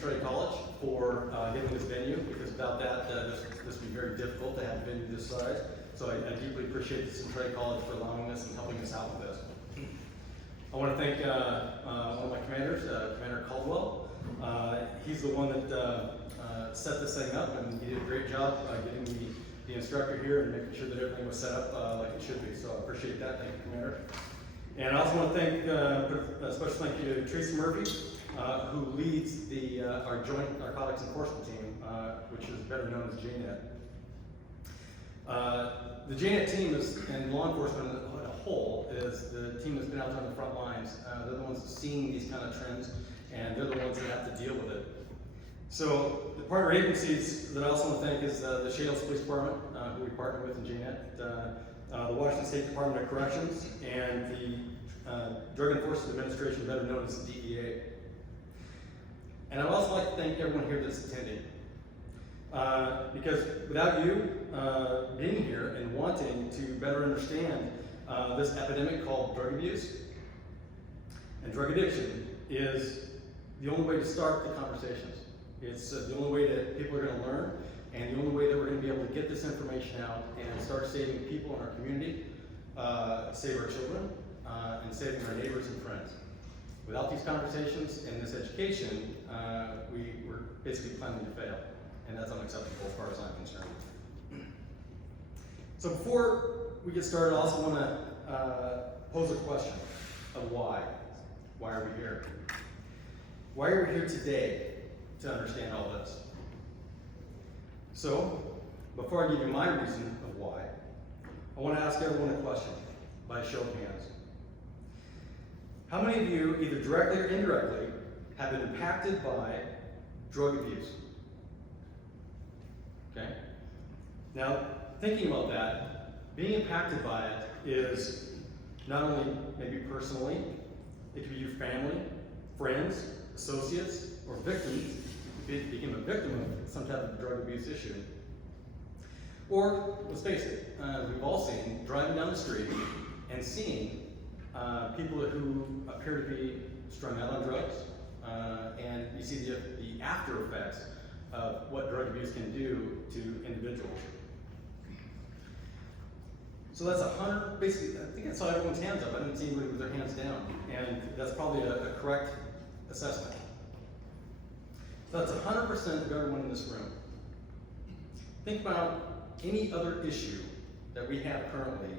Chronicle College for giving this venue, because without that, this would be very difficult to have a venue this size. So I deeply appreciate the Chronicle College for allowing us and helping us out with this. I want to thank one of my commanders, Commander Caldwell. He's the one that set this thing up, and he did a great job getting the instructor here and making sure that everything was set up like it should be. So I appreciate that. Thank you, Commander. And I also want to thank a special thank you to Tracy Murphy, who leads our joint narcotics enforcement team, which is better known as JNET. The JNET team is, and law enforcement as a whole, is the team that's been out there on the front lines. They're the ones seeing these kind of trends, and they're the ones that have to deal with it. So the partner agencies that I also want to thank is the Shales Police Department, who we partner with in JNET, the Washington State Department of Corrections, and the Drug Enforcement Administration, better known as the DEA. And I'd also like to thank everyone here that's attending. Because without you being here and wanting to better understand this epidemic called drug abuse and drug addiction is the only way to start the conversations. It's the only way that people are going to learn, and the only way that we're going to be able to get this information out and start saving people in our community, save our children, and saving our neighbors and friends. Without these conversations and this education, we're basically planning to fail, and that's unacceptable as far as I'm concerned. So before we get started, I also want to pose a question of why. Why are we here? Why are we here today to understand all this? So, before I give you my reason of why, I want to ask everyone a question by a show of hands. How many of you, either directly or indirectly, have been impacted by drug abuse? Okay? Now, thinking about that, being impacted by it is not only maybe personally, it could be your family, friends, associates, or victims, became a victim of some type of drug abuse issue. Or, let's face it, we've all seen driving down the street and seeing people who appear to be strung out on drugs, and you see the after effects of what drug abuse can do to individuals. So that's 100, basically, I think I saw everyone's hands up. I didn't see anybody with their hands down, and that's probably a correct assessment. So that's 100% of everyone in this room. Think about any other issue that we have currently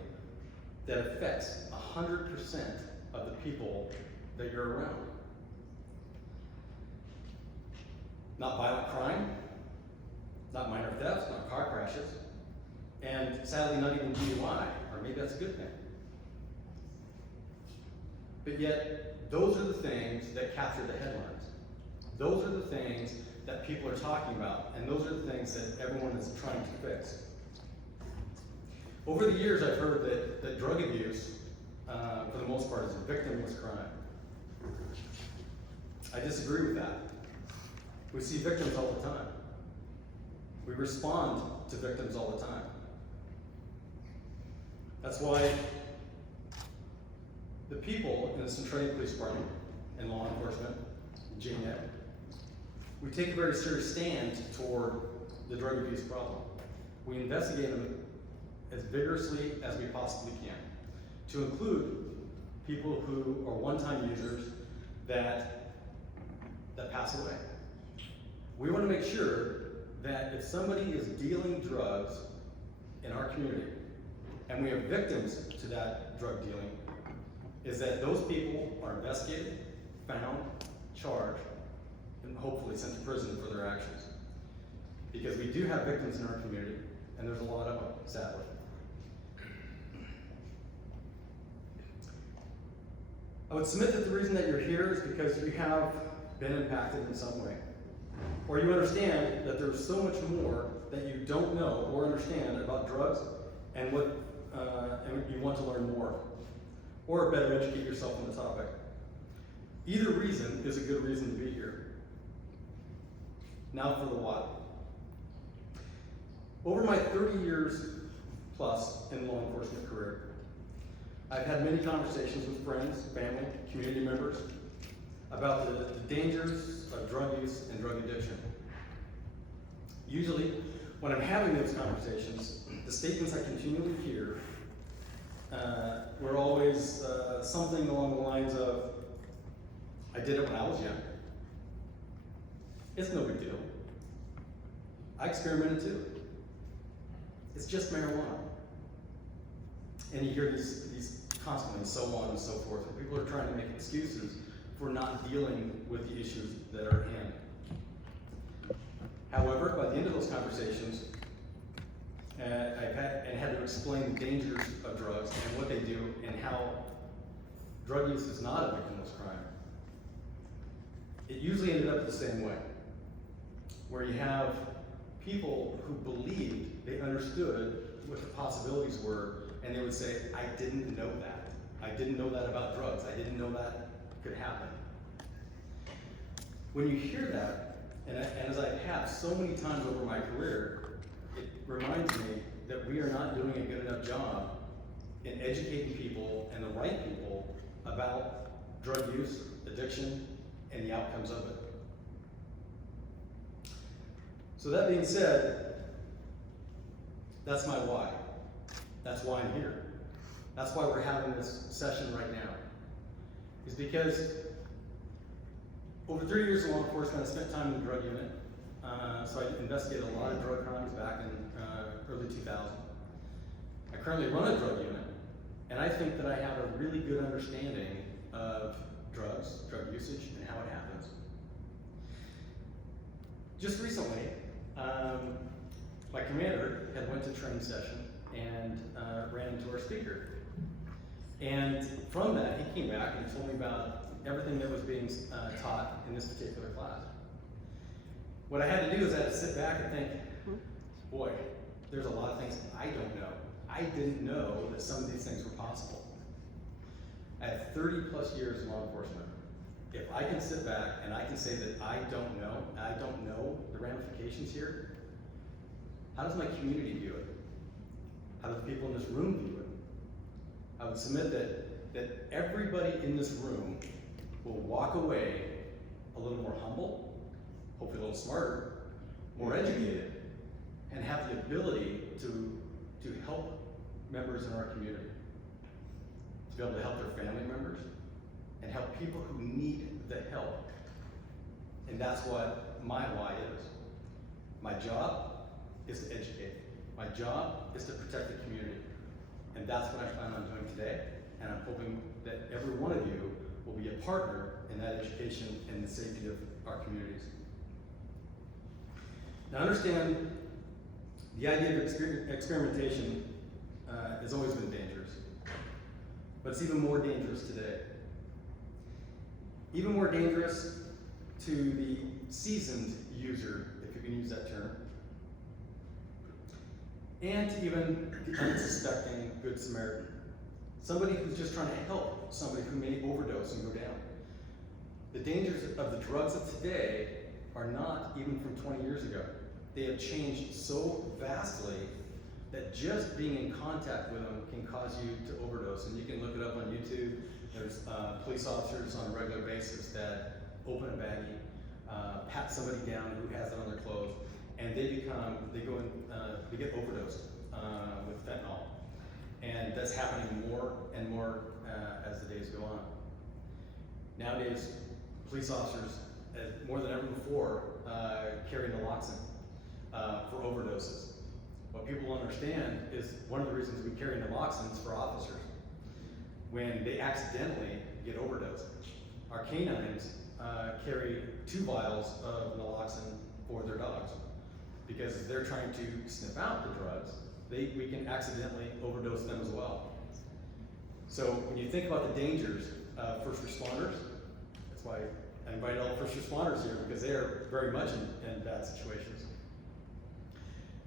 that affects 100% of the people that you're around. Not violent crime, not minor thefts, not car crashes, and sadly not even DUI, or maybe that's a good thing. But yet, those are the things that capture the headlines. Those are the things that people are talking about, and those are the things that everyone is trying to fix. Over the years, I've heard that drug abuse, for the most part, is a victimless crime. I disagree with that. We see victims all the time. We respond to victims all the time. That's why the people in the Centralia Police Department and law enforcement, JNET, we take a very serious stand toward the drug abuse problem. We investigate them as vigorously as we possibly can, to include people who are one-time users that pass away. We want to make sure that if somebody is dealing drugs in our community, and we have victims to that drug dealing, is that those people are investigated, found, charged, and hopefully sent to prison for their actions. Because we do have victims in our community, and there's a lot of them, sadly. I would submit that the reason that you're here is because you have been impacted in some way. Or you understand that there's so much more that you don't know or understand about drugs and and you want to learn more. Or better educate yourself on the topic. Either reason is a good reason to be here. Now for the why. Over my 30 years plus in law enforcement career, I've had many conversations with friends, family, community members about the dangers of drug use and drug addiction. Usually, when I'm having those conversations, the statements I continually hear were always something along the lines of, I did it when I was young. It's no big deal. I experimented too. It's just marijuana. And you hear these constantly, so on and so forth, where people are trying to make excuses for not dealing with the issues that are at hand. However, by the end of those conversations, I had to explain the dangers of drugs and what they do and how drug use is not a victimless crime. It usually ended up the same way, where you have people who believed they understood what the possibilities were, and they would say, I didn't know that. I didn't know that about drugs. I didn't know that could happen. When you hear that, and as I have so many times over my career, it reminds me that we are not doing a good enough job in educating people, and the right people, about drug use, addiction, and the outcomes of it. So that being said, that's my why. That's why I'm here. That's why we're having this session right now. Is because over 3 years in law enforcement, I spent time in the drug unit. So I investigated a lot of drug crimes back in early 2000. I currently run a drug unit, and I think that I have a really good understanding of drugs, drug usage, and how it happens. Just recently, my commander had went to training session and ran into our speaker. And from that, he came back and told me about everything that was being taught in this particular class. What I had to do is I had to sit back and think, boy, there's a lot of things I don't know. I didn't know that some of these things were possible. I have 30 plus years in law enforcement. If I can sit back and I can say that I don't know the ramifications here, how does my community view it? How do the people in this room view it? I would submit that everybody in this room will walk away a little more humble, hopefully a little smarter, more educated, and have the ability to help members in our community, to be able to help their family members, and help people who need the help. And that's what my why is. My job is to educate. My job is to protect the community. And that's what I plan on doing today. And I'm hoping that every one of you will be a partner in that education and the safety of our communities. Now understand, the idea of experimentation has always been dangerous. But it's even more dangerous today. Even more dangerous to the seasoned user, if you can use that term, and to even the unsuspecting Good Samaritan. Somebody who's just trying to help somebody who may overdose and go down. The dangers of the drugs of today are not even from 20 years ago. They have changed so vastly that just being in contact with them can cause you to overdose. And you can look it up on YouTube. There's police officers on a regular basis that open a baggie, pat somebody down who has it on their clothes, and they get overdosed with fentanyl. And that's happening more and more as the days go on. Nowadays, police officers, more than ever before, carry naloxone for overdoses. What people don't understand is one of the reasons we carry naloxone is for officers. When they accidentally get overdosed, our canines carry 2 vials of naloxone for their dogs, because if they're trying to sniff out the drugs, we can accidentally overdose them as well. So when you think about the dangers of first responders, that's why I invite all first responders here, because they are very much in bad situations.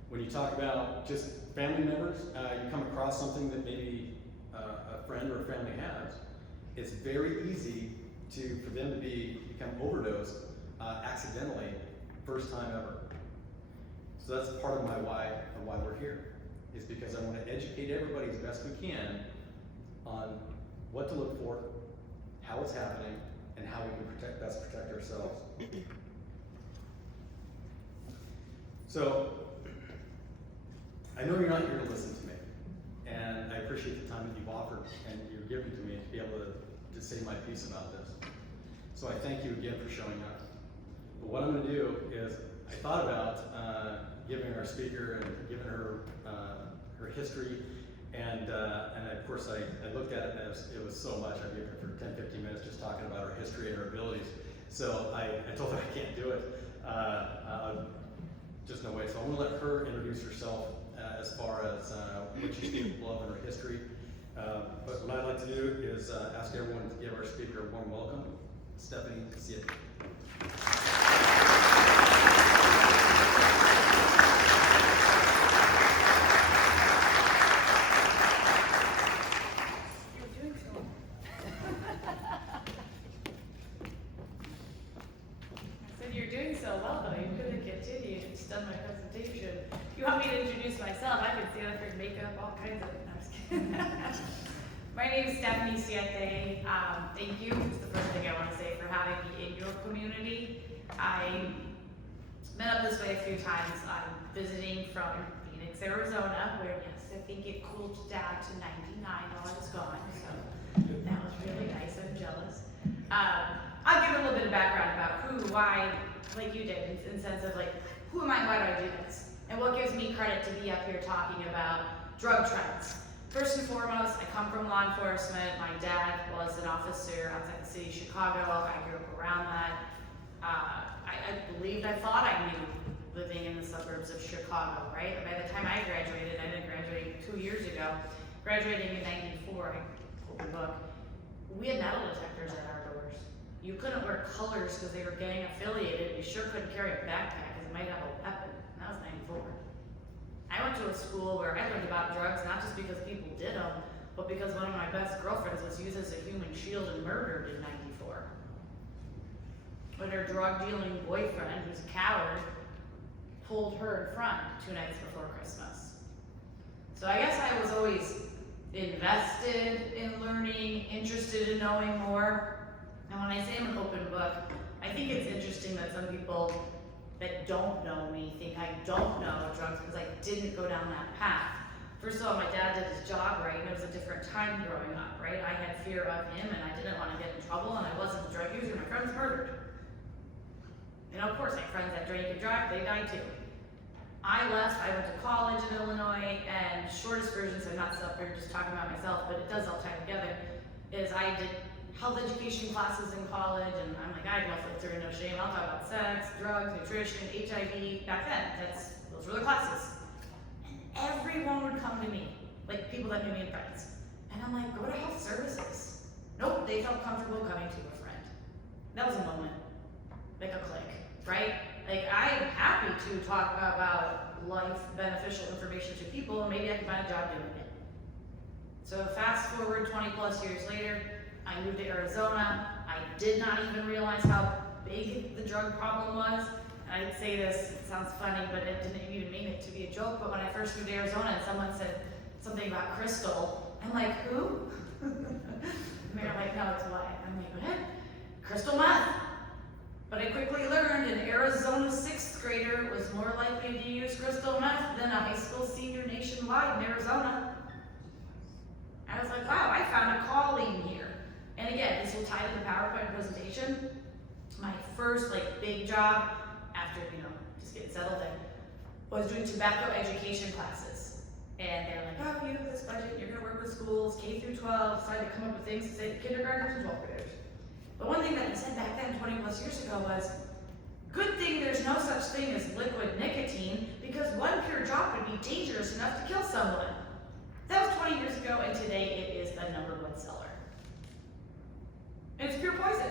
When you talk about just family members, you come across something that maybe a friend or a family has, it's very easy for them to become overdosed accidentally, first time ever. So that's part of my why we're here, is because I want to educate everybody as best we can on what to look for, how it's happening, and how we can best protect ourselves. So, I know you're not here to listen to me, and I appreciate the time that you've offered and you're giving to me to be able to say my piece about this. So I thank you again for showing up. But what I'm going to do is, I thought about giving our speaker and giving her her history, and of course I looked at it and it was so much. I'd be up there for 10-15 minutes just talking about her history and her abilities. So I told her I can't do it. Just no way. So I'm going to let her introduce herself as far as what she's capable of in her history. But what I'd like to do is ask everyone to give our speaker a warm welcome, Stephanie Siete. You're doing so well, though. You could have continued and just done my presentation. If you want me to introduce myself, I could stand up here and make up all kinds of. No, I'm just kidding. My name is Stephanie Siete. Thank you. It's the first thing I want to say for having me in your community. I've been up this way a few times. I'm visiting from Phoenix, Arizona, where yes, I think it cooled down to 99 while I was gone. So that was really nice. I'm jealous. I'll give a little bit of background about who, why, like you did, in sense of like, who am I, why do I do this? And what gives me credit to be up here talking about drug trends. First and foremost, I come from law enforcement. My dad was an officer outside the city of Chicago. I grew up around that. I thought I knew living in the suburbs of Chicago, right? By the time I graduated, I didn't graduate 2 years ago. Graduating in '94, open book, we had metal detectors at our doors. You couldn't wear colors because they were gang affiliated. You sure couldn't carry a backpack because it might have a weapon. That was '94. I went to a school where I learned about drugs not just because people did them, but because one of my best girlfriends was used as a human shield and murdered in '94. When her drug-dealing boyfriend, who's a coward, pulled her in front 2 nights before Christmas. So I guess I was always invested in learning, interested in knowing more. And when I say I'm an open book, I think it's interesting that some people that don't know me think I don't know drugs because I didn't go down that path. First of all, my dad did his job right, and it was a different time growing up, right? I had fear of him, and I didn't want to get in trouble, and I wasn't a drug user. My friends murdered. And of course, my friends that drank and drank, they died too. I left, I went to college in Illinois, and shortest version, so I'm not up here just talking about myself, but it does all tie together, is I did health education classes in college, and I'm like, I have no filter and no shame. I'll talk about sex, drugs, nutrition, HIV. Back then, those were the classes. And everyone would come to me, like people that knew me and friends. And I'm like, go to health services. Nope, they felt comfortable coming to a friend. That was a moment, like a click, right? Like, I am happy to talk about life beneficial information to people, and maybe I can find a job doing it. So fast forward 20 plus years later, I moved to Arizona. I did not even realize how big the drug problem was. And I'd say this, it sounds funny, but it didn't even mean it to be a joke. But when I first moved to Arizona and someone said something about crystal, I'm like, who? And they're like, no, it's what? I'm like, what? Crystal meth. But I quickly learned an Arizona 6th grader was more likely to use crystal meth than a high school senior nationwide in Arizona. I was like, wow, I found a calling here. And again, this will tie to the PowerPoint presentation. My first big job after, just getting settled in, was doing tobacco education classes. And they're like, oh, you have this budget, you're gonna work with schools, K through 12, decided to come up with things to say to kindergartners and 12th graders. But one thing that I said back then, 20 plus years ago, was, good thing there's no such thing as liquid nicotine, because one pure drop would be dangerous enough to kill someone. That was 20 years ago, and today it is the #1 seller. It's pure poison.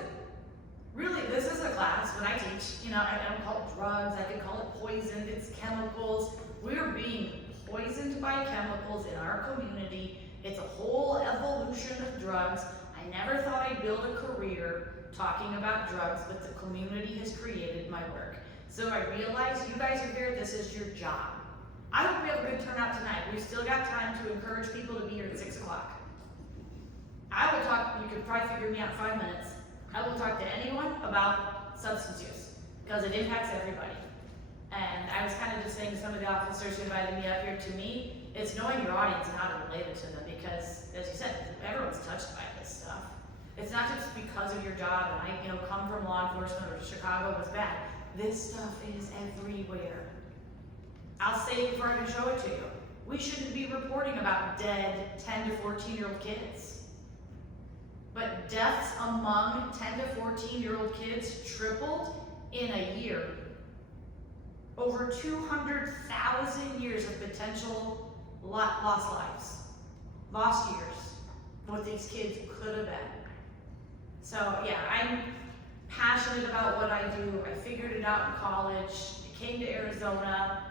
Really, this is a class, when I teach, I don't call it drugs, I could call it poison, it's chemicals. We're being poisoned by chemicals in our community. It's a whole evolution of drugs. I never thought I'd build a career talking about drugs, but the community has created my work. So I realize you guys are here, this is your job. I hope we have a good turnout tonight. We've still got time to encourage people to be here at 6 o'clock. I will talk, you could probably figure me out in 5 minutes. I will talk to anyone about substance use, because it impacts everybody. And I was kind of just saying to some of the officers who invited me up here, to me, it's knowing your audience and how to relate it to them, because, as you said, everyone's touched by this stuff. It's not just because of your job, and I, come from law enforcement, or Chicago was bad. This stuff is everywhere. I'll say it before I can show it to you. We shouldn't be reporting about dead 10 to 14-year-old kids. But deaths among 10 to 14-year-old kids tripled in a year. Over 200,000 years of potential lost lives, lost years, what these kids could have been. So yeah, I'm passionate about what I do. I figured it out in college, I came to Arizona,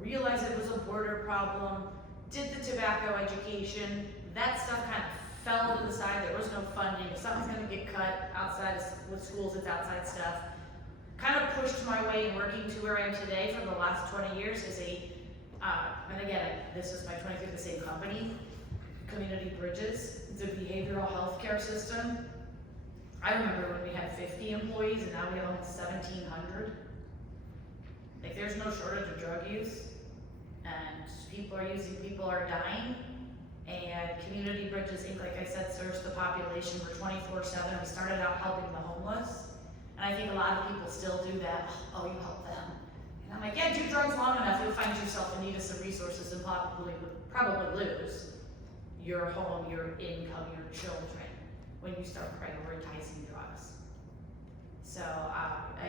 realized it was a border problem, did the tobacco education. That stuff kind of fell to the side. There was no funding. If something's going to get cut outside of, with schools, it's outside stuff. Kind of pushed my way in working to where I am today for the last 20 years as a, and again, this is my 23rd at the same company, Community Bridges. It's a behavioral health care system. I remember when we had 50 employees and now we have almost 1,700. Like, there's no shortage of drug use, and people are using, people are dying. And Community Bridges Inc., like I said, serves the population. We're 24/7. We started out helping the homeless. And I think a lot of people still do that. Oh, you help them. And I'm like, yeah, do drugs long enough, you'll find yourself in need of some resources and probably lose your home, your income, your children when you start prioritizing drugs. So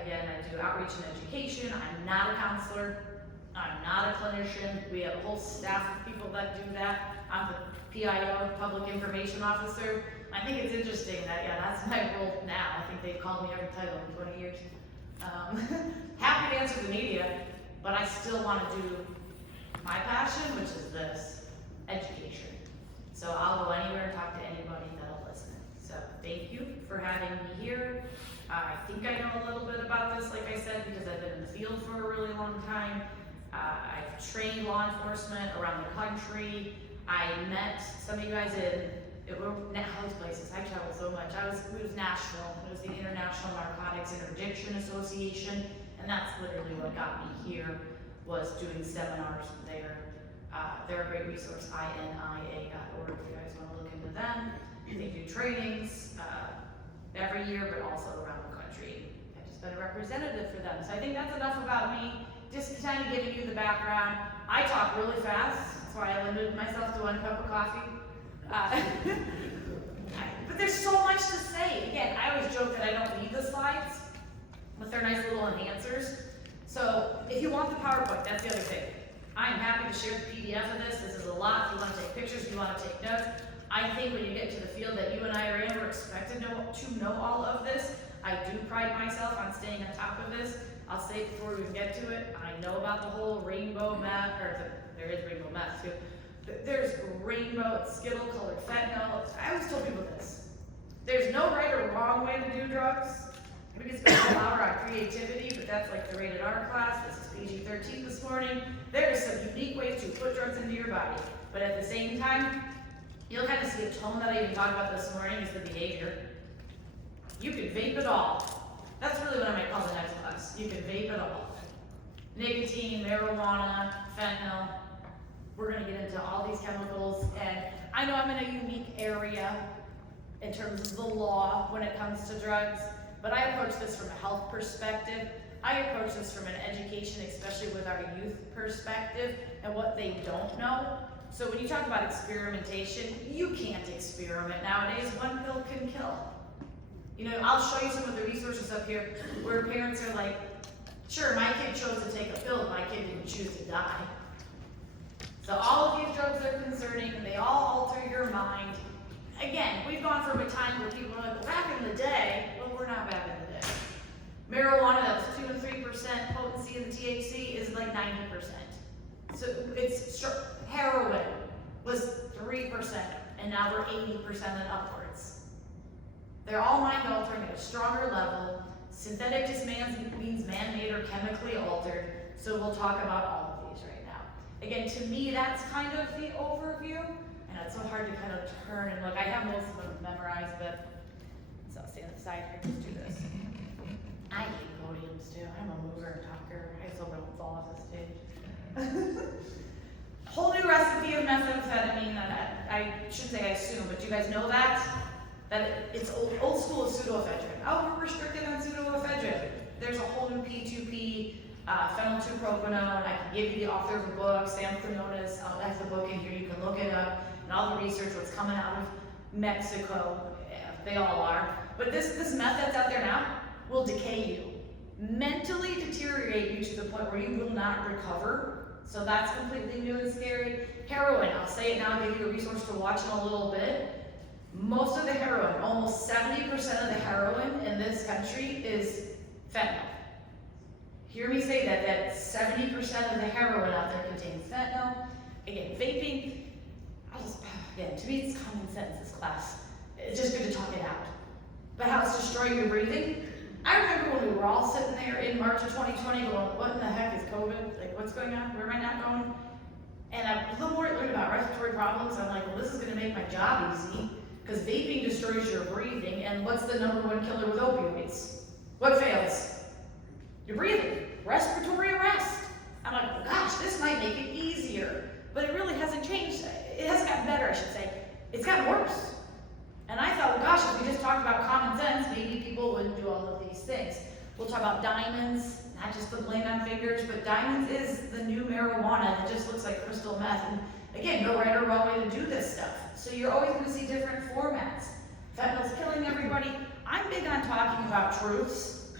again, I do outreach and education. I'm not a counselor. I'm not a clinician. We have a whole staff of people that do that. I'm the PIO, Public Information Officer. I think it's interesting that, yeah, that's my role now. I think they've called me every title in 20 years. Happy to answer the media, but I still want to do my passion, which is this, education. So I'll go anywhere and talk to anybody that'll listen. So thank you for having me here. I think I know a little bit about this, like I said, because I've been in the field for a really long time. I've trained law enforcement around the country. I met some of you guys all these places. I traveled so much. It was Nashville. It was the International Narcotics Interdiction Association, and that's literally what got me here, was doing seminars there. They're a great resource, INIA.org, if you guys want to look into them. They do trainings every year, but also around the country. I've just been a representative for them. So I think that's enough about me. Just kind of giving you the background. I talk really fast, that's why I limited myself to 1 cup of coffee. But there's so much to say. Again, I always joke that I don't need the slides, but they're nice little enhancers. So if you want the PowerPoint, that's the other thing. I'm happy to share the PDF of this. This is a lot. If you want to take pictures, if you want to take notes. I think when you get to the field that you and I are in, we're expected to know all of this. I do pride myself on staying on top of this. I'll say it before we even get to it. I know about the whole rainbow meth, or there is rainbow meth too. There's rainbow, Skittle-colored fentanyl. I always tell people this. There's no right or wrong way to do drugs. We can spend an hour on creativity, but that's like the rated R class. This is PG-13 this morning. There are some unique ways to put drugs into your body. But at the same time, you'll kind of see a tone that I even talked about this morning is the behavior. You can vape it all. That's really what I might call the next class. You can vape it all. Nicotine, marijuana, fentanyl. We're going to get into all these chemicals, and I know I'm in a unique area in terms of the law when it comes to drugs, but I approach this from a health perspective. I approach this from an education, especially with our youth perspective and what they don't know. So when you talk about experimentation, you can't experiment nowadays. 1 pill can kill. I'll show you some of the resources up here where parents are like, sure, my kid chose to take a pill, my kid didn't choose to die. So all of these drugs are concerning, and they all alter your mind. Again, we've gone from a time where people were like, well, back in the day, well, we're not back in the day. Marijuana, that was 2 and 3% potency in the THC, is like 90%. So it's heroin was 3%, and now we're 80% and upwards. They're all mind altering at a stronger level. Synthetic just means man-made or chemically altered, so we'll talk about all of these right now. Again, to me, that's kind of the overview, and it's so hard to kind of turn and look. I have most of them memorized, but So stand aside here, just do this. I hate podiums too. I'm a mover and talker. I just hope I don't fall off the stage. Whole new recipe of methamphetamine, and I shouldn't say I assume, but do you guys know that? That it's old school of pseudoephedrine. Oh, we're restricted on pseudoephedrine. There's a whole new P2P, phenyl-2-propanone. I can give you the author of the book, Sam Quinones, has the book in here, you can look it up, and all the research, what's coming out of Mexico, they all are. But this meth that's out there now will decay you, mentally deteriorate you to the point where you will not recover. So that's completely new and scary. Heroin, I'll say it now, I'll give you a resource to watch in a little bit. Most of the heroin, almost 70% of the heroin in this country is fentanyl. Hear me say that 70% of the heroin out there contains fentanyl. Again, vaping, again, to me it's common sense, this class. It's just good to talk it out. But how it's destroying your breathing. I remember when we were all sitting there in March of 2020 going, what in the heck is COVID? Like, what's going on? Where am I not going? And the more I learned about respiratory problems, I'm like, well, this is gonna make my job easy, because vaping destroys your breathing, and what's the #1 killer with opioids? What fails? Your breathing, respiratory arrest. I'm like, well, gosh, this might make it easier, but it really hasn't changed. It hasn't gotten better, I should say. It's gotten worse. And I thought, well, gosh, if we just talked about common sense, maybe people wouldn't do all of these things. We'll talk about diamonds, not just the blame on fingers, but diamonds is the new marijuana that just looks like crystal meth. And again, no right or wrong way to do this stuff. So you're always going to see different formats. Fentanyl's killing everybody. I'm big on talking about truths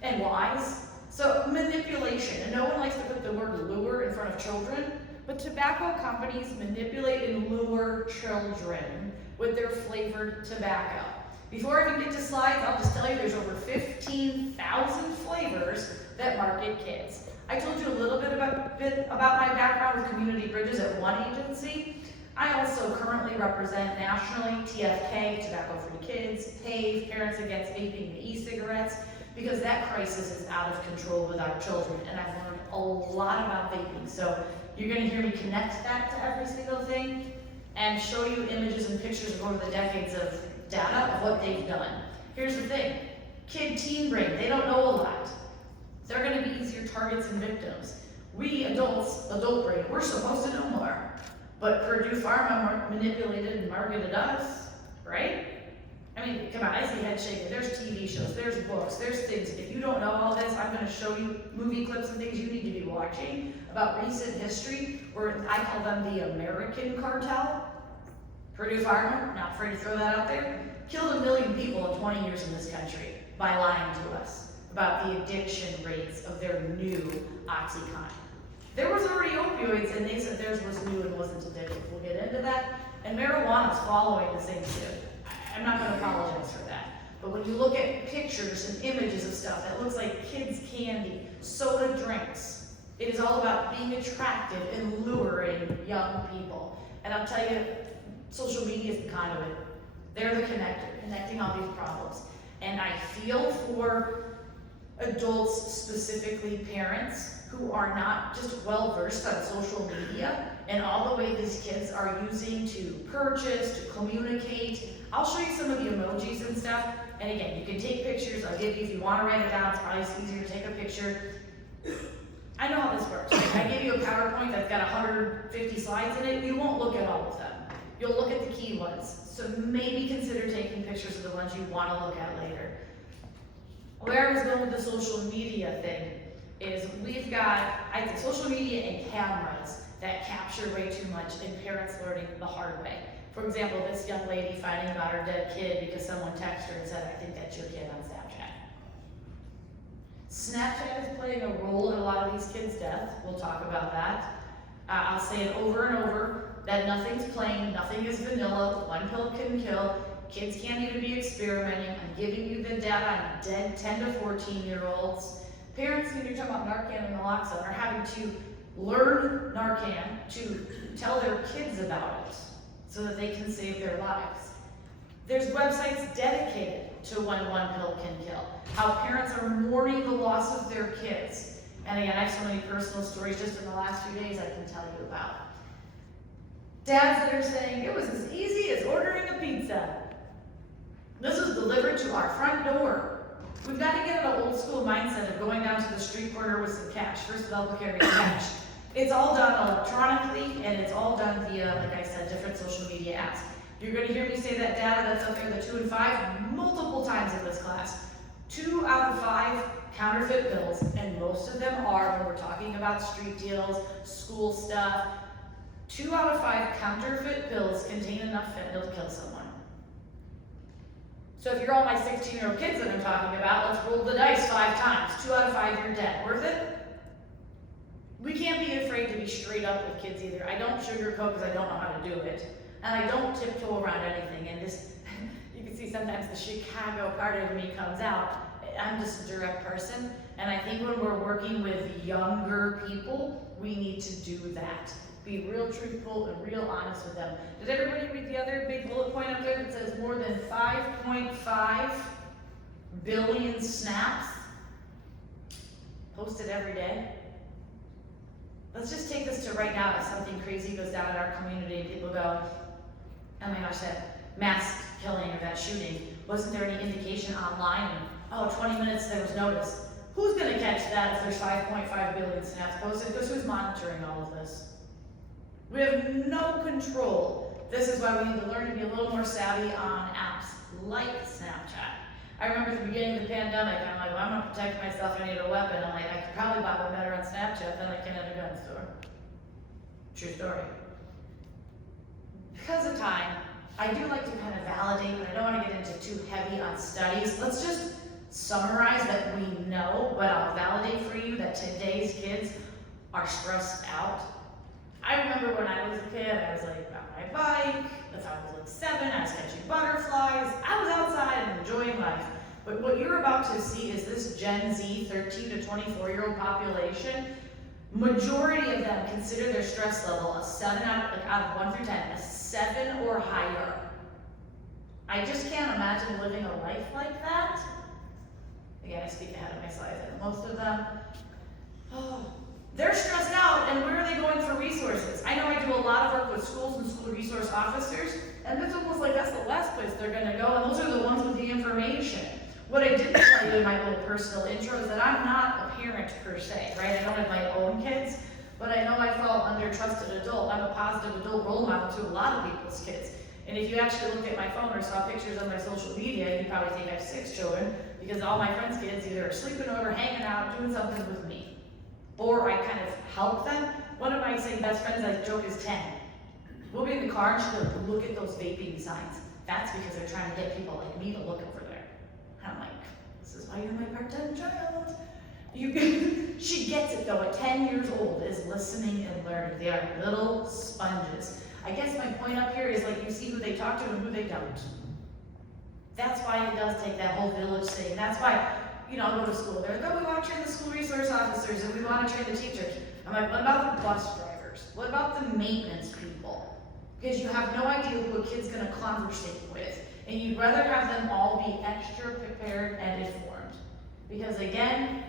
and lies. So manipulation, and no one likes to put the word lure in front of children, but tobacco companies manipulate and lure children with their flavored tobacco. Before I even get to slides, I'll just tell you there's over 15,000 flavors that market kids. I told you a little bit about my background with Community Bridges at one agency. I also currently represent nationally TFK, Tobacco Free Kids, PAVE, Parents Against Vaping and E-Cigarettes, because that crisis is out of control with our children, and I've learned a lot about vaping. So you're gonna hear me connect that to every single thing and show you images and pictures of over the decades of data of what they've done. Here's the thing, teen brain, they don't know a lot. They're gonna be easier targets and victims. We adults, adult brain, we're supposed to know more. But Purdue Pharma manipulated and marketed us, right? I mean, come on, I see head shaking. There's TV shows, there's books, there's things. If you don't know all this, I'm gonna show you movie clips and things you need to be watching about recent history, where I call them the American cartel. Purdue Pharma, not afraid to throw that out there, killed 1 million people in 20 years in this country by lying to us about the addiction rates of their new OxyContin. There was already opioids, and they said theirs was new and wasn't addictive. We'll get into that. And marijuana's following the same suit. I'm not gonna apologize for that. But when you look at pictures and images of stuff that looks like kids' candy, soda drinks, it is all about being attractive and luring young people. And I'll tell you, social media is the conduit. They're the connector, connecting all these problems. And I feel for adults, specifically parents, who are not just well versed on social media and all the way these kids are using to purchase, to communicate. I'll show you some of the emojis and stuff. And again, you can take pictures. I'll give you, if you want to write it down, it's probably easier to take a picture. I know how this works. I give you a PowerPoint that's got 150 slides in it. You won't look at all of them. You'll look at the key ones. So maybe consider taking pictures of the ones you want to look at later. Where I was going with the social media thing is we've got, I'd say, social media and cameras that capture way too much and parents learning the hard way. For example, this young lady finding about her dead kid because someone texted her and said, I think that's your kid on Snapchat. Snapchat is playing a role in a lot of these kids' death. We'll talk about that. I'll say it over and over, that nothing's plain, nothing is vanilla, one pill can kill. Kids can't even be experimenting. I'm giving you the data on dead 10 to 14-year-olds. Parents, when you're talking about Narcan and naloxone, are having to learn Narcan to tell their kids about it so that they can save their lives. There's websites dedicated to when one pill can kill. How parents are mourning the loss of their kids. And again, I have so many personal stories just in the last few days I can tell you about. Dads that are saying, it was as easy as ordering a pizza. This is delivered to our front door. We've got to get an old school mindset of going down to the street corner with some cash. First of all, we'll carry cash. It's all done electronically, and it's all done via, like I said, different social media apps. You're going to hear me say that data that's up there, the 2 and 5, multiple times in this class. 2 out of 5 counterfeit bills, and most of them are, when we're talking about street deals, school stuff, 2 out of 5 counterfeit bills contain enough fentanyl to kill someone. So if you're all my 16-year-old kids that I'm talking about, let's roll the dice 5 times. 2 out of 5, you're dead. Worth it? We can't be afraid to be straight up with kids either. I don't sugarcoat because I don't know how to do it. And I don't tiptoe around anything. And this, you can see sometimes the Chicago part of me comes out. I'm just a direct person. And I think when we're working with younger people, we need to do that. Be real truthful and real honest with them. Did everybody read the other big bullet point up there that says more than 5.5 billion snaps posted every day? Let's just take this to right now. If something crazy goes down in our community and people go, oh my gosh, that mass killing or that shooting, wasn't there any indication online? And, 20 minutes there was notice. Who's going to catch that if there's 5.5 billion snaps posted? Because who's monitoring all of this? We have no control. This is why we need to learn to be a little more savvy on apps like Snapchat. I remember at the beginning of the pandemic, I'm like, well, I'm gonna protect myself, I need a weapon. I'm like, I could probably buy one better on Snapchat than I can at a gun store. True story. Because of time, I do like to kind of validate, but I don't want to get into too heavy on studies. Let's just summarize that we know, but I'll validate for you that today's kids are stressed out. I remember when I was a kid, I was like on my bike, if I was like 7, I was catching butterflies, I was outside and enjoying life. But what you're about to see is this Gen Z, 13 to 24-year-old population, majority of them consider their stress level a 7 out of 1 through 10, a 7 or higher. I just can't imagine living a life like that. Again, I speak ahead of my slides, and most of them, they're stressed out, and where are they going for resources? I know I do a lot of work with schools and school resource officers, and it's almost like that's the last place they're gonna go, and those are the ones with the information. What I didn't tell you in my little personal intro is that I'm not a parent per se, right? I don't have my own kids, but I know I fall under trusted adult. I'm a positive adult role model to a lot of people's kids. And if you actually looked at my phone or saw pictures on my social media, you'd probably think I have 6 children, because all my friends' kids either are sleeping over, hanging out, doing something with me. Or I kind of help them. One of my best friends, I joke, is 10. We'll be in the car and she'll go, look at those vaping signs. That's because they're trying to get people like me to look over there. And I'm like, this is why you're my part-time child. She gets it though, at 10 years old, is listening and learning. They are little sponges. I guess my point up here is like you see who they talk to and who they don't. That's why it does take that whole village thing. That's why, I'll go to school. They're like, we want to train the school resource officers and we want to train the teachers. I'm like, what about the bus drivers? What about the maintenance people? Because you have no idea who a kid's going to conversate with. And you'd rather have them all be extra prepared and informed. Because again,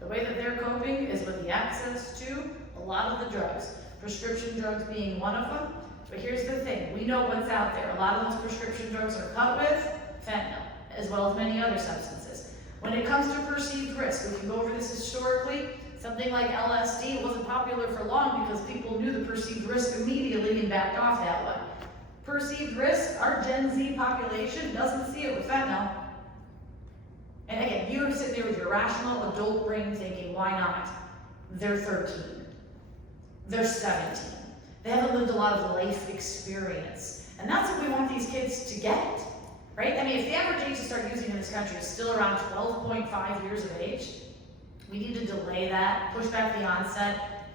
the way that they're coping is with the access to a lot of the drugs. Prescription drugs being one of them. But here's the thing, we know what's out there. A lot of those prescription drugs are cut with fentanyl, as well as many other substances. When it comes to perceived risk, we can go over this historically. Something like LSD wasn't popular for long because people knew the perceived risk immediately and backed off that one. Perceived risk, our Gen Z population doesn't see it with fentanyl. And again, you're sitting there with your rational adult brain thinking, why not? They're 13. They're 17. They haven't lived a lot of life experience. And that's what we want these kids to get, right? I mean, if the average age to start using in this country is still around 12.5 years of age, we need to delay that, push back the onset.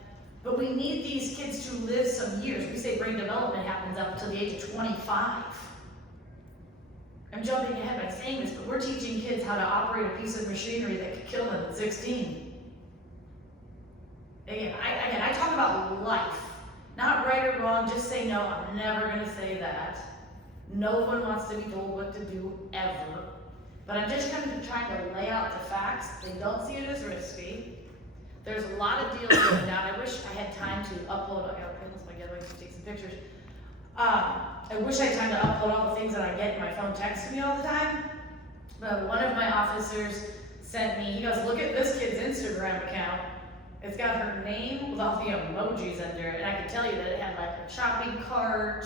But we need these kids to live some years. We say brain development happens up until the age of 25. I'm jumping ahead by saying this, but we're teaching kids how to operate a piece of machinery that could kill them at 16. Again, I talk about life. Not right or wrong, just say no, I'm never gonna say that. No one wants to be told what to do, ever. But I'm just kind of trying to lay out the facts. They don't see it as risky. There's a lot of deals going down. I wish I had time to upload, I got my getaway to take some pictures. I wish I had time to upload all the things that I get in my phone texting me all the time, but one of my officers sent me, he goes, look at this kid's Instagram account. It's got her name with all the emojis under it, and I can tell you that it had like a shopping cart,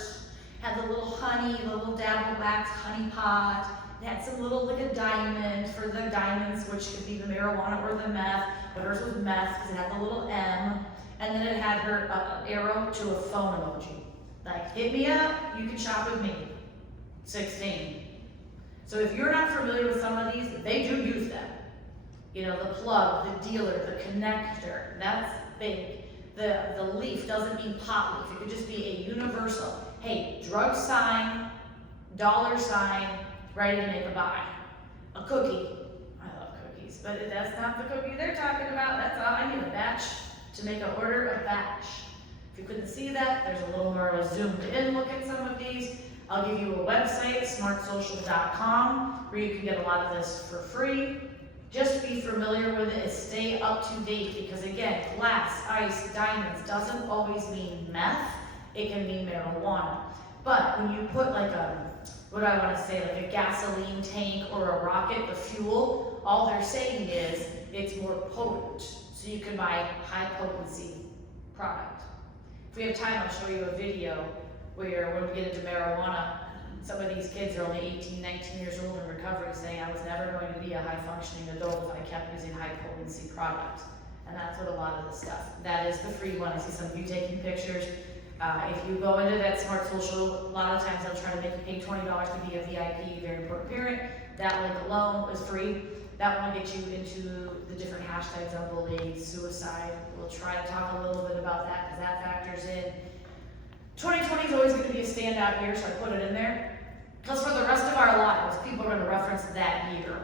had the little honey, the little dab of wax honey pot, it had some little like a diamond for the diamonds, which could be the marijuana or the meth, but hers was meth because it had the little M, and then it had her arrow to a phone emoji. Like, hit me up, you can shop with me. 16. So if you're not familiar with some of these, they do use them. You know, the plug, the dealer, the connector, that's big. The leaf doesn't mean pot leaf, it could just be a universal. Hey, drug sign, dollar sign, ready to make a buy. A cookie, I love cookies, but that's not the cookie they're talking about, that's all, I need a batch to make an order, a batch. If you couldn't see that, there's a little more of a zoomed in look at some of these. I'll give you a website, smartsocial.com, where you can get a lot of this for free. Just be familiar with it and stay up to date, because again, glass, ice, diamonds doesn't always mean meth, it can mean marijuana. But when you put like what do I want to say, like a gasoline tank or a rocket, the fuel, all they're saying is it's more potent. So you can buy high potency product. If we have time, I'll show you a video where when we get into marijuana, some of these kids are only 18, 19 years old in recovery saying I was never going to be a high functioning adult if I kept using high potency product. And that's what a lot of the stuff, that is the free one. I see some of you taking pictures. If you go into that Smart Social, a lot of times they'll try to make you pay $20 to be a VIP, very important parent. That link alone is free. That one gets you into the different hashtags on bullying, suicide. We'll try to talk a little bit about that because that factors in. 2020 is always going to be a standout year, so I put it in there. Because for the rest of our lives, people are going to reference that year.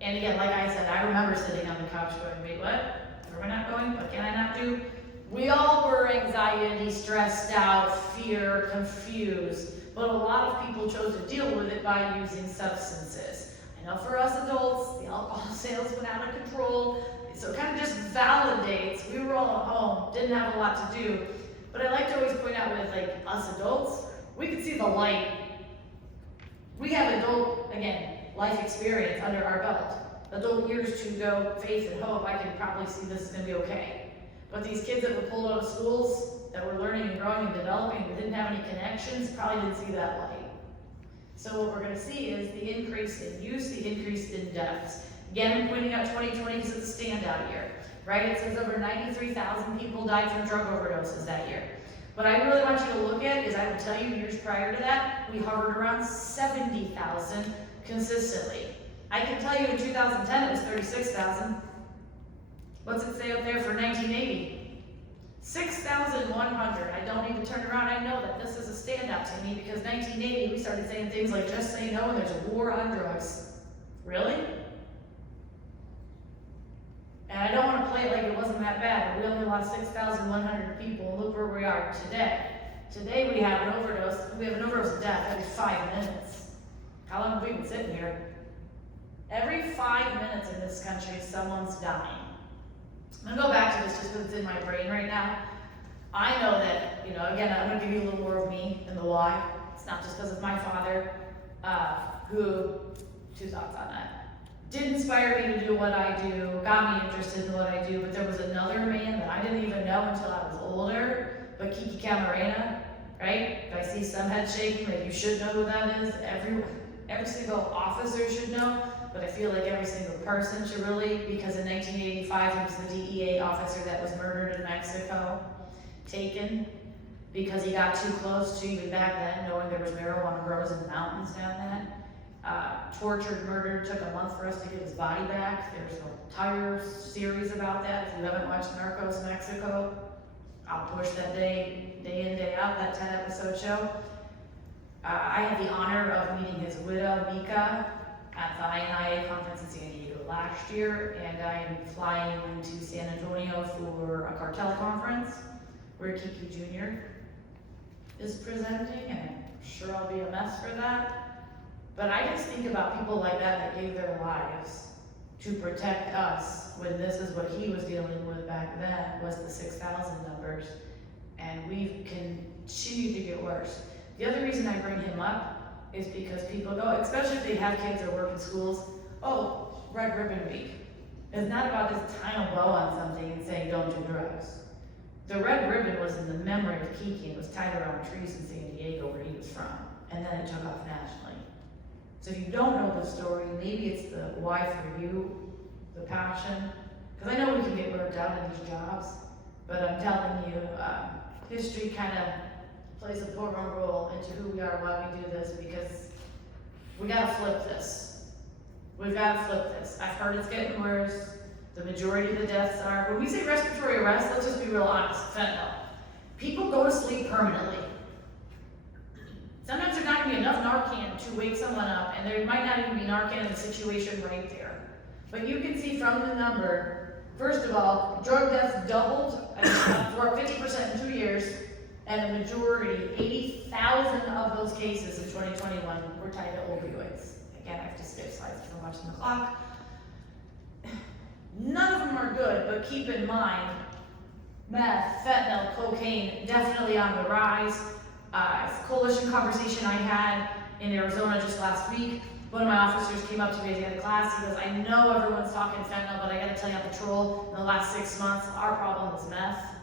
And again, like I said, I remember sitting on the couch going, wait, what? Where am I not going? What can I not do? We all were anxiety, stressed out, fear, confused. But a lot of people chose to deal with it by using substances. I know for us adults, the alcohol sales went out of control. So it kind of just validates, we were all at home, didn't have a lot to do. But I like to always point out with like us adults, we can see the light. We have adult, again, life experience under our belt. Adult years to go, faith and hope, I can probably see this is gonna be okay. But these kids that were pulled out of schools, that were learning and growing and developing, that didn't have any connections, probably didn't see that light. So what we're gonna see is the increase in use, the increase in deaths. Again, I'm pointing out 2020 because it's a standout year, right? It says over 93,000 people died from drug overdoses that year. What I really want you to look at is, I will tell you, years prior to that, we hovered around 70,000 consistently. I can tell you in 2010 it was 36,000. What's it say up there for 1980? 6,100. I don't need to turn around, I know that this is a standout to me because 1980 we started saying things like just say no and there's a war on drugs. Really? And I don't want to play it like it wasn't that bad, but we only lost 6,100 people. Look where we are today. Today we have an overdose death every 5 minutes. How long have we been sitting here? Every 5 minutes in this country, someone's dying. I'm gonna go back to this just because it's in my brain right now. I know that, again, I'm gonna give you a little more of me and the why. It's not just because of my father, two thoughts on that. Did inspire me to do what I do, got me interested in what I do, but there was another man that I didn't even know until I was older, but Kiki Camarena, right? If I see some head shaking, like you should know who that is. Every single officer should know, but I feel like every single person should really, because in 1985 he was the DEA officer that was murdered in Mexico, taken because he got too close to, even back then, knowing there was marijuana growers in the mountains down there. Tortured, murdered, took a month for us to get his body back. There's an entire series about that. If you haven't watched Narcos Mexico, I'll push that day in, day out, that 10-episode show. I had the honor of meeting his widow, Mika, at the INIA conference in San Diego last year, and I'm flying into San Antonio for a cartel conference where Kiki Jr. is presenting, and I'm sure I'll be a mess for that. But I just think about people like that gave their lives to protect us when this is what he was dealing with back then, was the 6,000 numbers. And we've continued to get worse. The other reason I bring him up is because people go, especially if they have kids or work in schools, oh, Red Ribbon Week. It's not about just tying a bow on something and saying don't do drugs. The red ribbon was in the memory of Kiki and was tied around trees in San Diego where he was from, and then it took off nationally. So if you don't know the story, maybe it's the why for you, the passion, because I know we can get worked out in these jobs, but I'm telling you, history kind of plays a important role into who we are, why we do this, because we gotta flip this. We've gotta flip this. I've heard it's getting worse. The majority of the deaths are, when we say respiratory arrest, let's just be real honest, fentanyl. People go to sleep permanently. Sometimes there's not gonna be enough Narcan to wake someone up, and there might not even be Narcan in the situation right there. But you can see from the number, first of all, drug deaths doubled, for 50% in 2 years, and the majority, 80,000 of those cases in 2021 were tied to opioids. Again, I have to skip slides if I'm watching the clock. None of them are good, but keep in mind, meth, fentanyl, cocaine, definitely on the rise. Coalition conversation I had in Arizona just last week, one of my officers came up to me at the end of class, he goes, I know everyone's talking fentanyl, but I gotta tell you on patrol, in the last 6 months, our problem is meth.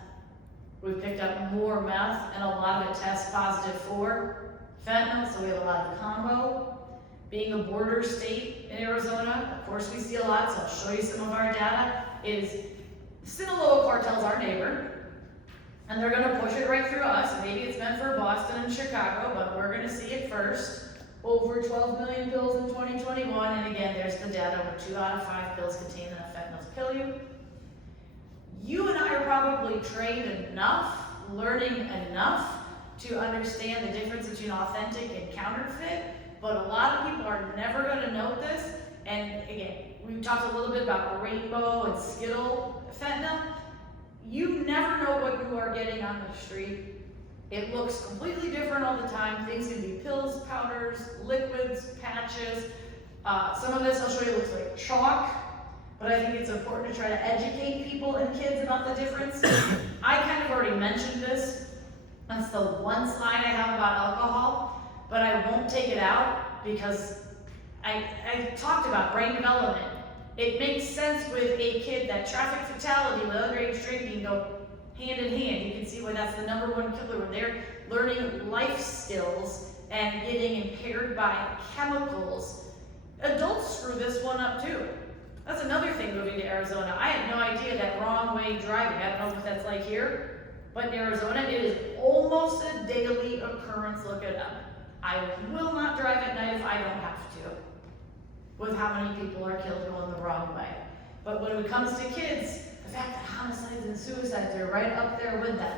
We've picked up more meth, and a lot of it tests positive for fentanyl, so we have a lot of combo. Being a border state in Arizona, of course we see a lot, so I'll show you some of our data, is Sinaloa cartel's our neighbor, and they're gonna push it right through us. Maybe it's meant for Boston and Chicago, but we're gonna see it first. Over 12 million pills in 2021, and again, there's the data where 2 out of 5 pills contain enough fentanyl to kill you. You and I are probably trained enough, learning enough to understand the difference between authentic and counterfeit, but a lot of people are never gonna note this. And again, we talked a little bit about rainbow and Skittle fentanyl. You never know what you are getting on the street. It looks completely different all the time. Things can be pills, powders, liquids, patches. Some of this I'll show you looks like chalk, but I think it's important to try to educate people and kids about the difference. I kind of already mentioned this. That's the one slide I have about alcohol, but I won't take it out because I talked about brain development. It makes sense with a kid that traffic fatality with underage drinking go hand in hand. You can see why that's the #1 killer when they're learning life skills and getting impaired by chemicals. Adults screw this one up too. That's another thing moving to Arizona. I had no idea that wrong way driving, I don't know what that's like here, but in Arizona it is almost a daily occurrence. Look it up. I will not drive at night if I don't have to, with how many people are killed going the wrong way. But when it comes to kids, the fact that homicides and suicides are right up there with them.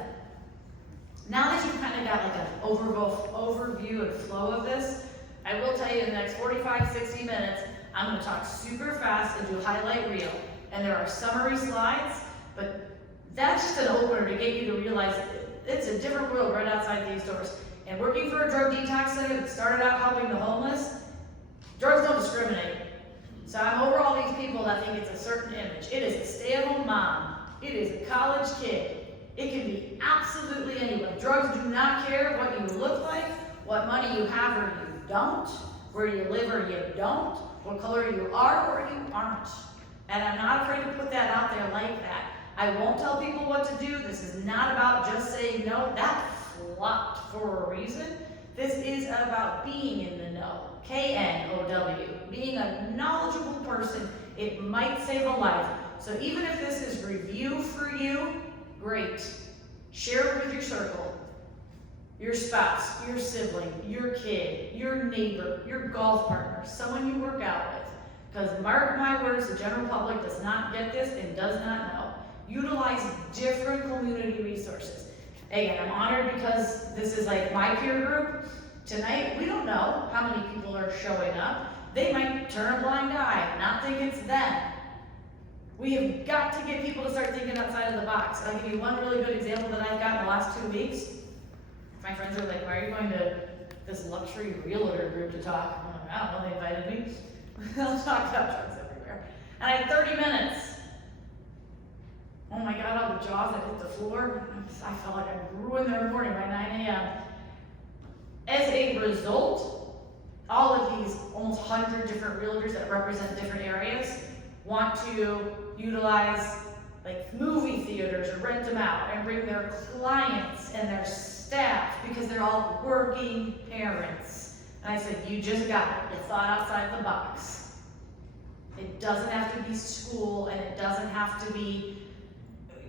Now that you've kind of got like an overview and flow of this, I will tell you in the next 45, 60 minutes, I'm going to talk super fast and do highlight reel. And there are summary slides, but that's just an opener to get you to realize it's a different world right outside these doors. And working for a drug detox center that started out helping the homeless, drugs don't discriminate. So I'm over all these people that think it's a certain image. It is a stay-at-home mom. It is a college kid. It can be absolutely anyone. Drugs do not care what you look like, what money you have or you don't, where you live or you don't, what color you are or you aren't. And I'm not afraid to put that out there like that. I won't tell people what to do. This is not about just saying no. That flopped for a reason. This is about being in the know. K-N-O-W. Being a knowledgeable person. It might save a life. So even if this is review for you, great. Share it with your circle. Your spouse, your sibling, your kid, your neighbor, your golf partner, someone you work out with. Because mark my words, the general public does not get this and does not know. Utilize different community resources. Again, I'm honored because this is like my peer group. Tonight, we don't know how many people are showing up. They might turn a blind eye, not think it's them. We have got to get people to start thinking outside of the box. I'll give you one really good example that I've got in the last 2 weeks. My friends are like, why are you going to this luxury realtor group to talk? I'm like, I don't know, they invited me. They'll talk about drugs everywhere. And I had 30 minutes. Oh my God, all the jaws that hit the floor. I felt like I grew in there in the morning by 9 a.m. As a result, all of these almost 100 different realtors that represent different areas want to utilize like movie theaters or rent them out and bring their clients and their staff because they're all working parents. And I said, you just got it. You thought outside the box. It doesn't have to be school, and it doesn't have to be,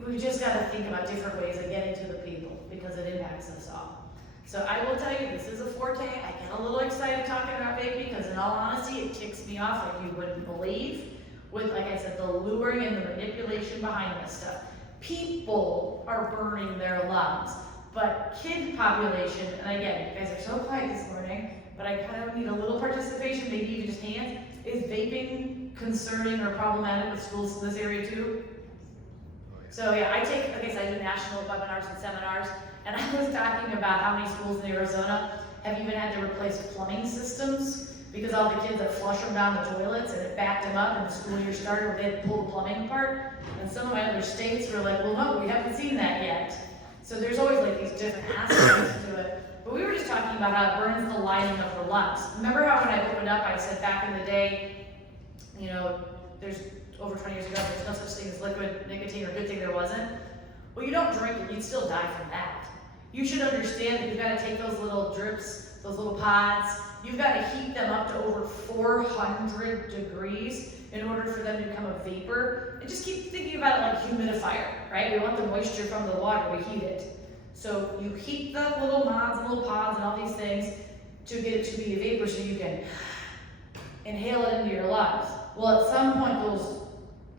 we just got to think about different ways of getting to the people because it impacts us all. So I will tell you, this is a forte. I get a little excited talking about vape because in all honesty, it kicks me off like you wouldn't believe. With, like I said, the luring and the manipulation behind this stuff. People are burning their lungs, but kid population, and again, you guys are so quiet this morning, but I kind of need a little participation, maybe even just hands. Is vaping concerning or problematic with schools in this area too? So yeah, I do national webinars and seminars, and I was talking about how many schools in Arizona have even had to replace plumbing systems because all the kids that flush them down the toilets and it backed them up and the school year started where they had to pull the plumbing apart. And some of my other states were like, well, no, we haven't seen that yet. So there's always like these different aspects to it. But we were just talking about how it burns the lining of the lungs. Remember how when I opened up, I said back in the day, you know, there's over 20 years ago, there's no such thing as liquid nicotine, or good thing there wasn't. Well, you don't drink it, you'd still die from that. You should understand that you've got to take those little drips, those little pods, you've got to heat them up to over 400 degrees in order for them to become a vapor. And just keep thinking about it like humidifier, right? We want the moisture from the water, we heat it. So you heat the little mods and little pods and all these things to get it to be a vapor so you can inhale it into your lungs. Well, at some point,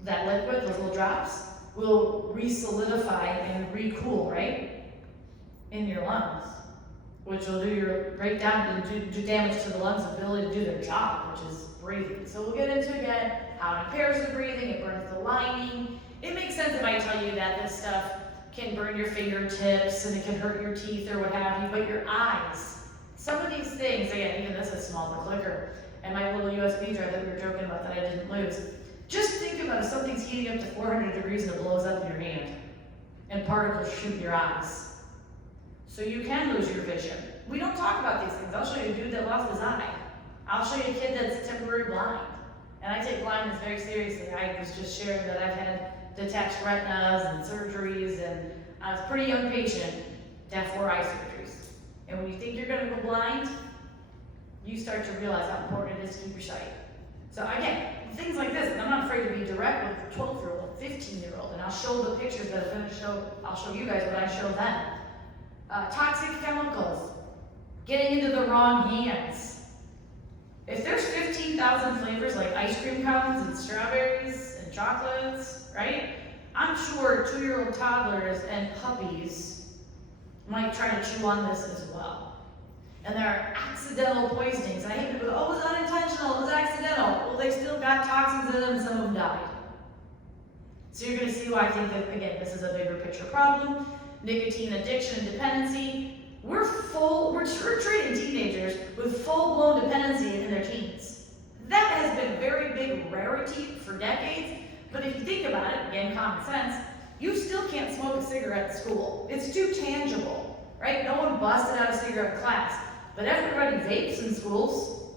that liquid, those little drops, will re-solidify and re-cool, right? In your lungs, which will do your breakdown and do damage to the lungs' ability to do their job, which is breathing. So we'll get into again how it impairs the breathing, it burns the lining. It makes sense if I tell you that this stuff can burn your fingertips and it can hurt your teeth or what have you, but your eyes, some of these things, again, even this is small, the clicker, and my little USB drive that we were joking about that I didn't lose. Just think about if something's heating up to 400 degrees and it blows up in your hand, and particles shoot your eyes. So you can lose your vision. We don't talk about these things. I'll show you a dude that lost his eye. I'll show you a kid that's temporarily blind. And I take blindness very seriously. I was just sharing that I've had detached retinas and surgeries, and I was a pretty young patient to have 4 eye surgeries. And when you think you're gonna go blind, you start to realize how important it is to keep your sight. So again, things like this, and I'm not afraid to be direct with a 12-year-old, 15-year-old, and I'll show the pictures that I'm gonna show, I'll show you guys what I show them. Toxic chemicals, getting into the wrong hands. If there's 15,000 flavors like ice cream cones and strawberries and chocolates, right? I'm sure 2-year-old toddlers and puppies might try to chew on this as well. And there are accidental poisonings. I hate people, oh, it was unintentional, it was accidental. Well, they still got toxins in them and some of them died. So you're gonna see why I think that, again, this is a bigger picture problem. Nicotine addiction and dependency. We're treating teenagers with full-blown dependency in their teens. That has been a very big rarity for decades, but if you think about it, again, common sense, you still can't smoke a cigarette at school. It's too tangible, right? No one busted out a cigarette class, but everybody vapes in schools,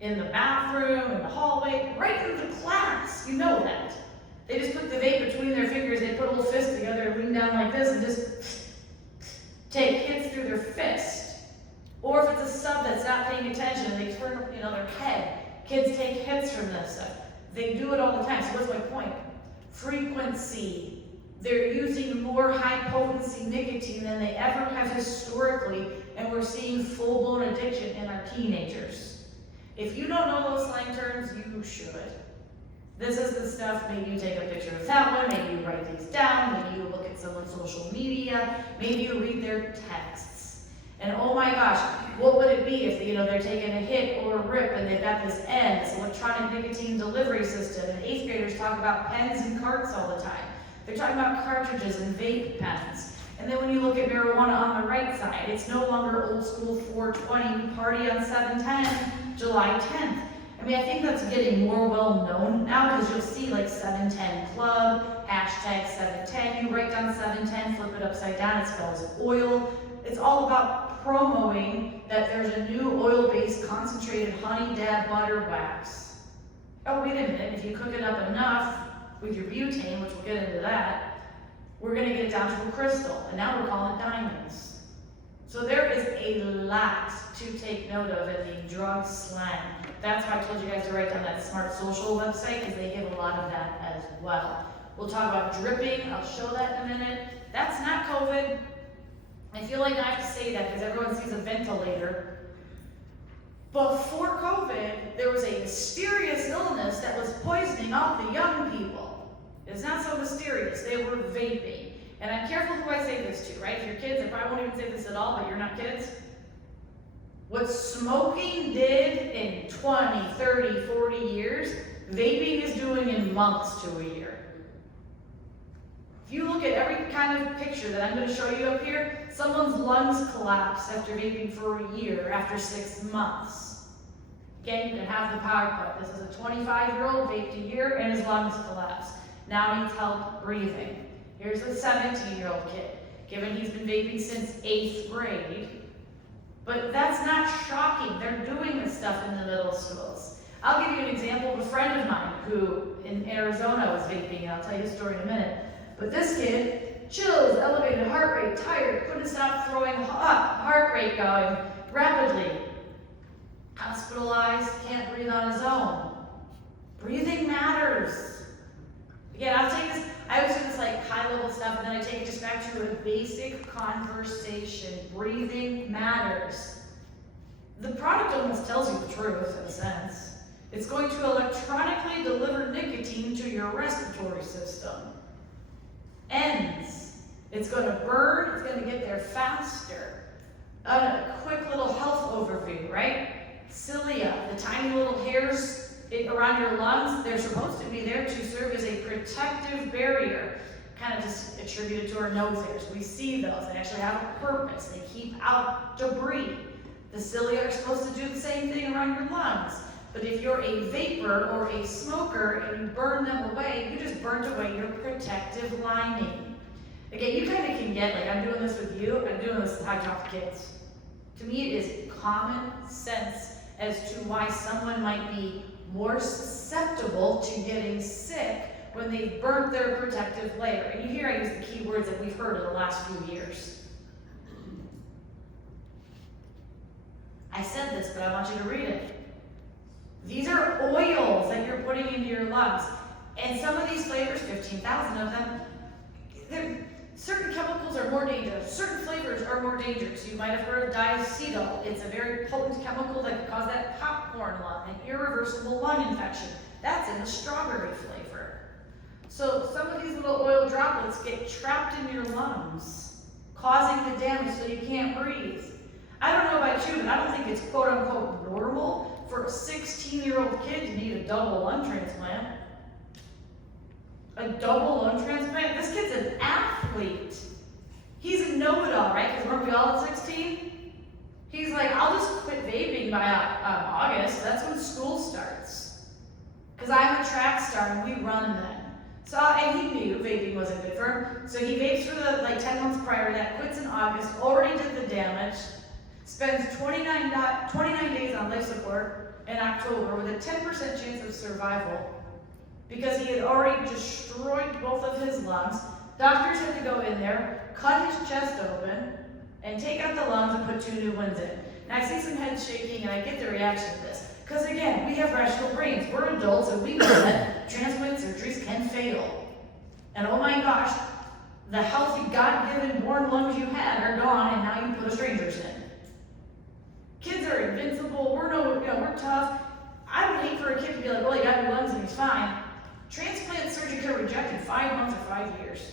in the bathroom, in the hallway, right in the class. You know that. They just put the vape between their fingers, they put a little fist together, lean down like this, and just take hits through their fist. Or if it's a sub that's not paying attention and they turn, their head, kids take hits from this stuff. They do it all the time. So what's my point? Frequency. They're using more high potency nicotine than they ever have historically, and we're seeing full-blown addiction in our teenagers. If you don't know those slang terms, you should. This is the stuff, maybe you take a picture of that one, maybe you write these down, maybe you look at someone's social media, maybe you read their texts. And oh my gosh, what would it be if they're taking a hit or a rip and they've got this N, this electronic nicotine delivery system, and 8th graders talk about pens and carts all the time. They're talking about cartridges and vape pens. And then when you look at marijuana on the right side, it's no longer old school 420, we party on 7/10, July 10th. I think that's getting more well known now because you'll see like 710 Club, hashtag 710, you write down 710, flip it upside down, it spells oil. It's all about promoting that there's a new oil-based concentrated honey dad butter wax. Oh, wait a minute, if you cook it up enough with your butane, which we'll get into that, we're gonna get it down to a crystal, and now we're calling it diamonds. So there is a lot to take note of in the drug slang. That's why I told you guys to write down that Smart Social website, because they give a lot of that as well. We'll talk about dripping, I'll show that in a minute. That's not COVID. I feel like I have to say that because everyone sees a ventilator. Before COVID, there was a mysterious illness that was poisoning all the young people. It's not so mysterious, they were vaping. And I'm careful who I say this to, right? If you're kids, I probably won't even say this at all, but you're not kids. What smoking did in 20, 30, 40 years, vaping is doing in months to a year. If you look at every kind of picture that I'm going to show you up here, someone's lungs collapse after vaping for a year, after 6 months. Again, you can have the PowerPoint. This is a 25-year-old vaped a year and his lungs collapsed. Now needs help breathing. Here's a 17-year-old kid, given he's been vaping since 8th grade. But that's not shocking. They're doing this stuff in the middle schools. I'll give you an example of a friend of mine who in Arizona was vaping, and I'll tell you the story in a minute. But this kid, chills, elevated heart rate, tired, couldn't stop throwing up, heart rate going rapidly. Hospitalized, can't breathe on his own. Breathing matters. Again, I'll take this, I always do this like high level stuff and then I take it just back to a basic conversation. Breathing matters. The product almost tells you the truth in a sense. It's going to electronically deliver nicotine to your respiratory system. Ends. It's going to burn, it's going to get there faster. A quick little health overview, right? Cilia, the tiny little hairs around your lungs, they're supposed to be there to serve as a protective barrier, kind of just attributed to our nose hairs. We see those, they actually have a purpose. They keep out debris. The cilia are supposed to do the same thing around your lungs. But if you're a vapor or a smoker and you burn them away, you just burnt away your protective lining. Again, you kind of can get, like I'm doing this with you, I'm doing this with how I talk to kids. To me, it is common sense as to why someone might be more susceptible to getting sick when they've burnt their protective layer. And you hear I use the key words that we've heard in the last few years. I said this, but I want you to read it. These are oils that you're putting into your lungs. And some of these flavors, 15,000 of them, certain chemicals are more dangerous. Certain flavors are more dangerous. You might have heard of diacetyl. It's a very potent chemical that can cause that popcorn lung, an irreversible lung infection. That's in the strawberry flavor. So some of these little oil droplets get trapped in your lungs, causing the damage so you can't breathe. I don't know about you, but I don't think it's quote unquote normal for a 16-year-old kid to need a double lung transplant. A double lung transplant? This kid's an athlete. He's a know-it-all, right? Because weren't we all at 16? He's like, I'll just quit vaping by August. That's when school starts. Because I'm a track star and we run then. So, and he knew vaping wasn't good for him. So he vapes for the 10 months prior to that, quits in August, already did the damage, spends 29 days on life support in October with a 10% chance of survival because he had already destroyed both of his lungs. Doctors had to go in there, cut his chest open, and take out the lungs and put 2 new ones in. Now I see some heads shaking and I get the reaction to this. Because again, we have rational brains. We're adults and we know that transplant surgeries can fail. And oh my gosh, the healthy, God-given born lungs you had are gone and now you put a stranger's in. Kids are invincible, we're tough. I would hate for a kid to be like, well, he got new lungs and he's fine. Transplant surgery can reject in 5 months or 5 years.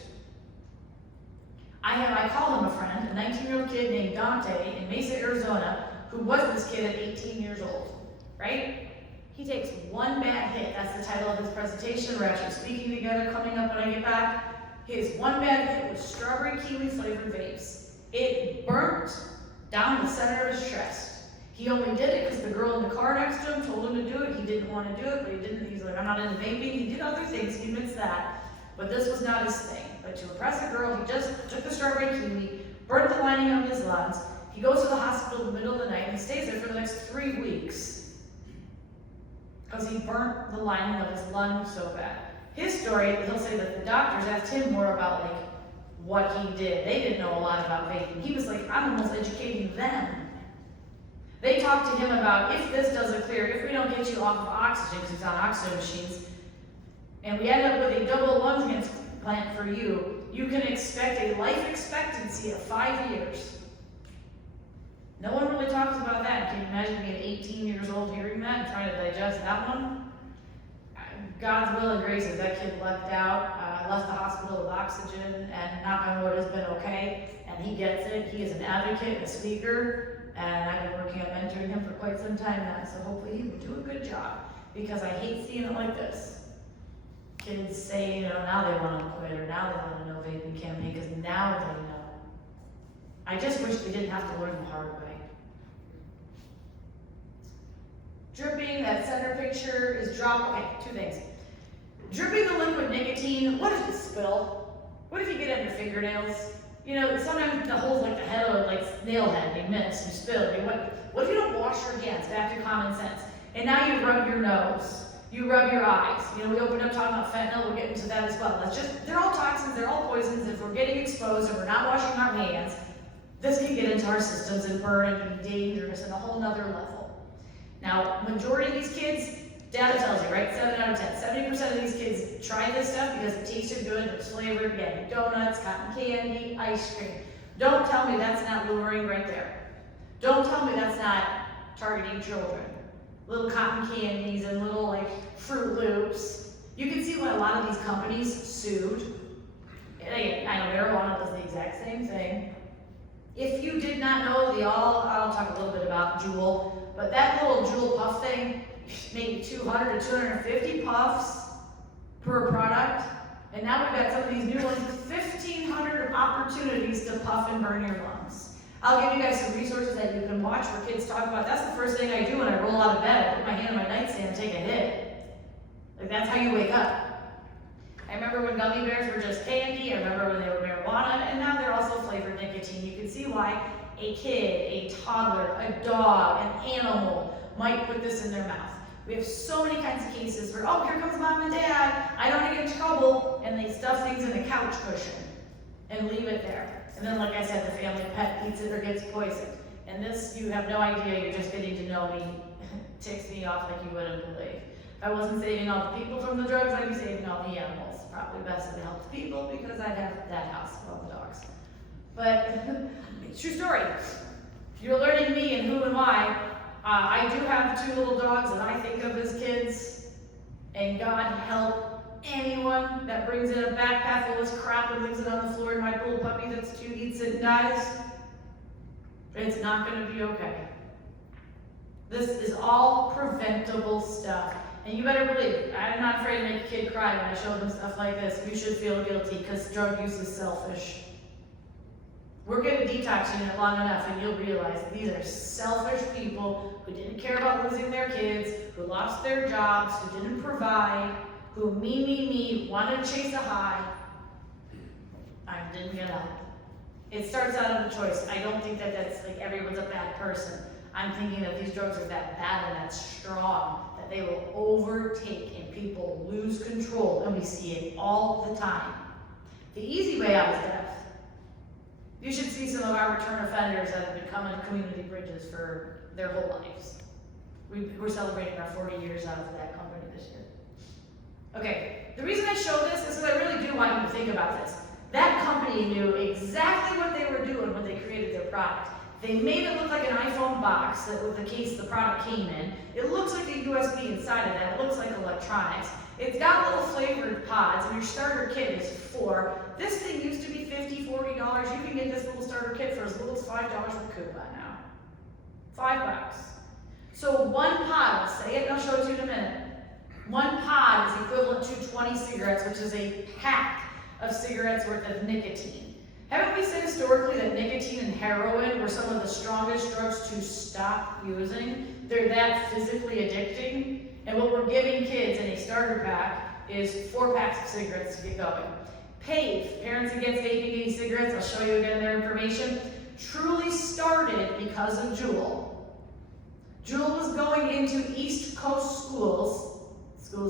I call him a friend, a 19-year-old kid named Dante in Mesa, Arizona, who was this kid at 18 years old, right? He takes one bad hit, that's the title of his presentation. We're actually speaking together coming up when I get back. His one bad hit was strawberry kiwi flavored vapes. It burnt down the center of his chest. He only did it because the girl in the car next to him told him to do it. He didn't want to do it, but he didn't. He's like, I'm not into vaping. He did other things, he admits that. But this was not his thing. But to impress a girl, he just took the strawberry kiwi, burnt the lining of his lungs. He goes to the hospital in the middle of the night and he stays there for the next 3 weeks because he burnt the lining of his lung so bad. His story, he'll say that the doctors asked him more about like what he did. They didn't know a lot about vaping. He was like, I'm almost educating them. They talked to him about if this doesn't clear, if we don't get you off of oxygen, because he's on oxygen machines, and we end up with a double lung transplant for you, you can expect a life expectancy of 5 years. No one really talks about that. Can you imagine being 18 years old hearing that and trying to digest that one? God's will and grace is that kid left the hospital with oxygen, and knock on wood has been okay, and he gets it. He is an advocate, a speaker, and I've been working on mentoring him for quite some time now, so hopefully he will do a good job, because I hate seeing it like this. Kids say, now they want to quit, or now they want to know vaping campaign, because now they know. I just wish they didn't have to learn the hard way. Dripping, that center picture is okay, 2 things. Dripping the liquid nicotine, what if you spill? What if you get it in your fingernails? Sometimes the holes like the head of like nail head, they miss, you spill. What if you don't wash your hands? Back to common sense. And now you rub your nose, you rub your eyes. We opened up talking about fentanyl, we'll get into that as well. They're all toxins, they're all poisons. If we're getting exposed and we're not washing our hands, this can get into our systems and burn and be dangerous at a whole nother level. Now, majority of these kids, data tells you, right? 7 out of 10. 70% of these kids try this stuff because it tasted good, it was flavored, again, donuts, cotton candy, ice cream. Don't tell me that's not luring right there. Don't tell me that's not targeting children. Little cotton candies and little like Fruit Loops. You can see why a lot of these companies sued. And again, I know marijuana does the exact same thing. If you did not know I'll talk a little bit about Juul, but that little Juul puff thing, maybe 200 to 250 puffs per product. And now we've got some of these new ones, 1,500 opportunities to puff and burn your lungs. I'll give you guys some resources that you can watch where kids talk about. That's the first thing I do when I roll out of bed. I put my hand on my nightstand and take a hit. Like, that's how you wake up. I remember when gummy bears were just candy. I remember when they were marijuana, and now they're also flavored nicotine. You can see why a kid, a toddler, a dog, an animal might put this in their mouth. We have so many kinds of cases where, here comes mom and dad, I don't want to get in trouble, and they stuff things in a couch cushion and leave it there. And then, like I said, the family pet eats it or gets poisoned. And this, you have no idea, you're just getting to know me, ticks me off like you wouldn't believe. If I wasn't saving all the people from the drugs, I'd be saving all the animals. Probably best to help the people because I'd have that house with all the dogs. But, it's true story. You're learning me and who and why. I do have 2 little dogs that I think of as kids, and God help anyone that brings in a backpack full of this crap and leaves it on the floor, and my little puppy that's cute eats it and dies. It's not going to be okay. This is all preventable stuff. And you better believe, I'm not afraid to make a kid cry when I show them stuff like this. You should feel guilty because drug use is selfish. We're going to detox it long enough and you'll realize that these are selfish people who didn't care about losing their kids, who lost their jobs, who didn't provide, who me, wanted to chase a high. I didn't get help. It starts out of a choice. I don't think that that's like everyone's a bad person. I'm thinking that these drugs are that bad and that strong that they will overtake and people lose control, and we see it all the time. The easy way out is death. You should see some of our return offenders that have been coming to community bridges for their whole lives. We're celebrating our 40 years out of that company this year. Okay, the reason I show this is because I really do want you to think about this. That company knew exactly what they were doing when they created their product. They made it look like an iPhone box that with the case the product came in. It looks like a USB inside of that. It looks like electronics. It's got little flavored pods, and your starter kit is $4. This thing used to be $50, $40. You can get this little starter kit for as little as $5 with coupon now. $5. So one pod, let's say it, and I'll show it to you in a minute. One pod is equivalent to 20 cigarettes, which is a pack of cigarettes worth of nicotine. Haven't we said historically that nicotine and heroin were some of the strongest drugs to stop using? They're that physically addicting. And what we're giving kids in a starter pack is 4 packs of cigarettes to get going. PAVE, Parents Against Vaping and E-Cigarettes, I'll show you again their information, truly started because of Juul. Juul was going into East Coast schools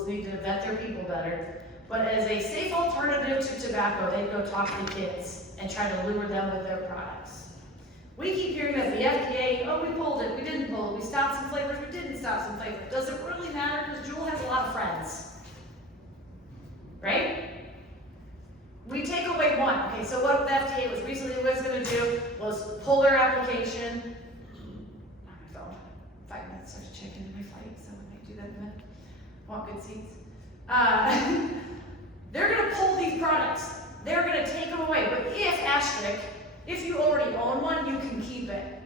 need to vet their people better, but as a safe alternative to tobacco, they'd go talk to kids and try to lure them with their products. We keep hearing that the FDA, oh, we pulled it, we didn't pull it, we stopped some flavors, we didn't stop some flavors. Does it really matter? Because Juul has a lot of friends, right? We take away one. Okay, so what the FDA was recently going to do was pull their application. On my phone. 5 minutes, started checking in my flight, so I might do that in a minute. Want good seats. They're going to pull these products. They're going to take them away. But if you already own one, you can keep it.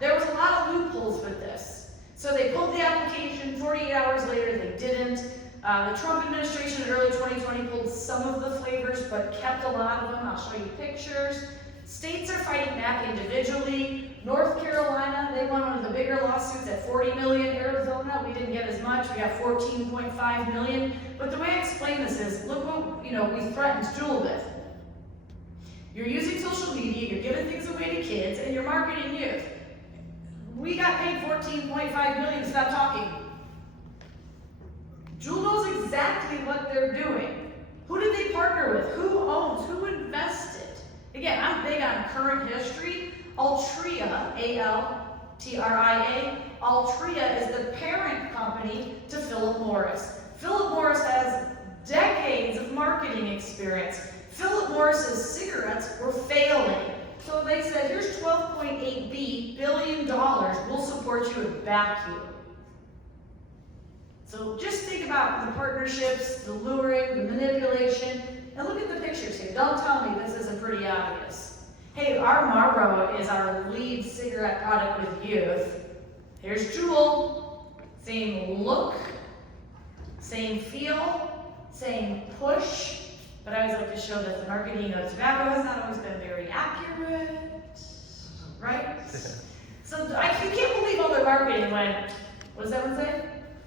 There was a lot of loopholes with this. So they pulled the application, 48 hours later they didn't. The Trump administration in early 2020 pulled some of the flavors, but kept a lot of them. I'll show you pictures. States are fighting back individually. North Carolina, they won one of the bigger lawsuits at 40 million. Arizona, we didn't get as much. We got 14.5 million. But the way I explain this is, look what we threatened Juul with. You're using social media, you're giving things away to kids, and you're marketing youth. We got paid 14.5 million. Stop talking. Juul knows exactly what they're doing. Who did they partner with? Who owns? Who invested? Again, I'm big on current history. Altria, A-L-T-R-I-A, Altria is the parent company to Philip Morris. Philip Morris has decades of marketing experience. Philip Morris's cigarettes were failing. So they said, here's $12.8 billion, we'll support you and back you. So just think about the partnerships, the luring, the manipulation, and look at the pictures here. Don't tell me this isn't pretty obvious. Hey, our Marlboro is our lead cigarette product with youth. Here's Juul. Same look, same feel, same push, but I always like to show that the marketing of tobacco has not always been very accurate, right? So you can't believe all the marketing when, what does that one say?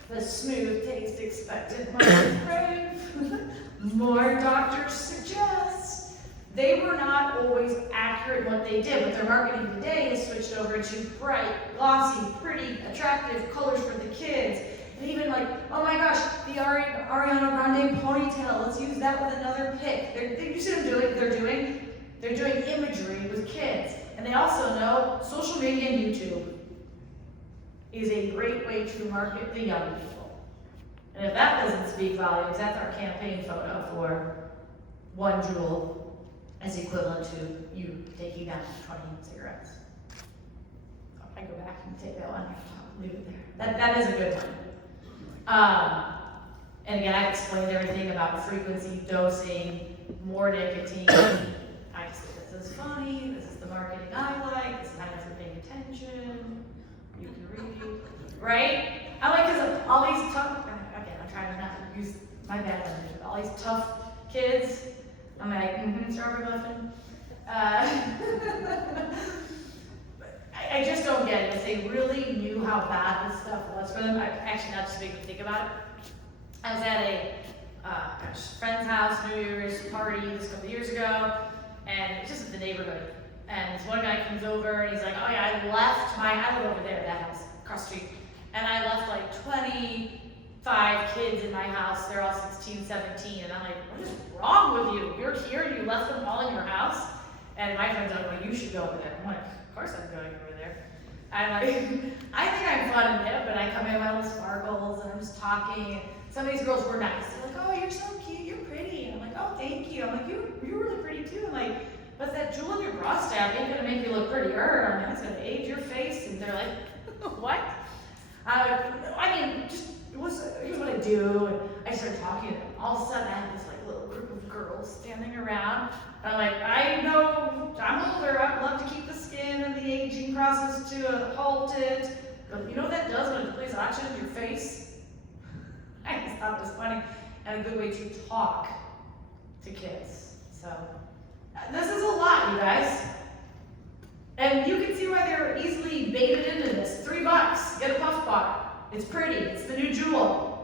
The smooth taste expected, more doctors suggest. They were not always accurate in what they did, but their marketing today is switched over to bright, glossy, pretty, attractive colors for the kids. And even like, oh my gosh, the Ariana Grande ponytail, let's use that with another pic. You see what they're doing imagery with kids. And they also know social media and YouTube is a great way to market the young people. And if that doesn't speak volumes, that's our campaign photo for one Juul as equivalent to you taking down 20 cigarettes. I go back and take that one, leave it there. That is a good one. And again, I've explained everything about frequency, dosing, more nicotine. I just think this is funny, this is the marketing I like, this is how you're paying attention. You can read, right? I like because all these tough, again, I'm trying to not use my bad language, but all these tough kids, I'm like, strawberry muffin. I just don't get it. If they really knew how bad this stuff was for them, actually not just make me think about it. I was at a friend's house, New Year's party this couple years ago, and it's just in the neighborhood. And this one guy comes over and he's like, oh yeah, I live over there, that house, across the street. And I left like 25 kids in my house. They're all 16, 17. And I'm like, what is wrong with you? You're here and you left them all in your house? And my friend's like, well, you should go over there. I'm like, of course I'm going over there. I'm like, I think I'm fun and hip, and I come in with my little sparkles and I'm just talking. And some of these girls were nice. They're like, oh, you're so cute, you're pretty. And I'm like, oh, thank you. I'm like, you're really pretty too. I'm like, but that Juul in your bra strap ain't gonna make you look prettier. I mean, it's gonna age your face. And they're like, what? I mean, just, here's what I do. And I started talking to them. All of a sudden, I had this like little group of girls standing around. And I'm like, I know I'm older. I'd love to keep the skin and the aging process to halt it. But you know what that does when it plays oxygen in your face? I just thought it was funny and a good way to talk to kids. So this is a lot, you guys. And you can see why they're easily baited into this. $3, get a puff bar. It's pretty, it's the new Juul.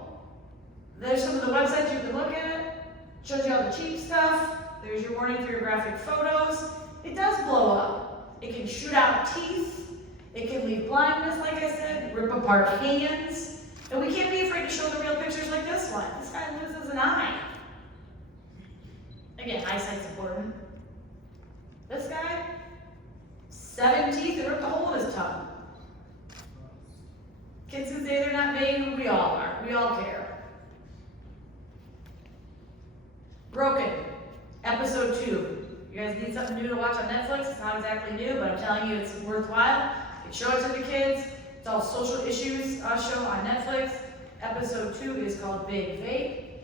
There's some of the websites you can look at. Shows you all the cheap stuff. There's your warning for your graphic photos. It does blow up. It can shoot out teeth. It can leave blindness, like I said, rip apart hands. And we can't be afraid to show the real pictures like this one. This guy loses an eye. Again, eyesight's important. This guy, 7 teeth and ripped a hole in his tongue. Kids can say they're not vain, we all are. We all care. Broken, episode 2. You guys need something new to watch on Netflix? It's not exactly new, but I'm telling you it's worthwhile. You can show it to the kids. It's all social issues show on Netflix. Episode 2 is called Big Vape.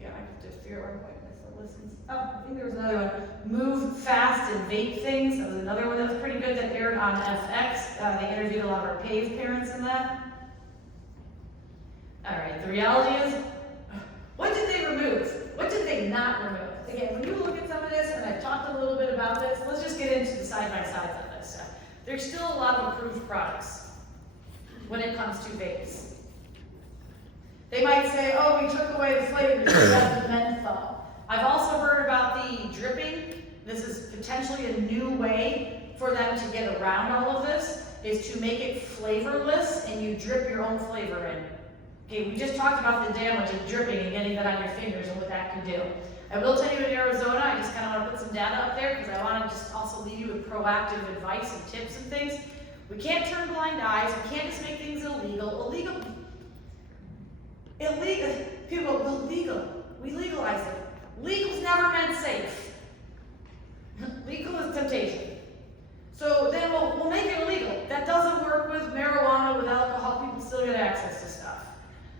Yeah, I have to figure out where I listens. Oh, I think there was another one. Move Fast and Vape Things. That was another one that was pretty good that aired on FX. They interviewed a lot of our PAVE parents in that. All right, the reality is, what did they remove? What did they not remove? Again, when you look at some of this, and I've talked a little bit about this, let's just get into the side-by-sides of this stuff. There's still a lot of approved products when it comes to vapes. They might say, oh, we took away the flavors, we left the menthol. I've also heard about the dripping. This is potentially a new way for them to get around all of this, is to make it flavorless and you drip your own flavor in. Okay, we just talked about the damage of dripping and getting that on your fingers and what that can do. I will tell you in Arizona, I just kind of want to put some data up there because I want to just also leave you with proactive advice and tips and things. We can't turn blind eyes. We can't just make things illegal. People, illegal. We legalize it. Legal's never meant safe. Legal is temptation. So then we'll make it illegal. That doesn't work with marijuana, with alcohol. People still get access to stuff.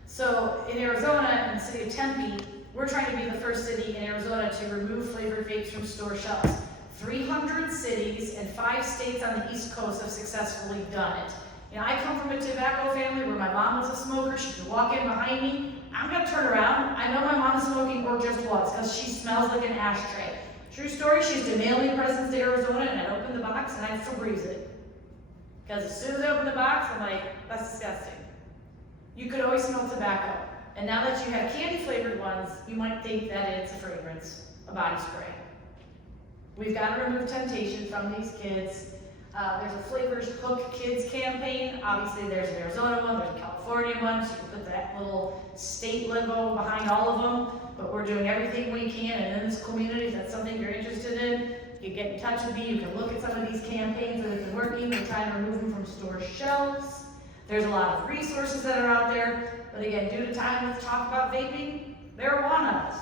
So in Arizona, in the city of Tempe, we're trying to be the first city in Arizona to remove flavored vapes from store shelves. 300 cities and 5 states on the East Coast have successfully done it. You know, I come from a tobacco family where my mom was a smoker. She could walk in behind me. I'm gonna turn around. I know my mom's smoking or just was because she smells like an ashtray. True story, she used to mail me presents to Arizona and I'd open the box and I'd Febreze it. Because as soon as I open the box, I'm like, that's disgusting. You could always smell tobacco. And now that you have candy flavored ones, you might think that it's a fragrance, a body spray. We've got to remove temptation from these kids. There's a Flavors Hook Kids campaign. Obviously there's an Arizona one, there's a California one, so you can put that little state logo behind all of them. But we're doing everything we can, and in this community, if that's something you're interested in, you get in touch with me, you can look at some of these campaigns that have been working. We're trying to remove them from store shelves. There's a lot of resources that are out there. But again, due to time, let's talk about vaping, marijuana,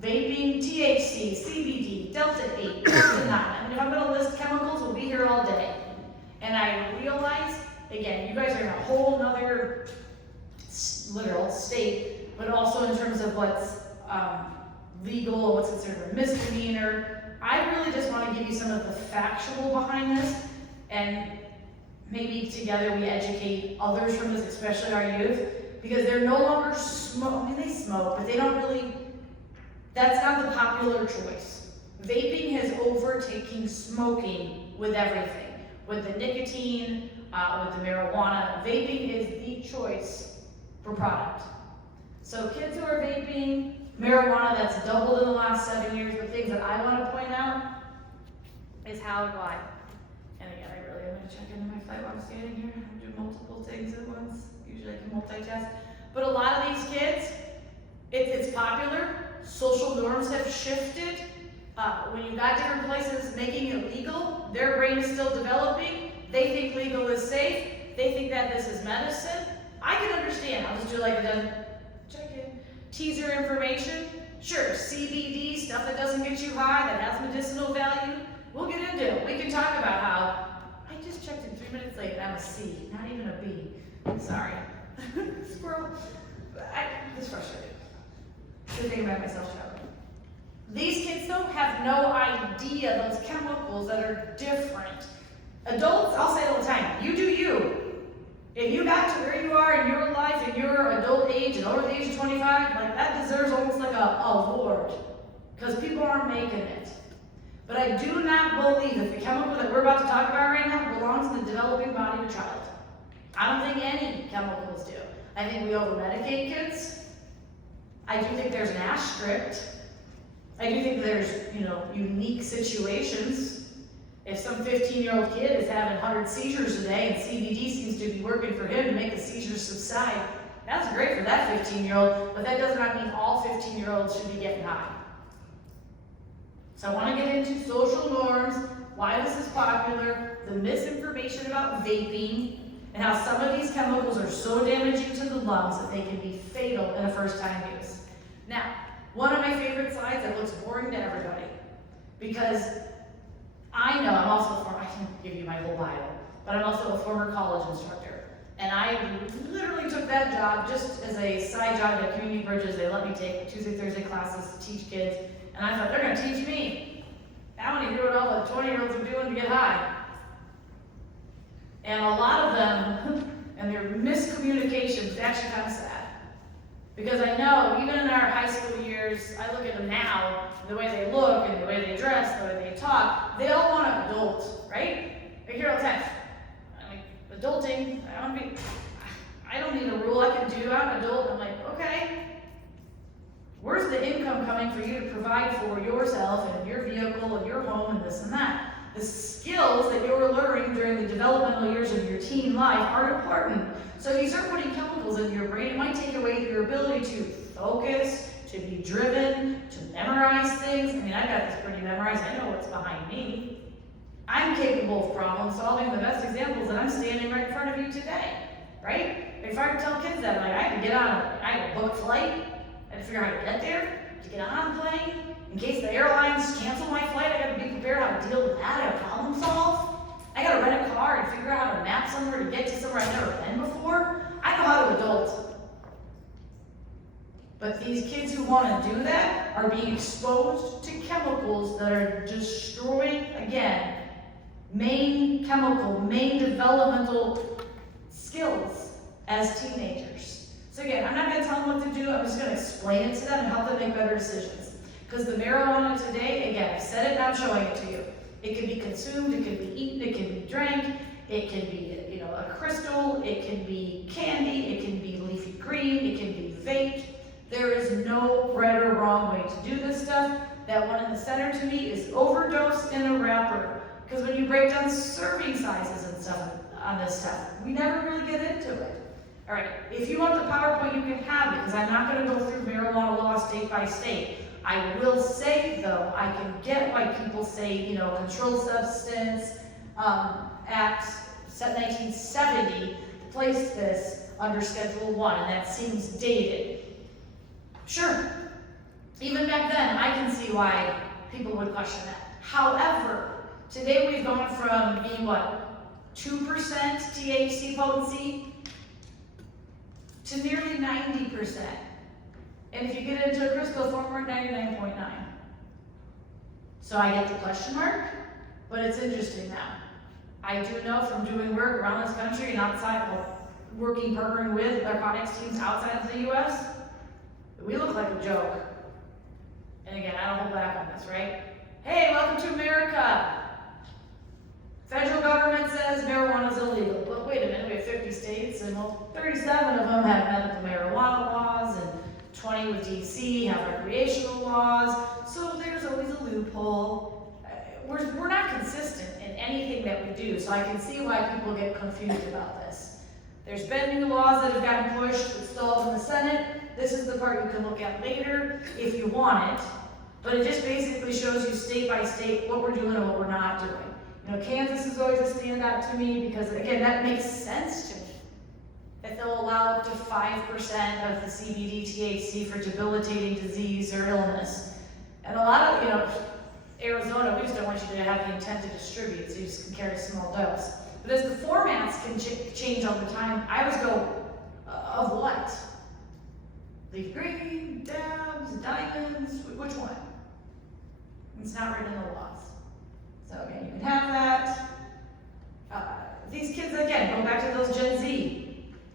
vaping, THC, CBD, Delta-8, Delta-9. I mean, if I'm gonna list chemicals, we'll be here all day. And I realize, again, you guys are in a whole nother literal state, but also in terms of what's legal and what's considered a misdemeanor. I really just wanna give you some of the factual behind this, and maybe together we educate others from this, especially our youth, because they're no longer smoke. I mean, they smoke, but they don't really, that's not the popular choice. Vaping has overtaken smoking with everything. With the nicotine, with the marijuana, vaping is the choice for product. So kids who are vaping, marijuana, that's doubled in the last 7 years. The things that I want to point out is how and why. And again, I really am going to check into my flight while I'm standing here. I'm doing multiple things at once. Usually I can multitask. But a lot of these kids, it's popular. Social norms have shifted. When you've got different places making it legal, their brain is still developing. They think legal is safe. They think that this is medicine. I can understand. I'll just do like a check-in. Teaser information. Sure, CBD, stuff that doesn't get you high, that has medicinal value. We'll get into it. We can talk about how, I just checked in 3 minutes late and I'm a C, not even a B. Sorry. Squirrel. This frustrated. Good thing about myself, Trevor. These kids though have no idea those chemicals that are different. Adults, I'll say it all the time, you do you. If you got to where you are in your life, in your adult age and over the age of 25, like that deserves almost like a award. Because people aren't making it. But I do not believe that the chemical that we're about to talk about right now belongs in the developing body of a child. I don't think any chemicals do. I think we over-medicate kids. I do think there's an asterisk I do think there's, unique situations. If some 15-year-old kid is having 100 seizures a day and CBD seems to be working for him to make the seizures subside, that's great for that 15-year-old, but that does not mean all 15-year-olds should be getting high. So I want to get into social norms, why this is popular, the misinformation about vaping, and how some of these chemicals are so damaging to the lungs that they can be fatal in a first-time use. Now, one of my favorite slides that looks boring to everybody, because I know I'm also a former, I can give you my whole bio, but I'm also a former college instructor. And I literally took that job just as a side job at Community Bridges. They let me take Tuesday, Thursday classes to teach kids. And I thought, they're gonna teach me. I want to hear what all the 20-year-olds are doing to get high. And a lot of them, and their miscommunication is actually kind of sad. Because I know, even in our high school years, I look at them now, the way they look, and the way they dress, the way they talk, they all want to adult, right? I hear all the time, I'm like, adulting, I don't need a rule, I'm an adult. I'm like, okay. Where's the income coming for you to provide for yourself and your vehicle and your home and this and that? The skills that you're learning during the developmental years of your teen life are important. So if you start putting chemicals in your brain, it might take away your ability to focus, to be driven, to memorize things. I mean, I got this pretty memorized. I know what's behind me. I'm capable of problem solving. The best example is that I'm standing right in front of you today, right? If I tell kids that, like, I have a booked flight, I had to figure out how to get there, to get on the plane. In case the airlines cancel my flight, I gotta be prepared how to deal with that. I gotta problem solve. I gotta rent a car and figure out how to map somewhere to get to somewhere I've never been before. I know how to adult. But these kids who want to do that are being exposed to chemicals that are destroying, again, main developmental skills as teenagers. So again, I'm not going to tell them what to do, I'm just going to explain it to them and help them make better decisions. Because the marijuana today, again, I've said it and I'm showing it to you. It can be consumed, it can be eaten, it can be drank, it can be, a crystal, it can be candy, it can be leafy green, it can be vaped. There is no right or wrong way to do this stuff. That one in the center to me is overdose in a wrapper. Because when you break down serving sizes and stuff on this stuff, we never really get into it. All right, if you want the PowerPoint, you can have it, because I'm not going to go through marijuana law state by state. I will say, though, I can get why people say, Controlled Substance Act 1970 placed this under Schedule 1, and that seems dated. Sure, even back then, I can see why people would question that. However, today we've gone from being, 2% THC potency to nearly 90%. And if you get into a crystal form, we're at 99.9. So I get the question mark, but it's interesting now. I do know from doing work around this country and outside, partnering with narcotics teams outside of the US, that we look like a joke. And again, I don't hold back on this, right? Hey, welcome to America. Federal government says marijuana is illegal. But wait a minute, we have 50 states, and 37 of them have medical marijuana laws, and 20 with DC have recreational laws, so there's always a loophole. We're not consistent in anything that we do, so I can see why people get confused about this. There's been new laws that have gotten pushed, installed in the Senate. This is the part you can look at later if you want it, but it just basically shows you state by state what we're doing and what we're not doing. Kansas is always a standout to me because, again, that makes sense to me. That they'll allow up to 5% of the CBD THC for debilitating disease or illness. And a lot of, Arizona, we just don't want you to have the intent to distribute, so you just can carry a small dose. But as the formats can change all the time, I always go, of what? Leaf green, dabs, diamonds, which one? It's not written in the laws. So again, you can have that. These kids, again, go back to those Gen Z.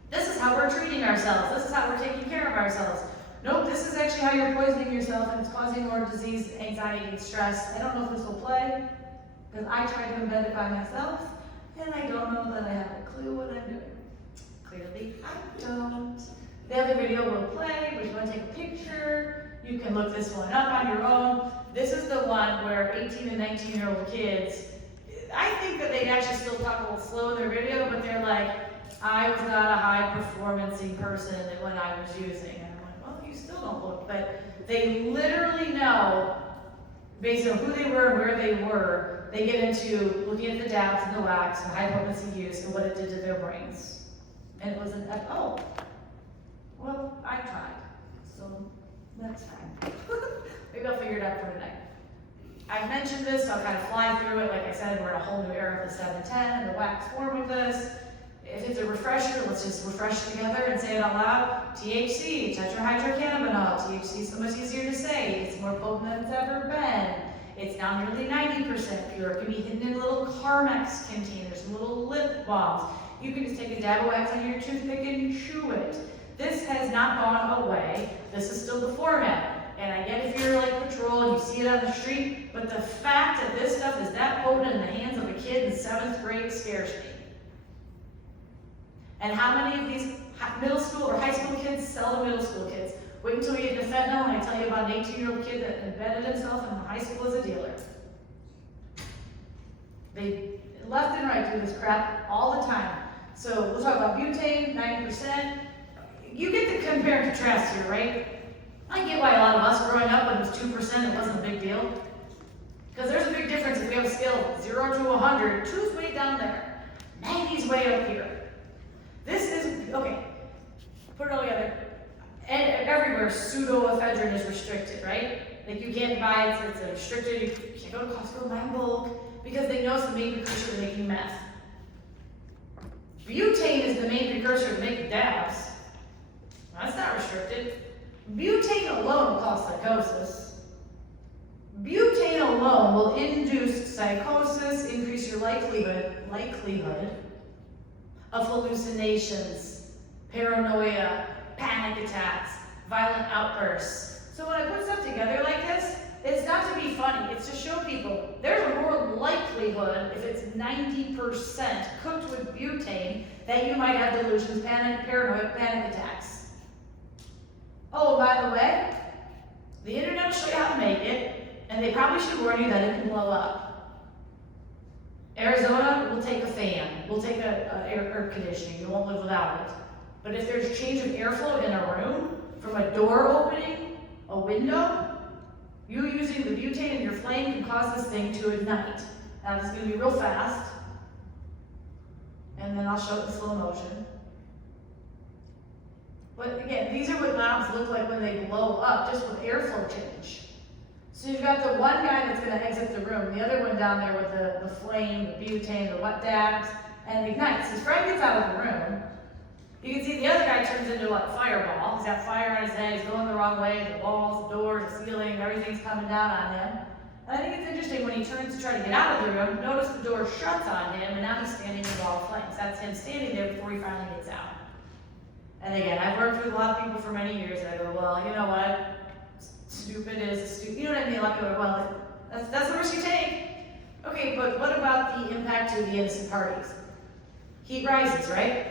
This is how we're treating ourselves. This is how we're taking care of ourselves. Nope, this is actually how you're poisoning yourself and it's causing more disease, anxiety, and stress. I don't know if this will play, because I tried to embed it by myself, and I don't know that I have a clue what I'm doing. Clearly, I don't. The other video will play, but you want to take a picture, You can look this one up on your own. This is the one where 18 and 19-year-old kids, I think that they'd actually still talk a little slow in their video, but they're like, I was not a high-performancing person when I was using. And I'm like, well, you still don't look, but they literally know, based on who they were and where they were, they get into looking at the dabs and the wax and high-potency use and what it did to their brains. And it was an, oh, well, I tried, so that's fine. Maybe I'll figure it out for tonight. I've mentioned this, so I'll kind of fly through it. Like I said, we're in a whole new era of the 710 and the wax form of this. If it's a refresher, let's just refresh together and say it out loud. THC, tetrahydrocannabinol. THC is so much easier to say. It's more potent than it's ever been. It's now nearly 90% pure. It can be hidden in little Carmex containers, little lip balms. You can just take a dab of wax on your toothpick and chew it. This has not gone away. This is still the format. And I get if you're like patrol and you see it on the street, but the fact that this stuff is that potent in the hands of a kid in 7th grade scares me. And how many of these middle school or high school kids sell to middle school kids? Wait until we get to fentanyl and I tell you about an 18-year-old kid that embedded himself in high school as a dealer. They left and right do this crap all the time. So we'll talk about butane, 90%. You get the compare and contrast here, right? I get why a lot of us growing up when it was 2%, it wasn't a big deal. Because there's a big difference if we have a scale of 0 to 100, 2's way down there, 90's way up here. This is, okay, put it all together. And everywhere, pseudoephedrine is restricted, right? Like you can't buy it, it's restricted, you can't go to Costco and buy in bulk, because they know it's the main precursor to making meth. Butane is the main precursor to making dabs. That's not restricted. Butane alone will cause psychosis. Butane alone will induce psychosis, increase your likelihood of hallucinations, paranoia, panic attacks, violent outbursts. So when I put stuff together like this, it's not to be funny, it's to show people there's a more likelihood, if it's 90% cooked with butane, that you might have delusions, paranoia, panic attacks. Oh, by the way, the internet will show you how to make it, and they probably should warn you that it can blow up. Arizona will take a fan, will take air conditioning, you won't live without it. But if there's a change of airflow in a room, from a door opening, a window, you using the butane in your flame can cause this thing to ignite. Now this is going to be real fast, and then I'll show it in slow motion. But again, these are what labs look like when they blow up, just with airflow change. So you've got the one guy that's going to exit the room, the other one down there with the flame, the butane, the wet dabs, and it ignites. His friend gets out of the room. You can see the other guy turns into a fireball. He's got fire on his head, he's going the wrong way, the walls, the doors, the ceiling, everything's coming down on him. And I think it's interesting when he turns to try to get out of the room, notice the door shuts on him, and now he's standing in a wall of flames. That's him standing there before he finally gets out. And again, I've worked with a lot of people for many years, and I go, well, you know what? Stupid is stupid. You know what I mean? Like, well, that's the risk you take. Okay, but what about the impact to the innocent parties? Heat rises, right?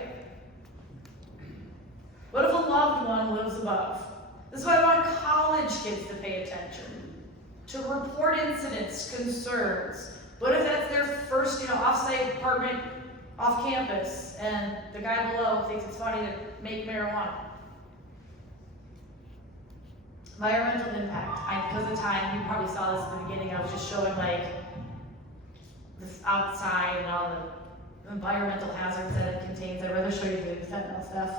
What if a loved one lives above? This is why I want college kids to pay attention, to report incidents, concerns. What if that's their first, off-site apartment off campus, and the guy below thinks it's funny to make marijuana? Environmental impact. Because of time, you probably saw this at the beginning. I was just showing like this outside and all the environmental hazards that it contains. I'd rather show you the fentanyl stuff.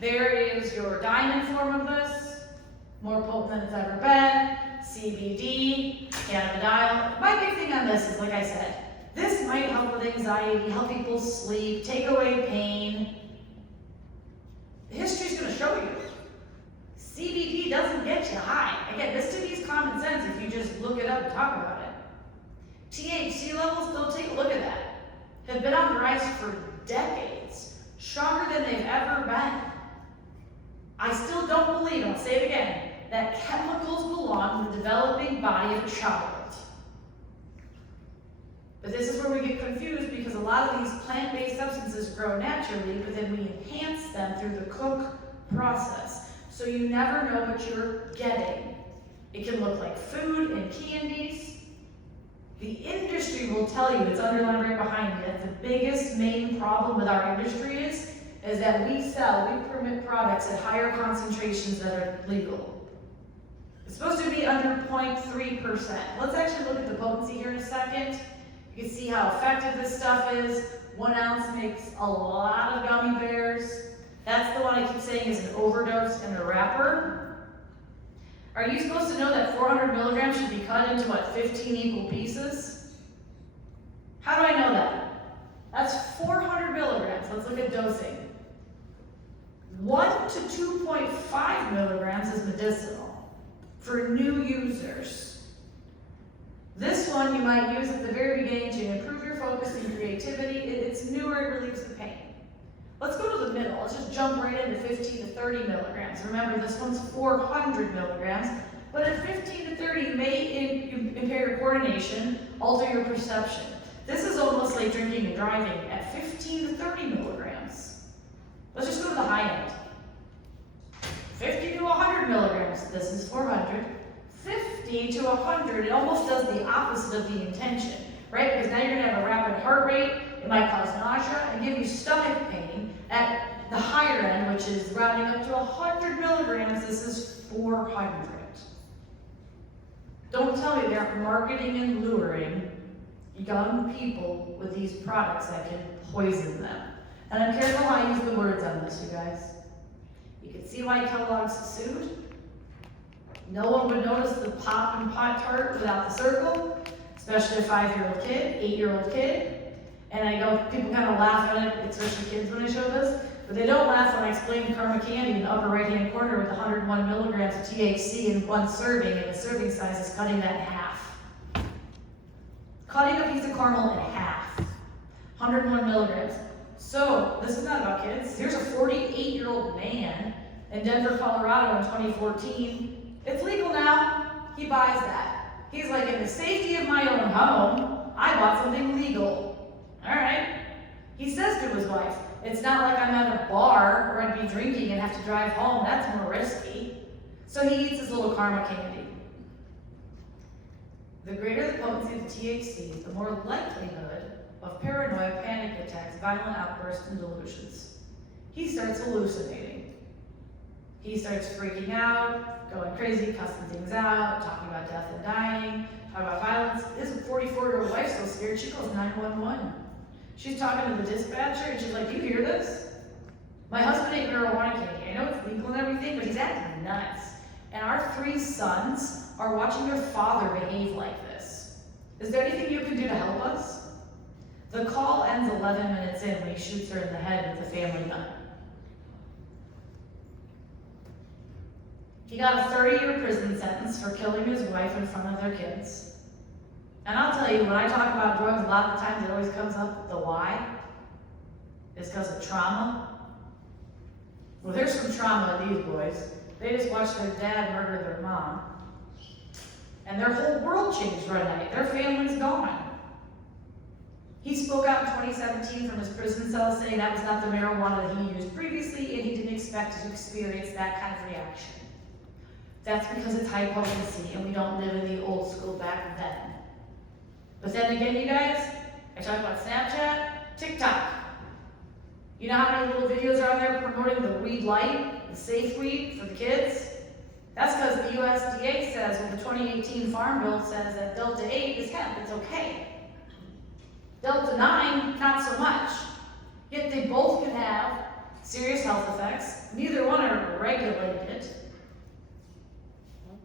There is your diamond form of this, more potent than it's ever been. CBD, cannabidiol. My big thing on this is, like I said, this might help with anxiety, help people sleep, take away pain. History's going to show you. CBD doesn't get you high. Again, this to me is common sense if you just look it up and talk about it. THC levels, go take a look at that, have been on the rise for decades, stronger than they've ever been. I still don't believe, I'll say it again, that chemicals belong in the developing body of a child. But this is where we get confused because a lot of these plant-based substances grow naturally, but then we enhance them through the cook process. so you never know what you're getting. It can look like food and candies. The industry will tell you, it's underlined right behind you, that the biggest main problem with our industry is that we permit products at higher concentrations that are legal. It's supposed to be under 0.3%. Let's actually look at the potency here in a second. You can see how effective this stuff is. 1 ounce makes a lot of gummy bears. That's the one I keep saying is an overdose in a wrapper. Are you supposed to know that 400 milligrams should be cut into, 15 equal pieces? How do I know that? That's 400 milligrams. Let's look at dosing. 1 to 2.5 milligrams is medicinal for new users. This one you might use at the very beginning to improve your focus and creativity. It's newer, it relieves the pain. Let's go to the middle. Let's just jump right into 15 to 30 milligrams. Remember, this one's 400 milligrams, but at 15 to 30, you may impair your coordination, alter your perception. This is almost like drinking and driving at 15 to 30 milligrams. Let's just go to the high end. 50 to 100 milligrams. This is 400. 50 to 100, it almost does the opposite of the intention, right? Because now you're gonna have a rapid heart rate, it might cause nausea and give you stomach pain. At the higher end, which is rounding up to 100 milligrams, this is 400. Don't tell me they're marketing and luring young people with these products that can poison them. And I'm careful how I use the words on this, you guys. You can see why Kellogg's sued. No one would notice the pop and pot tart without the circle, especially a 5-year-old kid, 8-year-old kid. And I know people kind of laugh at it, especially kids when I show this, but they don't laugh when I explain Karma Candy in the upper right-hand corner with 101 milligrams of THC in 1 serving, and the serving size is cutting that in half. Cutting a piece of caramel in half. 101 milligrams. So, this is not about kids. Here's a 48-year-old man in Denver, Colorado in 2014. It's legal now. He buys that. He's like, in the safety of my own home, I bought something legal. All right. He says to his wife, it's not like I'm at a bar where I'd be drinking and have to drive home. That's more risky. So he eats his little Karma Candy. The greater the potency of the THC, the more likelihood of paranoia, panic attacks, violent outbursts, and delusions. He starts hallucinating. He starts freaking out, going crazy, cussing things out, talking about death and dying, talking about violence. His 44-year-old wife's so scared, she calls 911. She's talking to the dispatcher, and she's like, you hear this? My husband ate marijuana candy. I know it's legal and everything, but he's acting nuts. And our 3 sons are watching their father behave like this. Is there anything you can do to help us? The call ends 11 minutes in when he shoots her in the head with a family gun. He got a 30-year prison sentence for killing his wife in front of their kids. And I'll tell you, when I talk about drugs, a lot of times it always comes up, the why is because of trauma. Well, there's some trauma in these boys. They just watched their dad murder their mom. And their whole world changed right away. Their family's gone. He spoke out in 2017 from his prison cell saying that was not the marijuana that he used previously, and he didn't expect to experience that kind of reaction. That's because it's high potency, and we don't live in the old school back then. But then again, you guys, I talk about Snapchat, TikTok. You know how many little videos are on there promoting the weed light, the safe weed for the kids? That's because the USDA says, well, the 2018 Farm Bill says that Delta 8 is hemp, it's okay. Delta 9, not so much. Yet they both can have serious health effects. Neither one are regulated.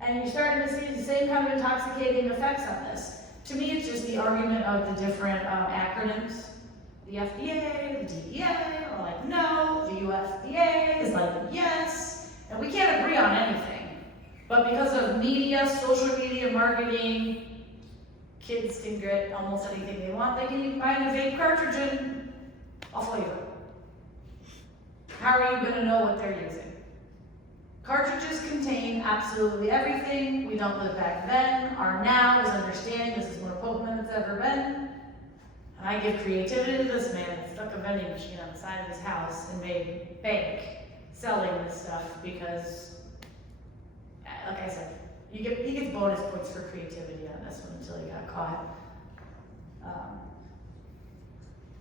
And you're starting to see the same kind of intoxicating effects on this. To me, it's just the argument of the different acronyms. The FDA, the DEA are like, no. The USDA is like, yes. And we can't agree on anything. But because of media, social media, marketing, kids can get almost anything they want. They can even buy a vape cartridge and a flavor. How are you going to know what they're using? Cartridges contain absolutely everything. We don't live back then. Our now is understanding this is more potent than it's ever been. And I give creativity to this man that stuck a vending machine on the side of his house and made bank selling this stuff because like I said, he gets bonus points for creativity on this one until he got caught.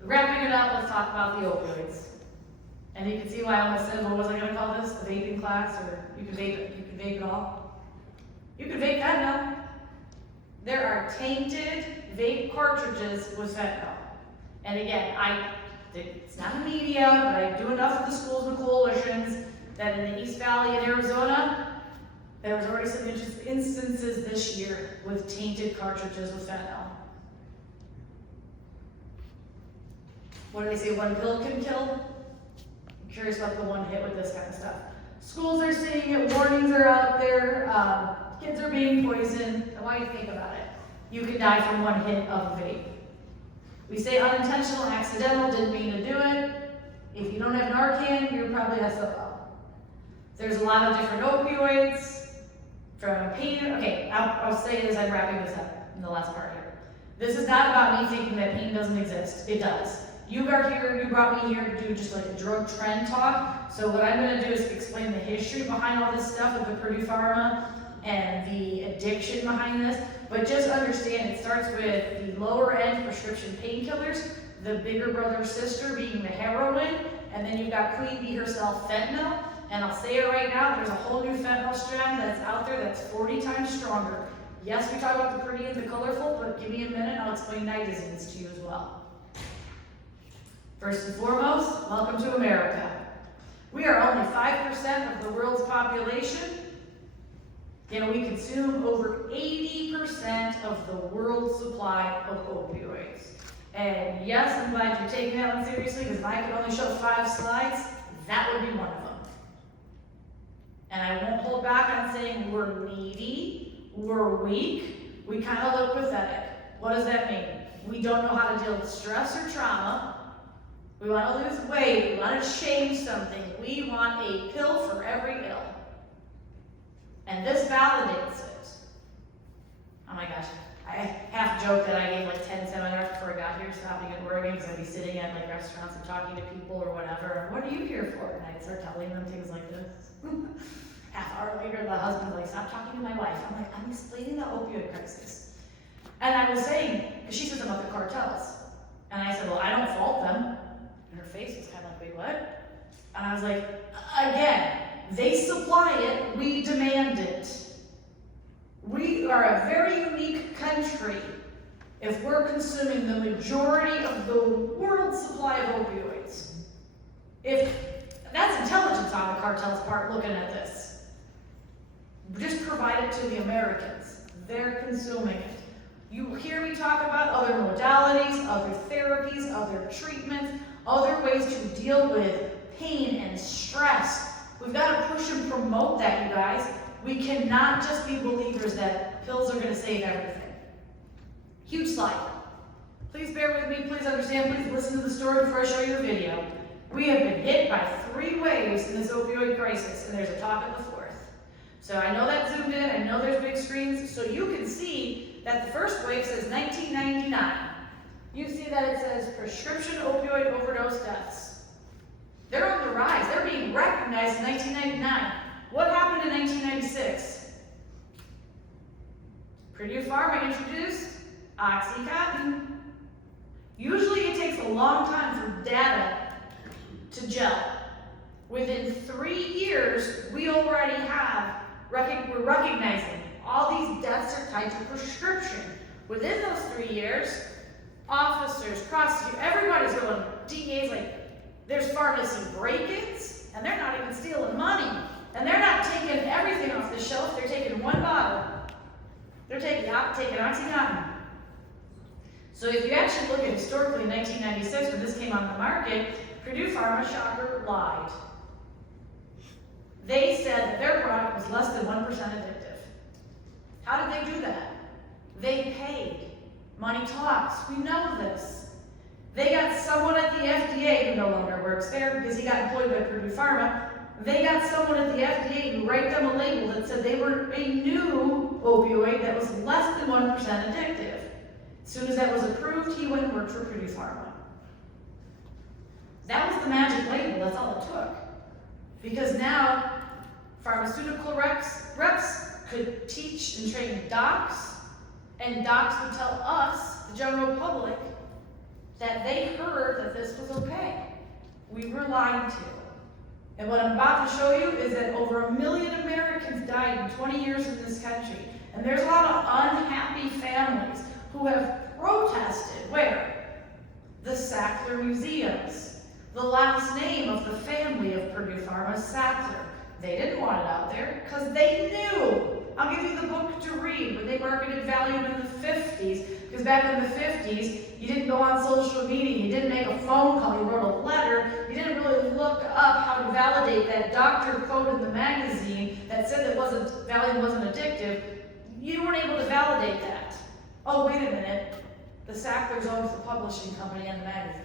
Wrapping it up, let's talk about the opioids. And you can see why I almost said, what was I gonna call this? A vaping class, or you can vape it all? You can vape fentanyl. There are tainted vape cartridges with fentanyl. And again, it's not the media, but I do enough of the schools and coalitions that in the East Valley in Arizona, there was already some instances this year with tainted cartridges with fentanyl. What do they say, one pill can kill? I'm curious about the one hit with this kind of stuff. Schools are seeing it, warnings are out there, kids are being poisoned. I want you to think about it. You can die from one hit of a vape. We say unintentional, accidental, didn't mean to do it. If you don't have Narcan, you're probably SOL. There's a lot of different opioids, from pain, okay, I'll say as I'm wrapping this up in the last part here. This is not about me thinking that pain doesn't exist, it does. You are here, you brought me here to do just like a drug trend talk. So what I'm gonna do is explain the history behind all this stuff with the Purdue Pharma and the addiction behind this. But just understand it starts with the lower end prescription painkillers, the bigger brother sister being the heroin, and then you've got Queen Bee herself, fentanyl. And I'll say it right now, there's a whole new fentanyl strand that's out there that's 40 times stronger. Yes, we talk about the pretty and the colorful, but give me a minute, I'll explain nitazines to you as well. First and foremost, welcome to America. We are only 5% of the world's population, yet we consume over 80% of the world's supply of opioids. And yes, I'm glad you're taking that one seriously, because if I could only show 5 slides, that would be one of them. And I won't hold back on saying we're needy, we're weak, we kind of look pathetic. What does that mean? We don't know how to deal with stress or trauma. We want to lose weight, we want to change something. We want a pill for every ill. And this validates it. Oh my gosh, I half joke that I gave like 10 seminars before I got here, stopping and worrying, because I'd be sitting at like restaurants and talking to people or whatever. What are you here for? And I'd start telling them things like this. Half hour later, the husband's like, stop talking to my wife. I'm like, I'm explaining the opioid crisis. And I was saying, because she says about the cartels. And I said, well, I don't fault them. And her face was kind of like, wait, what? And I was like, again, they supply it, we demand it. We are a very unique country if we're consuming the majority of the world's supply of opioids. If that's intelligence on the cartel's part looking at this. Just provide it to the Americans. They're consuming it. You hear me talk about other modalities, other therapies, other treatments, other ways to deal with pain and stress. We've got to push and promote that, you guys. We cannot just be believers that pills are going to save everything. Huge slide. Please bear with me, please understand, please listen to the story before I show you the video. We have been hit by 3 waves in this opioid crisis, and there's a talk of the 4th. So I know that zoomed in, I know there's big screens, so you can see that the first wave says 1999. You see that it says prescription opioid overdose deaths. They're on the rise, they're being recognized in 1999. What happened in 1996? Purdue Pharma introduced OxyContin. Usually it takes a long time for data to gel. Within 3 years, we already have, we're recognizing all these deaths are tied to prescription. Within those 3 years, officers, prosecutors, everybody's going, DA's like, there's pharmacy break-ins, and they're not even stealing money. And they're not taking everything off the shelf, they're taking one bottle. They're taking OxyContin. So if you actually look at historically in 1996, when this came on the market, Purdue Pharma, shocker, lied. They said that their product was less than 1% addictive. How did they do that? They paid. Money talks. We know this. They got someone at the FDA who no longer works there because he got employed by Purdue Pharma. They got someone at the FDA who write them a label that said they were a new opioid that was less than 1% addictive. As soon as that was approved, he went and worked for Purdue Pharma. That was the magic label, that's all it took. Because now, pharmaceutical reps could teach and train docs, and docs would tell us, the general public, that they heard that this was okay. We were lied to. And what I'm about to show you is that over 1 million Americans died in 20 years in this country. And there's a lot of unhappy families who have protested, where? The Sackler Museums. The last name of the family of Purdue Pharma, Sackler. They didn't want it out there because they knew. I'll give you the book to read when they marketed Valium in the 50s, because back in the 50s, you didn't go on social media, you didn't make a phone call, you wrote a letter, you didn't really look up how to validate that doctor quote in the magazine that said that Valium wasn't addictive. You weren't able to validate that. Oh, wait a minute, the Sacklers owns the publishing company and the magazine.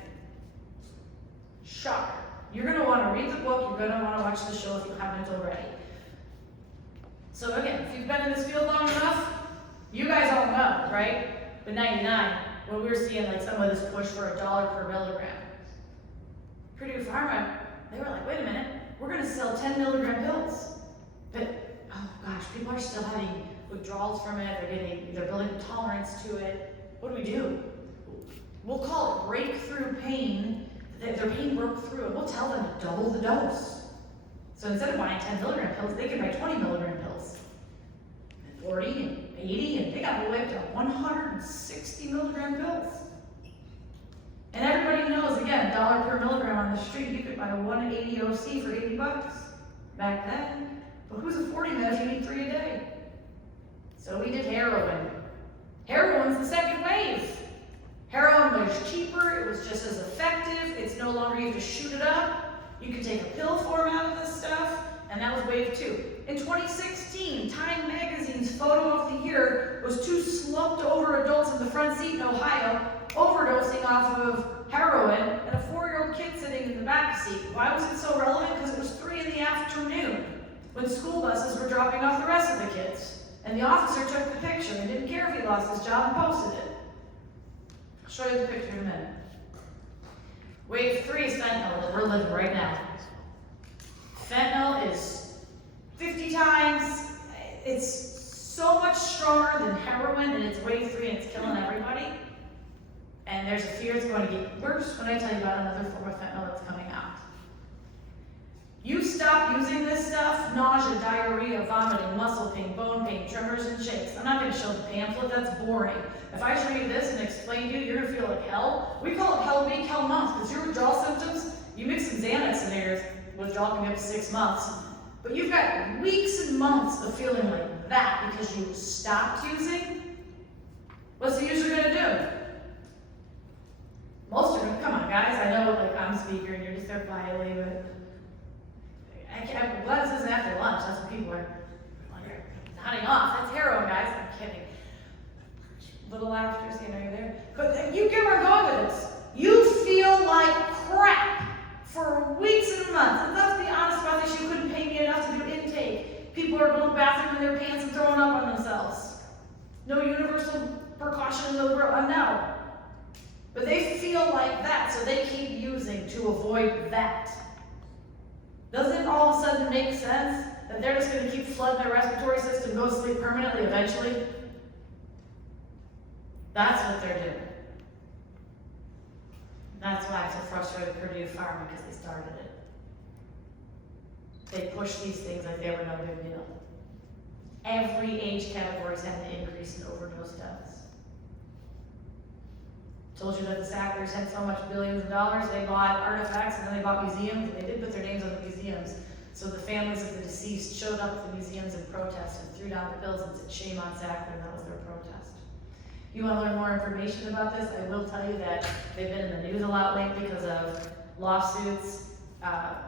Shocker. You're gonna wanna read the book, you're gonna wanna watch the show if you haven't already. So again, if you've been in this field long enough, you guys all know, right? But 99, when we were seeing like some of this push for $1 per milligram, Purdue Pharma, they were like, wait a minute, we're gonna sell 10 milligram pills. But, oh gosh, people are still having withdrawals from it, they're building tolerance to it. What do? We'll call it breakthrough pain, that their pain broke through, and we'll tell them to double the dose. So instead of buying 10 milligram pills, they can buy 20 milligram pills. 40 and 80, and they got all the way up to 160 milligram pills. And everybody knows, again, $1 per milligram on the street, you could buy a 180 OC for $80 back then. But who's affording that if you need 3 a day? So we did heroin. Heroin's the second wave. Heroin was cheaper, it was just as effective, it's no longer you have to shoot it up. You can take a pill form out of this stuff, and that was wave 2. In 2016, Time Magazine's photo of the year was 2 slumped over adults in the front seat in Ohio, overdosing off of heroin, and a 4-year-old kid sitting in the back seat. Why was it so relevant? Because it was 3 in the afternoon, when school buses were dropping off the rest of the kids. And the officer took the picture and didn't care if he lost his job and posted it. I'll show you the picture in a minute. Wave 3 is fentanyl that we're living right now. Fentanyl is 50 times, it's so much stronger than heroin, and it's wave 3 and it's killing everybody. And there's a fear it's going to get worse when I tell you about another form of fentanyl that's coming out. You stop using this stuff, nausea, diarrhea, vomiting, muscle pain, bone pain, tremors, and shakes. I'm not going to show the pamphlet, that's boring. If I show you this and explain to you, you're going to feel like hell. We call it hell week, hell month, because your withdrawal symptoms, you mix some Xanax in there, withdrawal can be up to 6 months. But you've got weeks and months of feeling like that because you stopped using. What's the user going to do? Most are going to, come on guys, I know like I'm a speaker and you're just there quietly, but I'm glad this isn't after lunch, that's what people are nodding off. That's heroin, guys, I'm kidding. Little laughter, see, I know you're there. But you get where I'm going with this. You feel like crap for weeks and months. And let's be honest about this, you couldn't pay me enough to do intake. People are going to the bathroom in their pants and throwing up on themselves. No universal precaution in the world, no. But they feel like that, so they keep using to avoid that. Doesn't it all of a sudden make sense that they're just going to keep flooding their respiratory system, go to sleep permanently eventually? That's what they're doing. That's why I'm so frustrated with Purdue Pharma, because they started it. They push these things like they were no big deal. Every age category's had an increase in overdose deaths. Told you that the Sacklers had so much billions of dollars, they bought artifacts and then they bought museums, and they did put their names on the museums. So the families of the deceased showed up at the museums in protest and threw down the pills and said, shame on Sackler, and that was their protest. You want to learn more information about this? I will tell you that they've been in the news a lot lately because of lawsuits.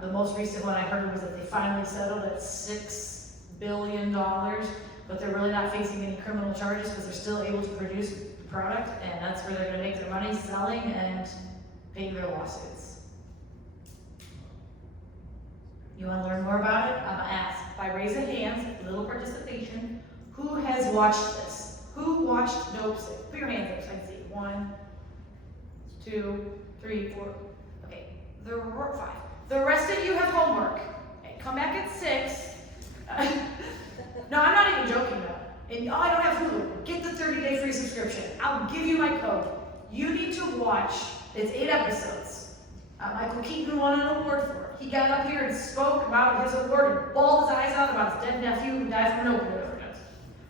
The most recent one I heard was that they finally settled at $6 billion, but they're really not facing any criminal charges because they're still able to produce product, and that's where they're going to make their money, selling and paying their lawsuits. You want to learn more about it? I'm going to ask by raise of hands, little participation, who has watched this? Who watched Dope Sick? Put your hands up so I can see. 1, 2, 3, 4. Okay, 5. The rest of you have homework. Okay, come back at 6. No, I'm not even joking though. And I don't have Hulu. Get the 30-day free subscription. I'll give you my code. You need to watch. It's 8 episodes. Michael Keaton won an award for it. He got up here and spoke about his award and bawled his eyes out about his dead nephew who died from an opioid overdose.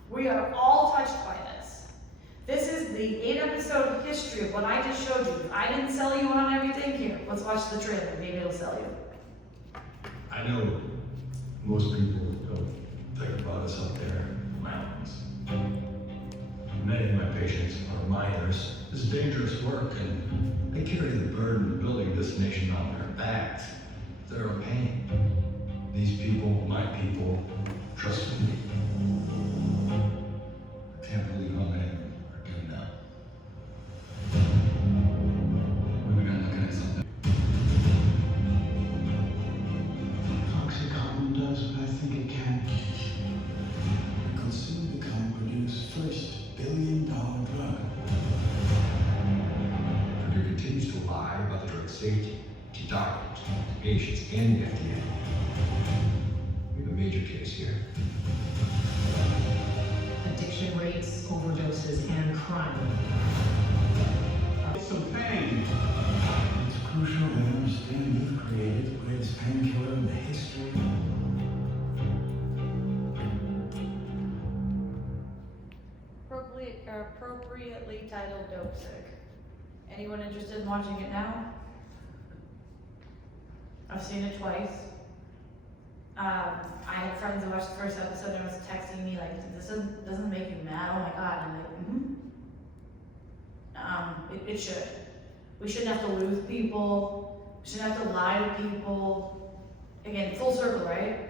We are all touched by this. This is the 8-episode history of what I just showed you. I didn't sell you on everything. Here, let's watch the trailer. Maybe it'll sell you. I know most people don't think about us up there in the mountains. Many of my patients are miners. This is dangerous work, and they carry the burden of building this nation on their backs. They're a pain. These people, my people, trusted me. I can't believe how many are doing that. We've been looking at something. Oxycontin does what I think it can. It could soon become Purdue's first billion-dollar drug. Purdue continues to lie about the drug's safety to doctors, to patients, and the FDA. We have a major case here. Addiction rates, overdoses, and crime. Some pain. It's crucial they understand you've created the greatest painkiller in the history. Appropriately titled Dope Sick. Anyone interested in watching it now? I've seen it twice. I had friends who watched the first episode and was texting me like, "This doesn't make you mad? Oh my god!" And I'm like, It should. We shouldn't have to lose people. We shouldn't have to lie to people. Again, full circle, right?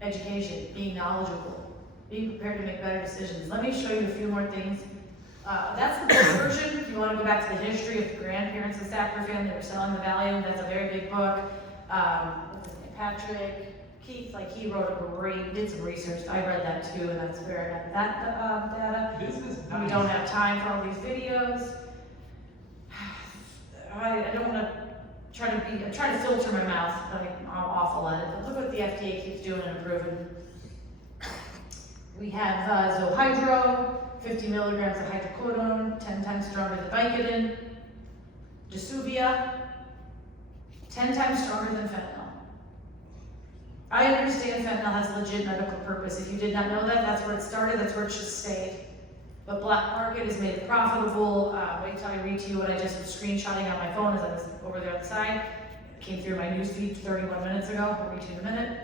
Education, being knowledgeable, being prepared to make better decisions. Let me show you a few more things. That's the book version. If you want to go back to the history of the grandparents of the Sackler family that were selling the Valium, that's a very big book. What's his name? Patrick Keith, like he wrote a great, did some research. I read that too, and that's very that data. We don't have time for all these videos. I don't want to I'm trying to filter my mouth, but I'm awful at it. But look what the FDA keeps doing and improving. We have Zohydro, 50 milligrams of hydrocodone, 10 times stronger than Vicodin. Disuvia, 10 times stronger than fentanyl. I understand fentanyl has legit medical purpose. If you did not know that, that's where it started, that's where it should stay. But black market has made it profitable. Wait till I read to you what I just was screenshotting on my phone as I was over there on the side. It came through my news feed 31 minutes ago. I'll read to you in a minute.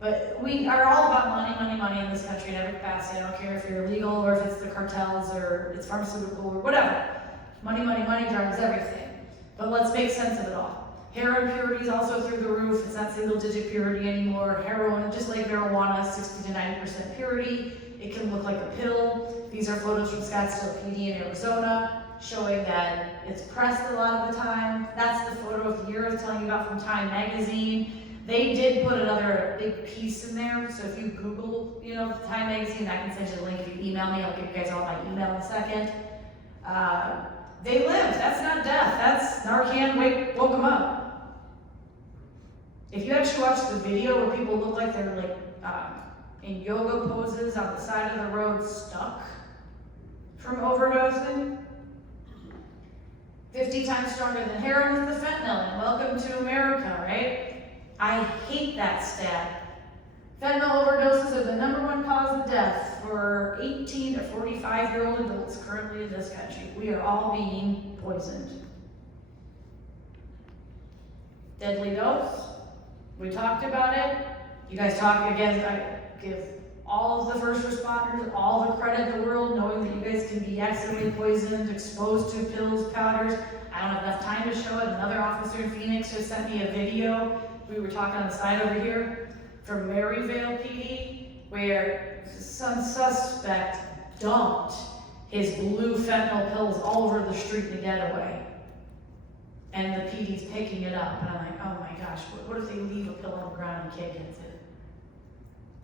But we are all about money, money, money in this country in every capacity. I don't care if you're illegal or if it's the cartels or it's pharmaceutical or whatever. Money, money, money drives everything. But let's make sense of it all. Heroin purity is also through the roof. It's not single-digit purity anymore. Heroin, just like marijuana, 60 to 90% purity. It can look like a pill. These are photos from Scottsdale PD in Arizona showing that it's pressed a lot of the time. That's the photo of the year I was telling you about from Time Magazine. They did put another big piece in there. So if you Google, Time Magazine, I can send you the link. If you email me, I'll give you guys all my email in a second. They lived. That's not death. That's Narcan woke them up. If you actually watch the video where people look like they're in yoga poses on the side of the road stuck from overdosing, 50 times stronger than heroin with the fentanyl, and welcome to America, right? I hate that stat. Fentanyl overdoses are the #1 cause of death for 18 to 45-year-old adults currently in this country. We are all being poisoned. Deadly dose, we talked about it. You guys talk again, I give all of the first responders all the credit in the world, knowing that you guys can be accidentally poisoned, exposed to pills, powders. I don't have enough time to show it. Another officer in Phoenix just sent me a video. We were talking on the side over here from Maryvale PD, where some suspect dumped his blue fentanyl pills all over the street in the getaway. And the PD's picking it up. And I'm like, oh my gosh, what if they leave a pill on the ground and kid gets it?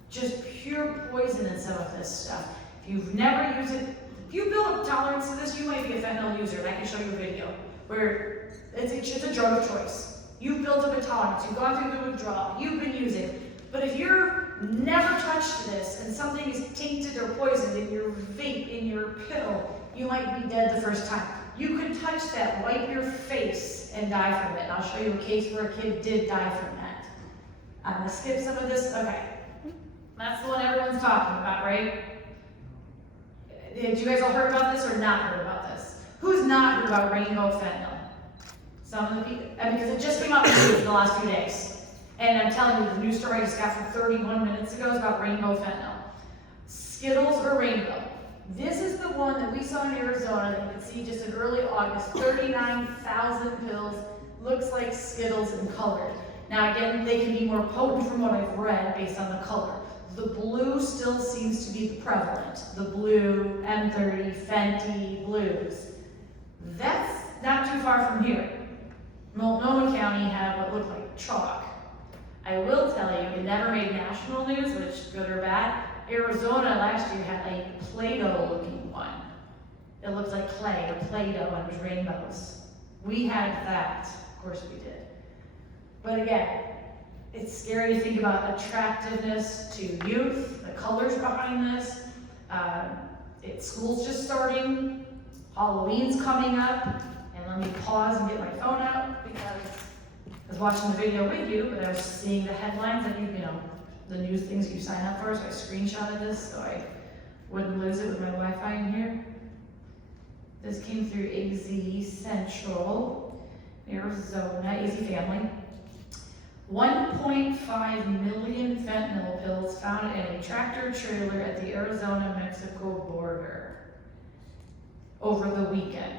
Just pure poison in some of this stuff. If you've never used it, if you build up tolerance to this, you might be a fentanyl user, and I can show you a video where it's a drug of choice. You've built up a tolerance, you've gone through the withdrawal, you've been using. But if you're never touched this and something is tainted or poisoned in your vape, in your pill, you might be dead the first time. You could touch that, wipe your face, and die from it. And I'll show you a case where a kid did die from that. I'm gonna skip some of this. Okay. That's the one everyone's talking about, right? Did you guys all heard about this or not heard about this? Who's not heard about rainbow fentanyl? Some of the people, because it just came out in the news in the last few days. And I'm telling you, the news story I just got from 31 minutes ago is about rainbow fentanyl. Skittles or rainbow? This is the one that we saw in Arizona that you could see just in early August, 39,000 pills, looks like Skittles in color. Now again, they can be more potent from what I've read based on the color. The blue still seems to be prevalent. The blue, M30, Fenty, blues. That's not too far from here. Multnomah County had what looked like chalk. I will tell you, it never made national news, which good or bad. Arizona last year had a Play-Doh looking one. It looked like clay or Play-Doh and it was rainbows. We had that, of course we did. But again, it's scary to think about attractiveness to youth, the colors behind this. School's just starting, Halloween's coming up, and let me pause and get my phone out because I was watching the video with you, but I was seeing the headlines that you know, the news things you sign up for, so I screenshotted this so I wouldn't lose it with my Wi-Fi in here. This came through AZ Central, Arizona, AZ Family. 1.5 million fentanyl pills found in a tractor trailer at the Arizona-Mexico border over the weekend.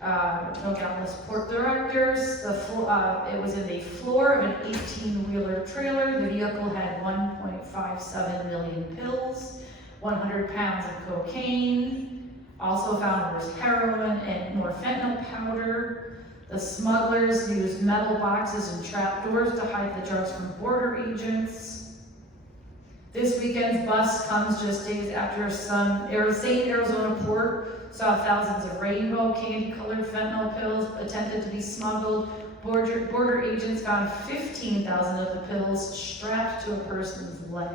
Nogales Port Directors, it was in the floor of an 18-wheeler trailer. The vehicle had 1.57 million pills, 100 pounds of cocaine. Also found was heroin and more fentanyl powder. The smugglers used metal boxes and trapdoors to hide the drugs from border agents. This weekend's bus comes just days after some St. Arizona port saw thousands of rainbow candy-colored fentanyl pills attempted to be smuggled. Border agents found 15,000 of the pills strapped to a person's leg.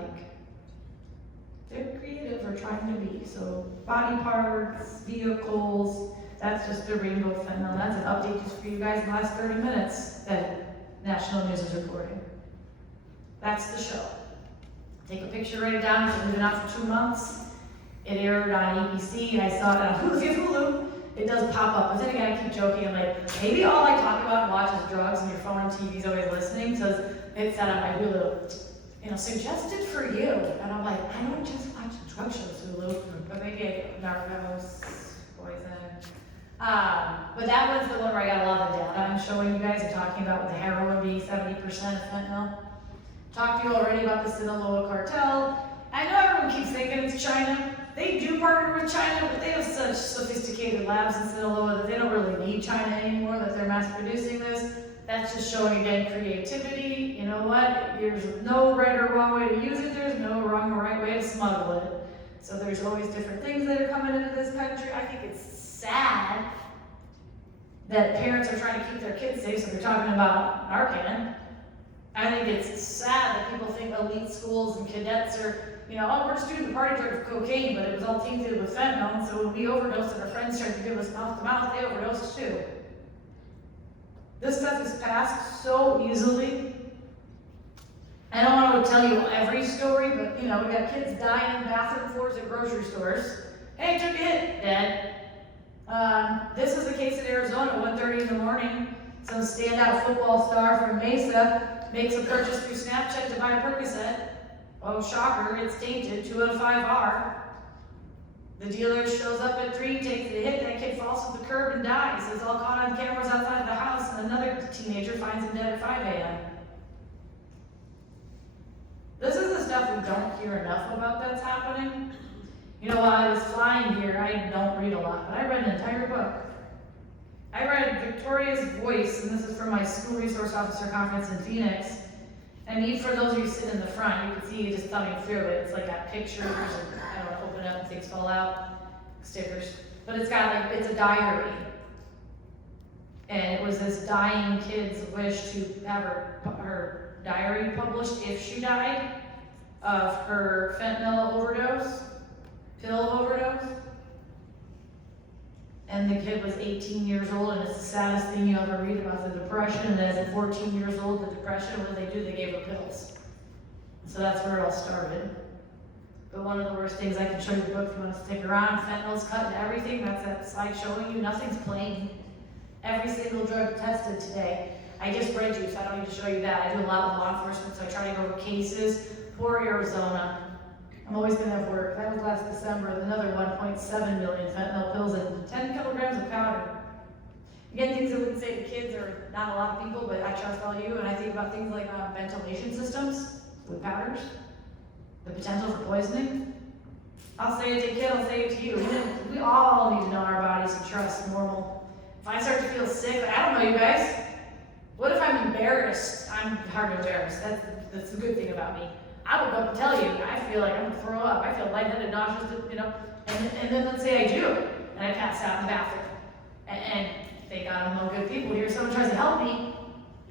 They're creative or trying to be. So body parts, vehicles, that's just the rainbow fentanyl. That's an update just for you guys in the last 30 minutes that National News is reporting. That's the show. Take a picture, write it down. It's been out for 2 months. It aired on ABC. I saw it on Hulu. If you have Hulu, it does pop up. But then again, I keep joking. I'm like, maybe all I talk about and watch is drugs and your phone and TV's always listening. So it said on my Hulu, suggested for you. And I'm like, I don't just watch drug shows, Hulu. But maybe Narcos, Poison. But that was the one where I got a lot of data I'm showing you guys and talking about with the heroin being 70% of fentanyl. Talked to you already about the Sinaloa cartel. I know everyone keeps thinking it's China. They do partner with China, but they have such sophisticated labs in Sinaloa that they don't really need China anymore, that they're mass producing this. That's just showing, again, creativity. You know what? There's no right or wrong way to use it. There's no wrong or right way to smuggle it. So there's always different things that are coming into this country. I think it's sad that parents are trying to keep their kids safe, so they're talking about Narcan. I think it's sad that people think elite schools and cadets are, we're just doing the party trick of cocaine, but it was all tainted with fentanyl, and so when we overdosed and our friends tried to give us mouth to mouth, they overdosed too. This stuff is passed so easily. I don't want to tell you every story, but we got kids dying in bathroom floors at grocery stores. Hey, took a hit, dead. This is a case in Arizona, 1:30 in the morning. Some standout football star from Mesa makes a purchase through Snapchat to buy a Percocet. Oh, shocker, it's tainted, 2 out of 5 are. The dealer shows up at 3, takes the hit, that kid falls to the curb and dies. It's all caught on cameras outside the house, and another teenager finds him dead at 5 a.m. This is the stuff we don't hear enough about that's happening. While I was flying here, I don't read a lot, but I read an entire book. I read Victoria's Voice, and this is from my school resource officer conference in Phoenix. For those of you sitting in the front, you can see just thumbing through it. It's like got pictures, and I don't want to open it up and things fall out, stickers. But it's got it's a diary. And it was this dying kid's wish to have her diary published if she died of her fentanyl overdose, pill overdose. And the kid was 18 years old, and it's the saddest thing you ever read about the depression. And as at 14 years old, the depression, what did they do? They gave her pills. So that's where it all started. But one of the worst things, I can show you the book if you want to stick around, fentanyl's cut into everything. That's that slide showing you, nothing's plain. Every single drug tested today. I just read you, so I don't need to show you that. I do a lot with law enforcement, so I try to go over cases. Poor Arizona. I'm always gonna have work. That was last December, another 1.7 million fentanyl pills and 10 kilograms of powder. Again, things I wouldn't say to kids or not a lot of people, but I trust all you, and I think about things like ventilation systems with powders, the potential for poisoning. I'll say it to a kid, I'll say it to you. We all need to know our bodies and trust normal. If I start to feel sick, I don't know you guys. What if I'm embarrassed? I'm hardly embarrassed. That's the good thing about me. I would go up and tell you, I feel like I'm gonna throw up. I feel lightheaded, nauseous, and then let's say I do, and I pass out in the bathroom. And thank God I'm among good people here. Someone tries to help me,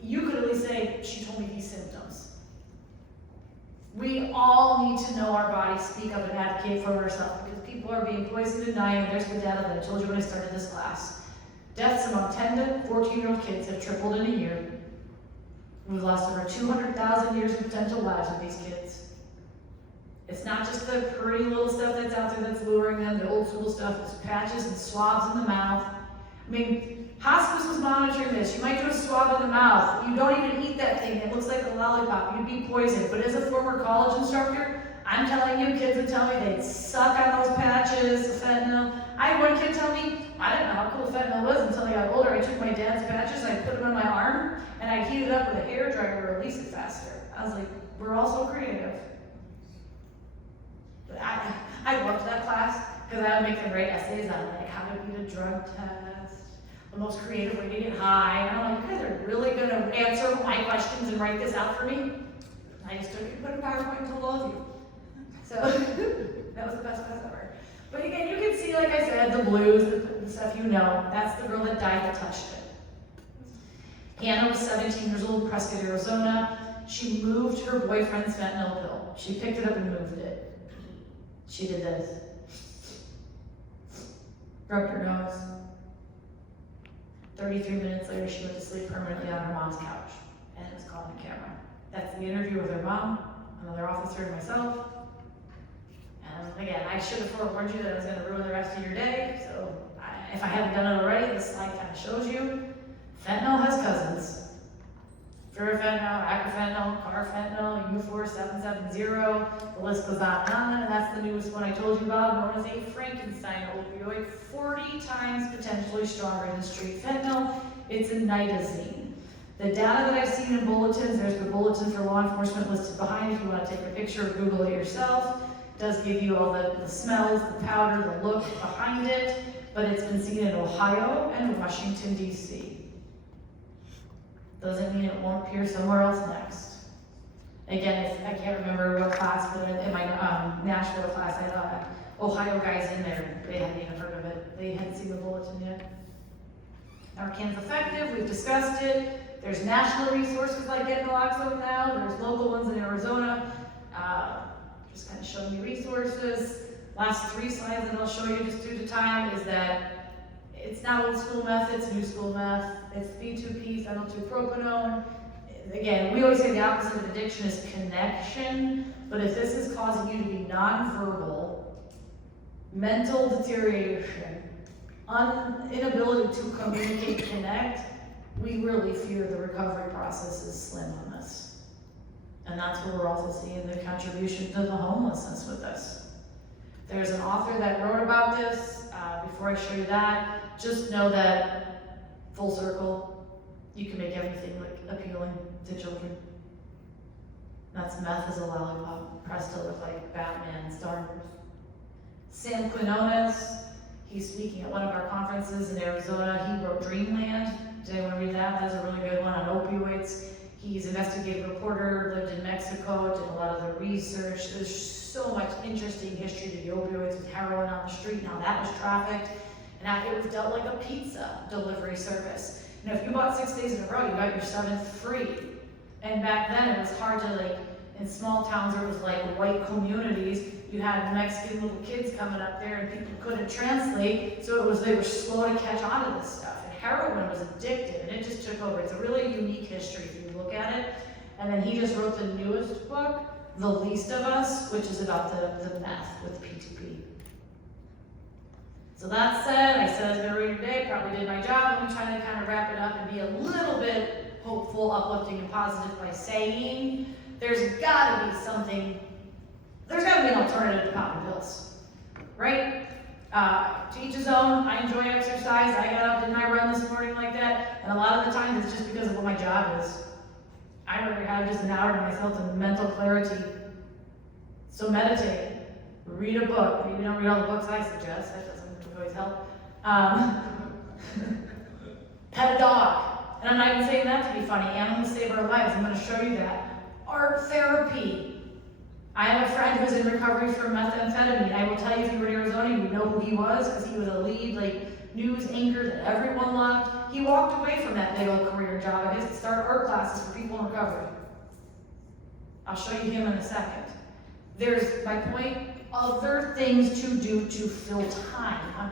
you could at least say, she told me these symptoms. We all need to know our bodies, speak up and advocate for ourselves, because people are being poisoned and dying, and there's good data that I told you when I started this class. Deaths among 10 to 14-year-old kids have tripled in a year. We've lost over 200,000 years of potential lives with these kids. It's not just the pretty little stuff that's out there that's luring them, the old school stuff, it's patches and swabs in the mouth. I mean, hospice was monitoring this. You might do a swab in the mouth. You don't even eat that thing. It looks like a lollipop. You'd be poisoned. But as a former college instructor, I'm telling you, kids would tell me they'd suck on those patches, the fentanyl. I had one kid tell me, I didn't know how cool fentanyl was until I got older. I took my dad's patches, I put them on my arm, and I heated it up with a hairdryer to release it faster. I was like, we're all so creative. But I loved that class because I would make them write essays on like how to beat a drug test, the most creative way to get high. And I'm like, you guys are really gonna answer my questions and write this out for me? I just took it and put it in PowerPoint and told all of you. So that was the best class ever. But again, you can see, like I said, the blues, the stuff you know. That's the girl that died that touched it. Hannah was 17 years old, Prescott, Arizona. She moved her boyfriend's fentanyl pill. She picked it up and moved it. She did this. Rubbed her nose. 33 minutes later, she went to sleep permanently on her mom's couch. And it was caught on camera. That's the interview with her mom, another officer, and myself. And again, I should have forewarned you that I was going to ruin the rest of your day. So if I haven't done it already, this slide kind of shows you. Fentanyl has cousins. Furofentanil, acrofentanil, carfentanil, U4770, the list goes on and on, and that's the newest one I told you about, known as a Frankenstein opioid, 40 times potentially stronger than street fentanyl. It's a nitazene. The data that I've seen in bulletins, there's the bulletin for law enforcement listed behind if you want to take a picture or Google it yourself. It does give you all the smells, the powder, the look behind it, but it's been seen in Ohio and Washington, D.C. Doesn't mean it won't appear somewhere else next. Again, I can't remember what class, but in my Nashville class, I had Ohio guys in there. They hadn't even heard of it. They hadn't seen the bulletin yet. Narcan's effective, we've discussed it. There's national resources like Get Naloxone now. There's local ones in Arizona. Just kind of showing you resources. Last 3 slides that I'll show you just due to time is that it's not old school meth, it's new school meth. It's B2P, phenyl-2-propanone. Again, we always say the opposite of addiction is connection, but if this is causing you to be nonverbal, mental deterioration, inability to communicate, connect, we really fear the recovery process is slim on this. And that's where we're also seeing the contribution to the homelessness with this. There's an author that wrote about this. Before I show you that, just know that full circle, you can make everything look appealing to children. That's meth as a lollipop, pressed to look like Batman, Star Wars. Sam Quinones, he's speaking at one of our conferences in Arizona. He wrote Dreamland. Did anyone read that? That's a really good one on opioids. He's an investigative reporter, lived in Mexico, did a lot of the research. There's so much interesting history to the opioids with heroin on the street. Now that was trafficked, and after it was dealt like a pizza delivery service. If you bought 6 days in a row, you got your 7th free. And back then, it was hard to like, in small towns, there was like white communities, you had Mexican little kids coming up there and people couldn't translate, so they were slow to catch on to this stuff. And heroin was addictive, and it just took over. It's a really unique history if you look at it. And then he just wrote the newest book, The Least of Us, which is about the meth with P2P. So that said, I said I was gonna read today, probably did my job. Let me try to kind of wrap it up and be a little bit hopeful, uplifting, and positive by saying there's gotta be something, there's gotta be an alternative to popping pills, right? To each his own. I enjoy exercise. I got up, did my run this morning like that, and a lot of the time it's just because of what my job is. I'd rather have just an hour to myself to mental clarity. So meditate, read a book. Maybe don't read all the books I suggest, that doesn't always help. Pet a dog. And I'm not even saying that to be funny. Animals save our lives. I'm gonna show you that. Art therapy. I have a friend who's in recovery from methamphetamine. I will tell you, if you were in Arizona, you would know who he was, because he was a lead news anchor that everyone loved. He walked away from that big old career job of his to start art classes for people in recovery. I'll show you him in a second. There's, my point, other things to do to fill time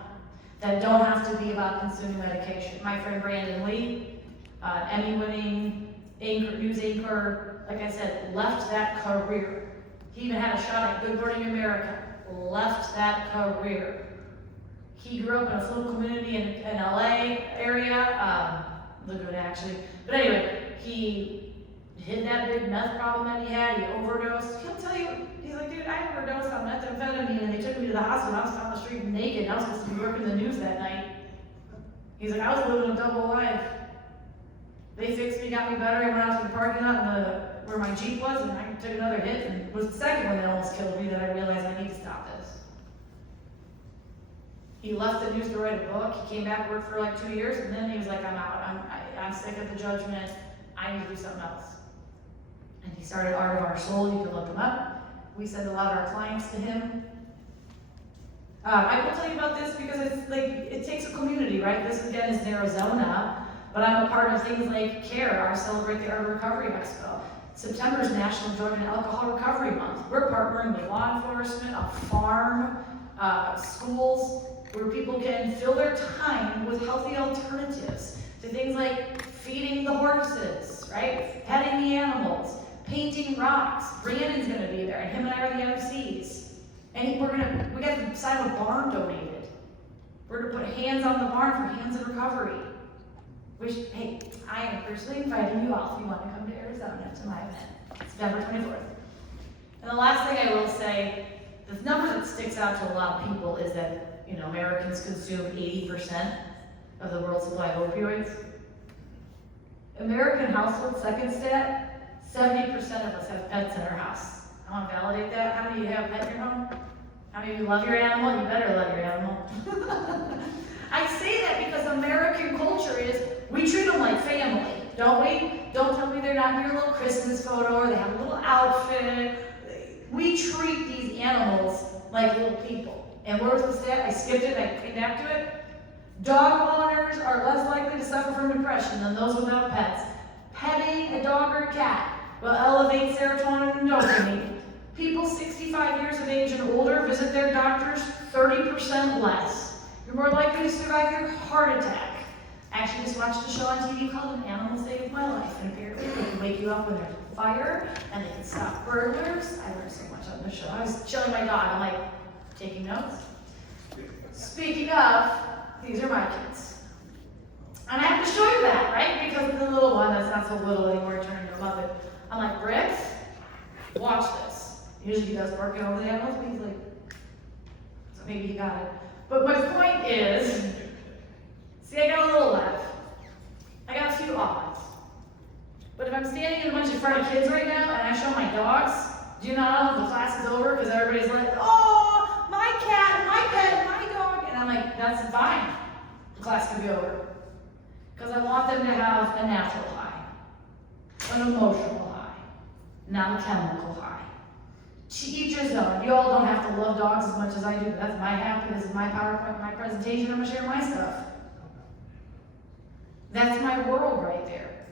that don't have to be about consuming medication. My friend Brandon Lee, Emmy-winning news anchor, like I said, left that career. He even had a shot at Good Morning America, left that career. He grew up in a affluent community in LA area, Lagoon actually. But anyway, he hid that big meth problem that he had, he overdosed. He'll tell you, he's like, dude, I overdosed on methamphetamine and they took me to the hospital. I was on the street naked and I was supposed to be working the news that night. He's like, I was living a double life. They fixed me, got me better. I went out to the parking lot where my Jeep was, and I took another hit, and it was the second one that almost killed me that I realized I need to stop this. He left the news to write a book. He came back, worked for like 2 years, and then he was like, I'm out. I'm sick of the judgment. I need to do something else. And he started Art of Our Soul. You can look him up. We send a lot of our clients to him. I will tell you about this because it's like, it takes a community, right? This again is in Arizona, but I'm a part of things like CARE, our Celebrate the Art of Recovery Expo. September is National Drug and Alcohol Recovery Month. We're partnering with law enforcement, a farm, schools, where people can fill their time with healthy alternatives to things like feeding the horses, right? Petting the animals, painting rocks. Brandon's gonna be there, and him and I are the MCs. And we got the side of a barn donated. We're gonna put hands on the barn for Hands in Recovery. Which, hey, I am personally inviting you all if you want to come to Arizona to my event, September 24th. And the last thing I will say, the number that sticks out to a lot of people is that, Americans consume 80% of the world's supply of opioids. American household, second stat, 70% of us have pets in our house. I want to validate that. How many of you have a pet in your home? How many of you love your animal? You better love your animal. I say that because American culture is, we treat them like family, don't we? Don't tell me they're not in your little Christmas photo or they have a little outfit. We treat these animals like little people. And where was the stat? I skipped it and I came back to it. Dog owners are less likely to suffer from depression than those without pets. Petting a dog or a cat will elevate serotonin and dopamine. People 65 years of age and older visit their doctors 30% less. You're more likely to survive your heart attack. I actually just watched a show on TV called An Animal Saved My Life, and apparently they can wake you up when there's a fire, and they can stop burglars. I learned so much on this show. I was chilling my dog, I'm like, taking notes. Speaking of, these are my kids. And I have to show you that, right? Because the little one that's not so little anymore turned to 11. I'm like, Bricks, watch this. Usually he does working over the animals, but he's like, so maybe he got it. But my point is, see, I got a little left. I got a few odds. But if I'm standing in a bunch of front of kids right now and I show my dogs, do you not know the class is over because everybody's like, oh, my cat, my pet, my dog. And I'm like, that's fine. The class can be over. Because I want them to have a natural high, an emotional high, not a chemical high. To each his own. You all don't have to love dogs as much as I do. That's my happiness, my PowerPoint, my presentation. I'm going to share my stuff. That's my world right there.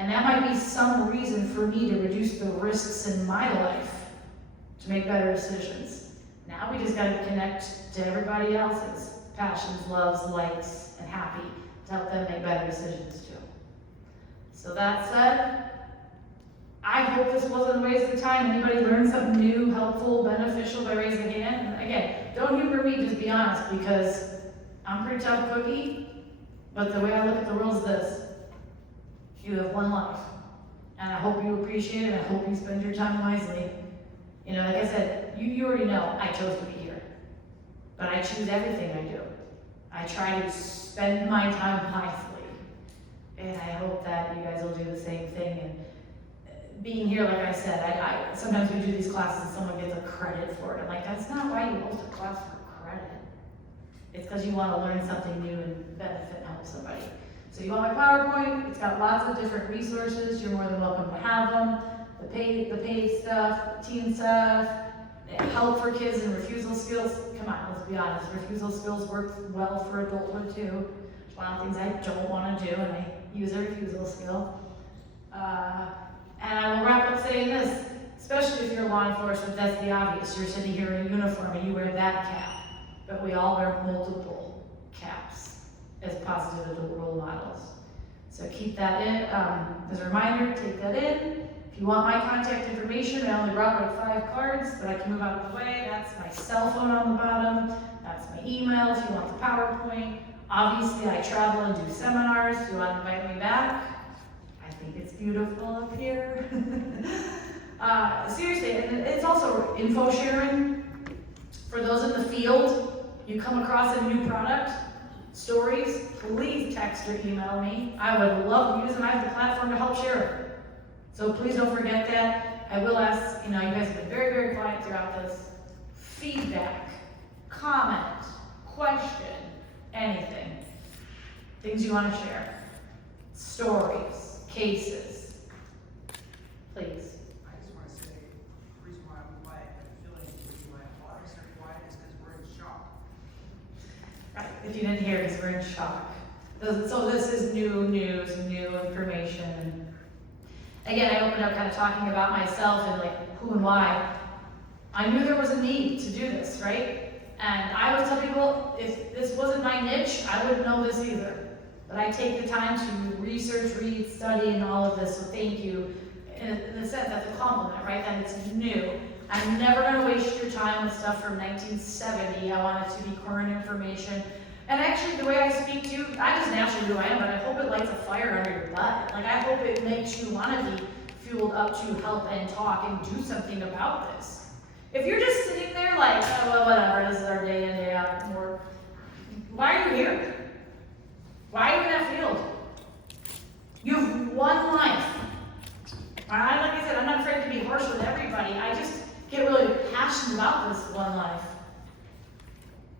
And that might be some reason for me to reduce the risks in my life to make better decisions. Now we just gotta connect to everybody else's passions, loves, likes, and happy to help them make better decisions too. So that said, I hope this wasn't a waste of time. Anybody learned something new, helpful, beneficial by raising a hand? And again, don't humor me, just be honest, because I'm a pretty tough cookie, but the way I look at the world is this. You have one life, and I hope you appreciate it, and I hope you spend your time wisely. You know, like I said, you already know I chose to be here, but I choose everything I do. I try to spend my time wisely, and I hope that you guys will do the same thing. And being here, like I said, I sometimes we do these classes and someone gets a credit for it. I'm like, that's not why you host a class for credit. It's because you want to learn something new and benefit and help somebody. So you want my PowerPoint? It's got lots of different resources. You're more than welcome to have them. The paid stuff, teen stuff, help for kids and refusal skills. Come on, let's be honest. Refusal skills work well for adulthood too. There's a lot of things I don't want to do, and I use a refusal skill. And I will wrap up saying this, especially if you're law enforcement, that's the obvious. You're sitting here in a uniform and you wear that cap, but we all wear multiple caps as positive adult role models. So keep that in, as a reminder, take that in. If you want my contact information, I only brought like 5 cards, but I can move out of the way. That's my cell phone on the bottom. That's my email if you want the PowerPoint. Obviously, I travel and do seminars. If you want to invite me back, I think it's beautiful up here. Seriously, and it's also info sharing. For those in the field, you come across a new product, stories, please text or email me. I would love to use them. I have the platform to help share it. So please don't forget that. I will ask, you guys have been very, very quiet throughout this. Feedback, comment, question, anything. Things you want to share. Stories, cases. Please. I just want to say, the reason why I'm quiet, I have a feeling the reason why a lot of us are quiet is because we're in shock. Right, if you didn't hear it, we're in shock. So this is new news, new information. Again, I opened up kind of talking about myself and like who and why. I knew there was a need to do this, right? And I always tell people, if this wasn't my niche, I wouldn't know this either. But I take the time to research, read, study, and all of this, so thank you. In the sense that's a compliment, right? That it's new. I'm never gonna waste your time with stuff from 1970. I want it to be current information. And actually, the way I speak to you, I just naturally do who I am, but I hope it lights a fire under your butt. Like, I hope it makes you want to be fueled up to help and talk and do something about this. If you're just sitting there like, oh, well, whatever, this is our day in, day out, and work, why are you here? Why are you in that field? You have one life. Like I said, I'm not afraid to be harsh with everybody. I just get really passionate about this one life.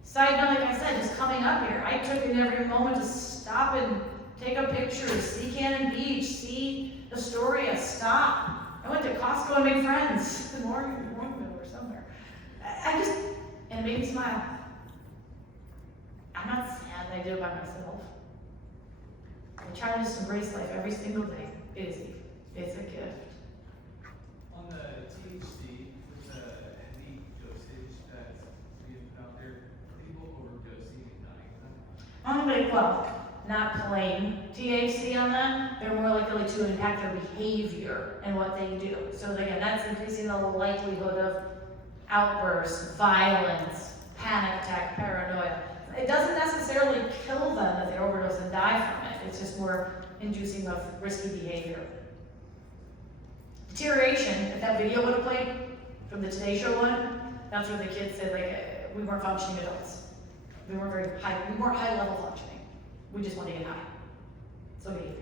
Side note, like I said, just coming up here, I took in every moment to stop and take a picture, see Cannon Beach, see Astoria, stop. I went to Costco and made friends in Morganville or somewhere. And it made me smile. I'm not sad that I did it by myself. I try to just embrace life every single day. It's a gift. On the THC, with the heavy dosage that's being put out there, are people overdosing and dying from that? Well, not plain THC on them. They're more likely to impact their behavior and what they do. So again, that's increasing the likelihood of outbursts, violence, panic attack, paranoia. It doesn't necessarily kill them if they overdose and die from it. It's just more inducing of risky behavior. Deterioration, if that video would have played from the Today Show one, that's where the kids said like we weren't functioning adults. We weren't high level functioning. We just wanted to get high. So behavior.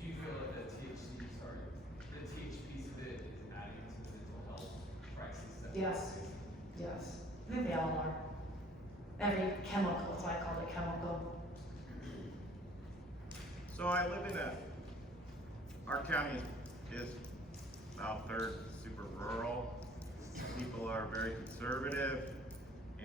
Do you feel like the THC piece of it is adding to the mental health crisis? Yes. I think they all are. Every chemical, that's why I call it chemical. So I live in our county is about third super rural. People are very conservative,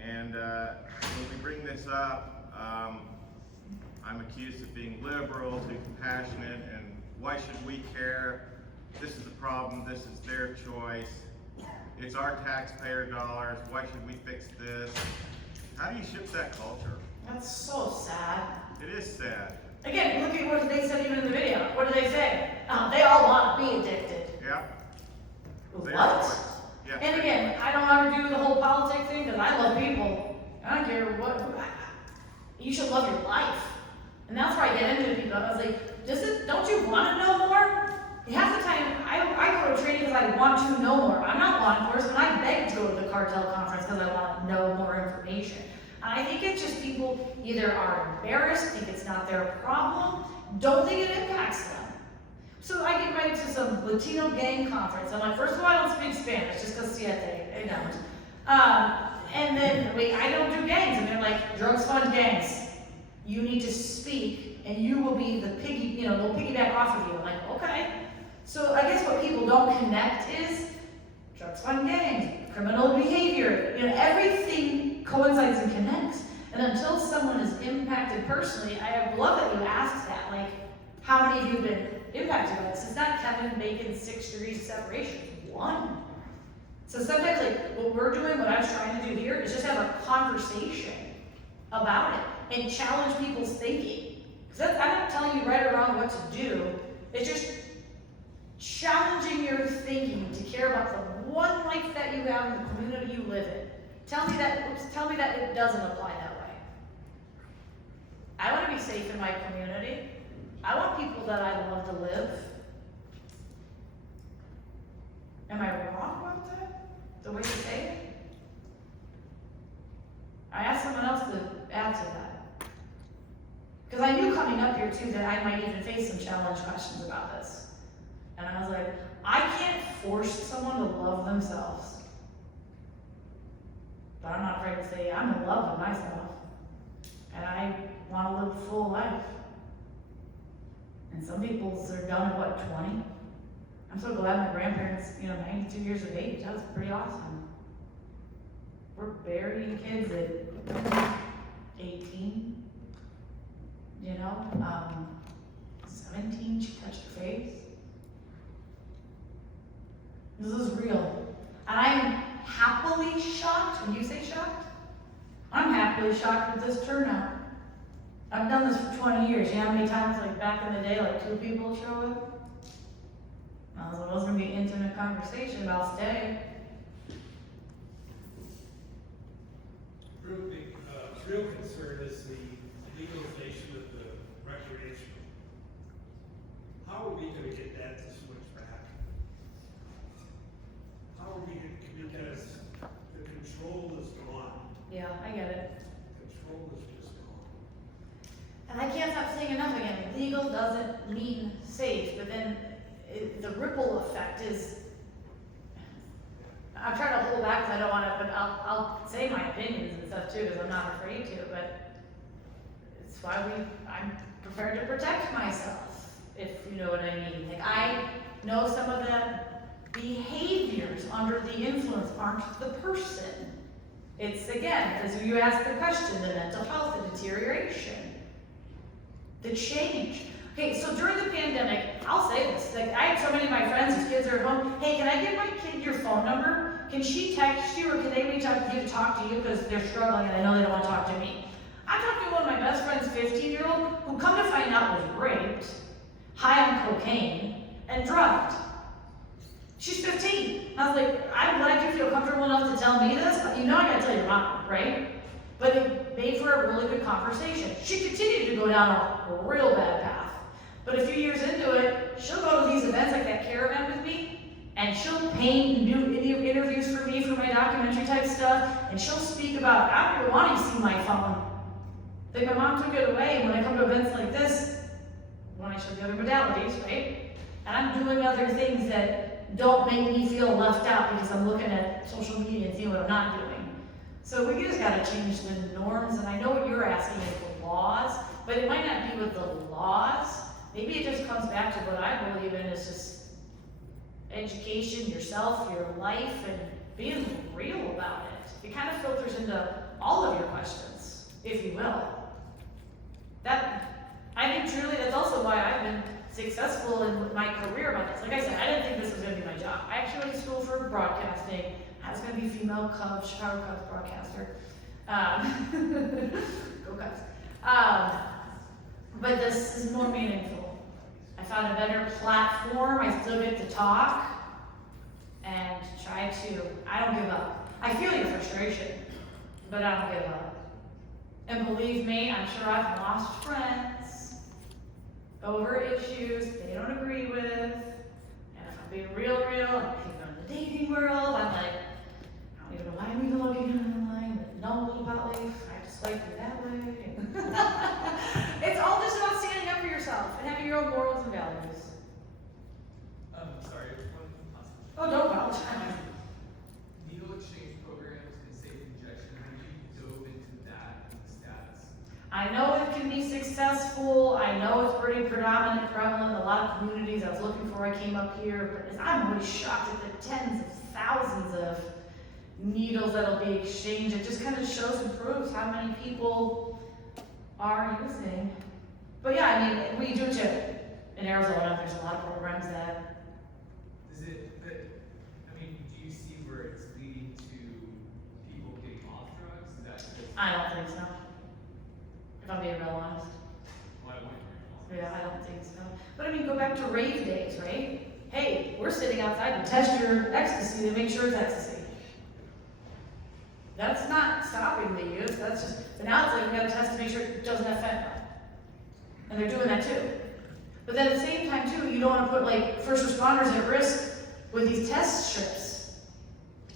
and when we bring this up, I'm accused of being liberal, too compassionate, and Why should we care? This is the problem, this is their choice. It's our taxpayer dollars, why should we fix this? How do you shift that culture? That's so sad. It is sad. Again, look at what they said even in the video. What do they say? They all want to be addicted. Yeah. Their What? choice. Yeah. And again, I don't want to do the whole politics thing because I love people. I don't care what. You should love your life. And that's where I get into people. I was like, don't you want to know more? Half the time, I go to training because I want to know more. I'm not law enforcement. I beg to go to the cartel conference because I want to know more information. And I think it's just people either are embarrassed, think it's not their problem, don't think it impacts them. So I get invited to some Latino gang conference. I'm like, first of all, I don't speak Spanish, just because Siete, I don't. And then, wait, I don't do gangs. And they're like, drugs fund gangs. You need to speak, and you will be the piggy, they'll piggyback off of you. I'm like, okay. So I guess what people don't connect is drugs fund gangs, criminal behavior, everything coincides and connects. And until someone is impacted personally, I love that you asked that, like, how many of you have been impacted by this? It's not Kevin Bacon's 6 degrees of separation, it's 1. So sometimes, like, what we're doing, what I'm trying to do here, is just have a conversation about it and challenge people's thinking. Because I'm not telling you right or wrong what to do, it's just challenging your thinking to care about the one life that you have in the community you live in. Tell me that it doesn't apply that way. I want to be safe in my community. I want people that I love to live. Am I wrong about that? The way you say it? I asked someone else to add to that. Because I knew coming up here too that I might even face some challenge questions about this. And I was like, I can't force someone to love themselves. But I'm not afraid to say I'm in love with myself. And I want to live a full life. And some people's are done at what, 20? I'm so glad my grandparents, 92 years of age, that was pretty awesome. We're burying kids at 18, 17, she touched her face. This is real. And I'm happily shocked, when you say shocked, I'm happily shocked with this turnout. I've done this for 20 years. You know how many times, like back in the day, like 2 people show up? It was going to be an intimate conversation, but I'll stay. Real concern is the legalization of the recreational. How are we going to get that to switch back? How are we going to, because the control is gone. Yeah, I get it. Control is just gone. And I can't stop saying enough again, legal doesn't mean safe, but then the ripple effect is, I'm trying to hold back because I don't want to, but I'll say my opinions and stuff too, because I'm not afraid to, but it's why I'm prepared to protect myself, if you know what I mean. Like, I know some of the behaviors under the influence aren't the person. It's, again, as you asked the question, the mental health, the deterioration, the change. Okay, so during the pandemic, I'll say this, like, I have so many of my friends whose kids are at home, hey, can I give my kid your phone number? Can she text you, or can they reach out to you to talk to you because they're struggling and I know they don't want to talk to me? I talked to one of my best friend's 15-year-old who, come to find out, was raped, high on cocaine, and drugged. She's 15. I was like, I'm glad you feel comfortable enough to tell me this, but I gotta tell your mom, right? But it made for a really good conversation. She continued to go down a real bad path. But a few years into it, she'll go to these events like that caravan with me, and she'll paint new interviews for me for my documentary type stuff, and she'll speak about, I don't even want to see my phone. Like, my mom took it away, and when I come to events like this, when I show the other modalities, right? And I'm doing other things that don't make me feel left out because I'm looking at social media and seeing what I'm not doing. So we just gotta change the norms, and I know what you're asking is the laws, but it might not be with the laws. Maybe it just comes back to what I believe in is just education, yourself, your life, and being real about it. It kind of filters into all of your questions, if you will. That, I think truly, that's also why I've been successful in my career about this. Like I said, I didn't think this was gonna be my job. I actually went to school for broadcasting. I was gonna be female Cubs, Chicago Cubs broadcaster. Go Cubs. But this is more meaningful. I found a better platform. I still get to talk and I don't give up. I feel your frustration, but I don't give up. And believe me, I'm sure I've lost friends over issues they don't agree with. And if I'm being real, and people in the dating world, I'm like, I don't even know why I'm even looking online, but know about life. I just like it that way. It's all just about standing up for yourself and having your own morals and values. Sorry, one last question. Oh, don't apologize. Needle exchange programs and safe injection, have you dove into that and the stats? I know it can be successful. I know it's pretty prevalent in a lot of communities. I was looking for, I came up here, but I'm always shocked at the tens of thousands of needles that'll be exchanged. It just kind of shows and proves how many people are using. But yeah, I mean, we do too. In Arizona, there's a lot of programs that. Does it, but, I mean, do you see where it's leading to people getting off drugs? Is that just? I don't think so. If I'm being real honest. Why wouldn't you? Yeah, I don't think so. But I mean, go back to rave days, right? Hey, we're sitting outside to test your ecstasy to make sure it's ecstasy. That's not stopping the use, that's just, but now it's like we gotta test to make sure it doesn't have fentanyl. And they're doing that too. But then at the same time too, you don't wanna put like first responders at risk with these test strips.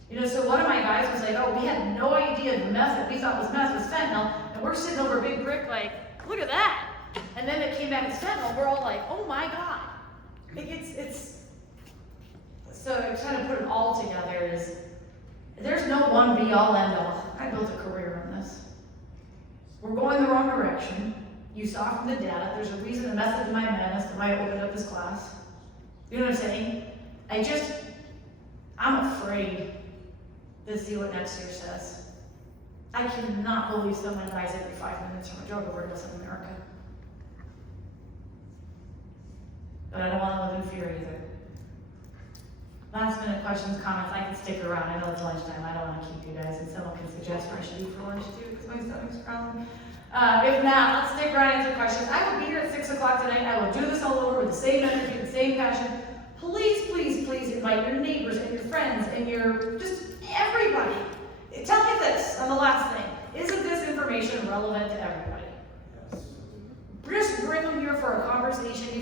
You know, so one of my guys was like, oh, we had no idea the meth that we thought was meth was fentanyl, and we're sitting over a big brick like, look at that. And then it came back as fentanyl, we're all like, oh my God. It's, so trying to put it all together is, there's no one be all end all. I built a career on this. We're going the wrong direction. You saw from the data, there's a reason the method of my madness that might open up this class. You know what I'm saying? I'm afraid to see what next year says. I cannot believe someone dies every 5 minutes from a drug overdose in America. But I don't want to live in fear either. Last minute questions, comments, I can stick around. I know it's lunchtime. I don't want to keep you guys, and someone can suggest where I should eat for lunch too, because my stomach's growling. If not, I'll stick around and answer questions. I will be here at 6 o'clock tonight. I will do this all over with the same energy, the same passion. Please, please, please invite your neighbors and your friends and just everybody. Tell me this on the last thing. Isn't this information relevant to everybody? Just bring them here for a conversation.